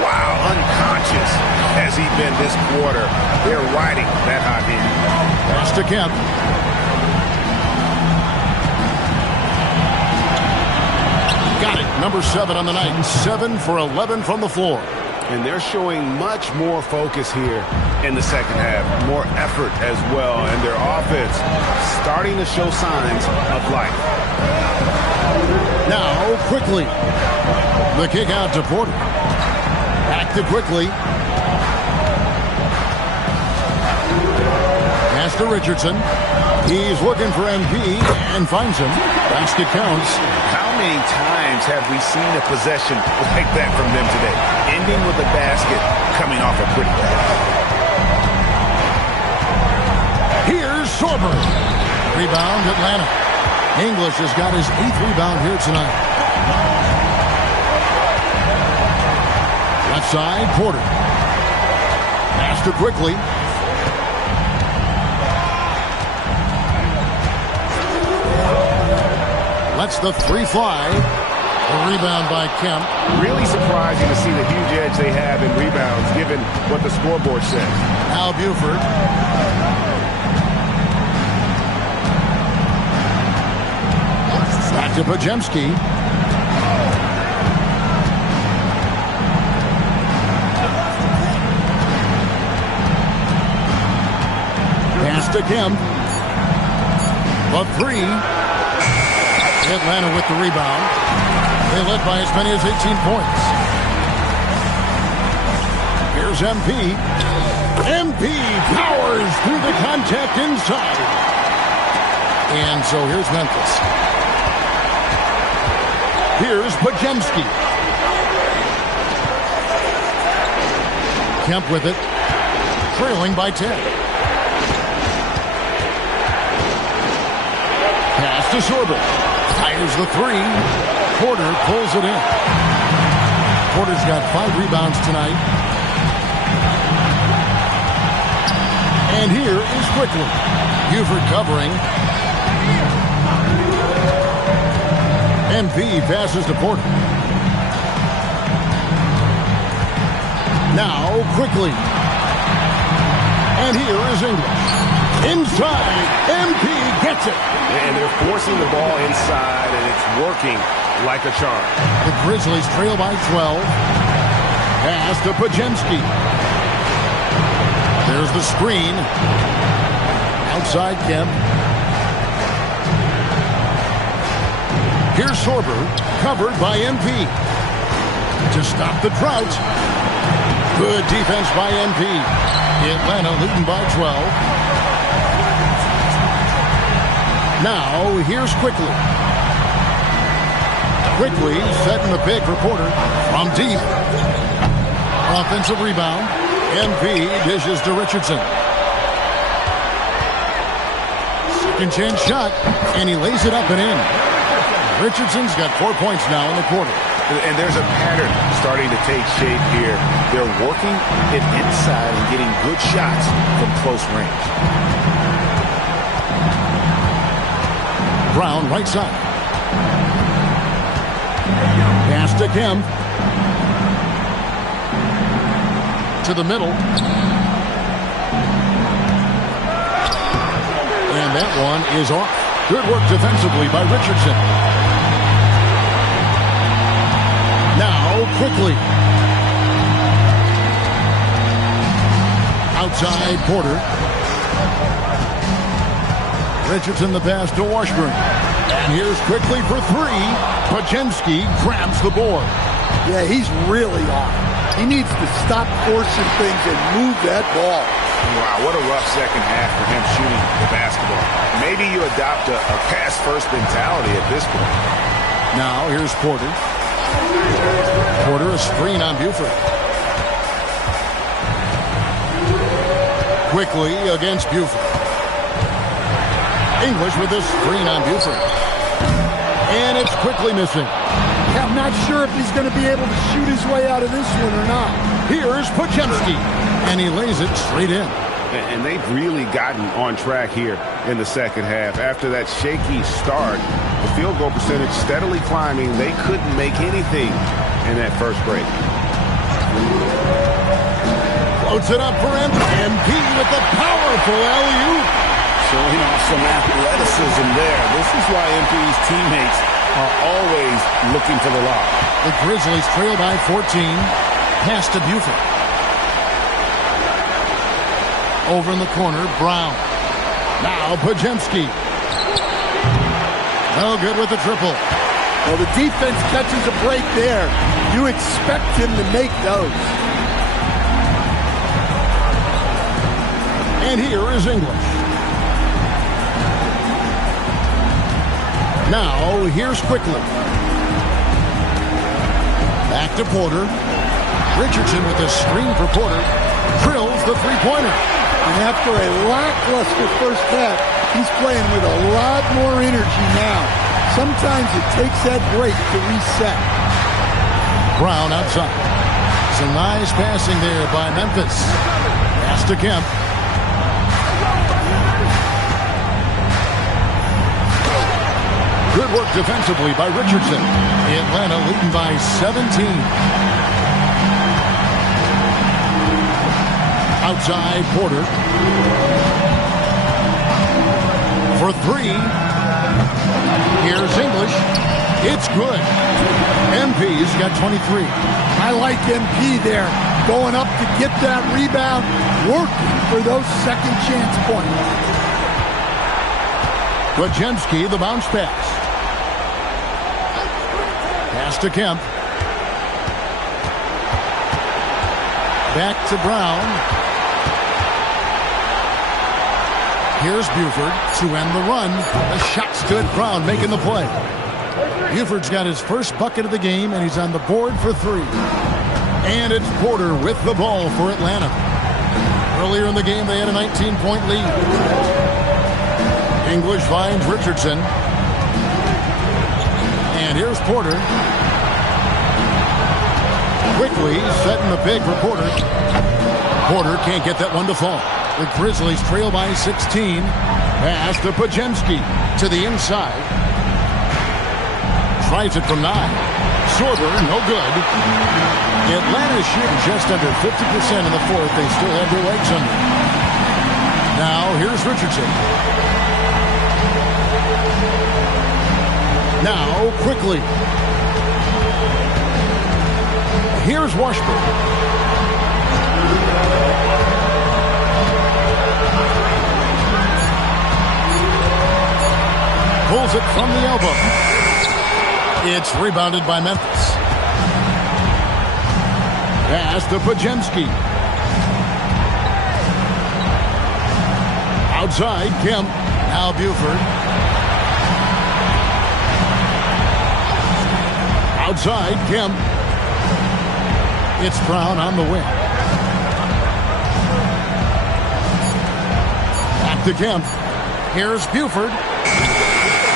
Wow, unconscious has he been this quarter. They're riding that hot hand. Pass to Kemp. Got it. Number 7 on the night. 7 for 11 from the floor. And they're showing much more focus here in the second half. More effort as well. And their offense starting to show signs of life. Now, Quickly. The kick out to Porter. Back to Quickly. Pass to Richardson. He's looking for MP and finds him. Basket counts. How many times have we seen a possession like that from them today? Ending with a basket, coming off a pretty pass. Here's Sorber. Rebound Atlanta. English has got his 8th rebound here tonight. Left side, Porter. Pass to Quickly. Lets the 3 fly. A rebound by Kemp. Really surprising to see the huge edge they have in rebounds, given what the scoreboard says. Now Buford. Back to Podziemski. Pass to Kemp. The 3. Atlanta with the rebound. They led by as many as 18 points. Here's MP. MP powers through the contact inside. And so here's Memphis. Here's Podziemski. Kemp with it. Trailing by 10. Pass to Sorber. Fires the three. Porter pulls it in. Porter's got 5 rebounds tonight. And here is Quickly. Buford covering. MP passes to Porter. Now Quickly. And here is English. Inside. MP gets it. And they're forcing the ball inside, and it's working like a charm. The Grizzlies trail by 12. Pass to Podziemski. There's the screen. Outside Kemp. Here's Sorber, covered by MP. To stop the drought. Good defense by MP. Atlanta leading by 12. Now, here's Quickly. Quickly setting the pick for Porter from deep. Offensive rebound. MP dishes to Richardson. Second chance shot, and he lays it up and in. Richardson's got 4 points now in the quarter. And there's a pattern starting to take shape here. They're working it inside and getting good shots from close range. Brown right side. Pass to Kemp. To the middle. And that one is off. Good work defensively by Richardson. Now Quickly. Outside Porter. Richardson the pass to Washburn. And here's Quickly for 3. Podziemski grabs the board. Yeah, he's really on. He needs to stop forcing things and move that ball. Wow, what a rough second half for him shooting the basketball. Maybe you adopt a pass-first mentality at this point. Now here's Porter. Porter a screen on Buford. Quickly against Buford. English with this screen on Buford. And it's Quickly missing. I'm not sure if he's going to be able to shoot his way out of this one or not. Here's Podziemski. And he lays it straight in. And they've really gotten on track here in the second half. After that shaky start, the field goal percentage steadily climbing. They couldn't make anything in that first break. Floats it up for MP with the powerful alley-oop. Showing off some athleticism there. This is why MP's teammates are always looking for the lob. The Grizzlies trail by 14. Pass to Buford. Over in the corner, Brown. Now Podziemski. No good with the triple. Well, the defense catches a break there. You expect him to make those. And here is English. Now, here's Quickly. Back to Porter. Richardson with a screen for Porter. Drills the three-pointer. And after a lackluster first half, he's playing with a lot more energy now. Sometimes it takes that break to reset. Brown outside. Some nice passing there by Memphis. Pass to Kemp. Good work defensively by Richardson. Atlanta leading by 17. Outside Porter. For 3. Here's English. It's good. MP's got 23. I like MP there. Going up to get that rebound. Working for those second chance points. Podziemski, the bounce pass. Pass to Kemp. Back to Brown. Here's Buford to end the run. The shot stood. Brown making the play. Buford's got his first bucket of the game, and he's on the board for 3. And it's Porter with the ball for Atlanta. Earlier in the game, they had a 19-point lead. English finds Richardson. And here's Porter. Quickly setting the pick for Porter. Porter can't get that one to fall. The Grizzlies trail by 16. Pass to Podziemski to the inside. Tries it from 9. Sorber, no good. Atlanta's shooting just under 50% in the fourth. They still have their legs under. Now here's Richardson. Now quickly. Here's Washburn. Pulls it from the elbow. It's rebounded by Memphis. Pass to Podziemski. Outside, Kemp. Now Buford. Outside, Kemp. It's Brown on the wing. Back to Kemp. Here's Buford.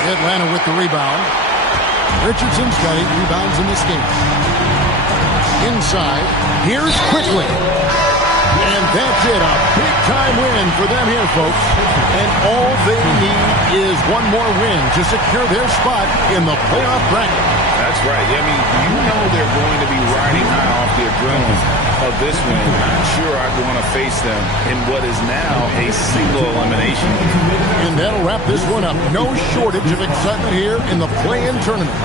Atlanta with the rebound. Richardson's got 8 rebounds in this game. Inside. Here's Quickly. And that's it. A big-time win for them here, folks. And all they need is one more win to secure their spot in the playoff bracket. That's right. I mean, you know they're going to be riding high off the adrenaline of this win. Not sure I'd want to face them in what is now a single elimination. And that'll wrap this one up. No shortage of excitement here in the play-in tournament.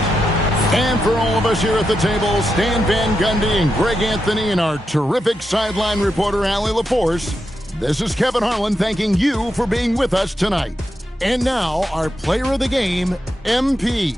And for all of us here at the table, Stan Van Gundy and Greg Anthony and our terrific sideline reporter, Allie LaForce, this is Kevin Harlan thanking you for being with us tonight. And now, our player of the game, MP.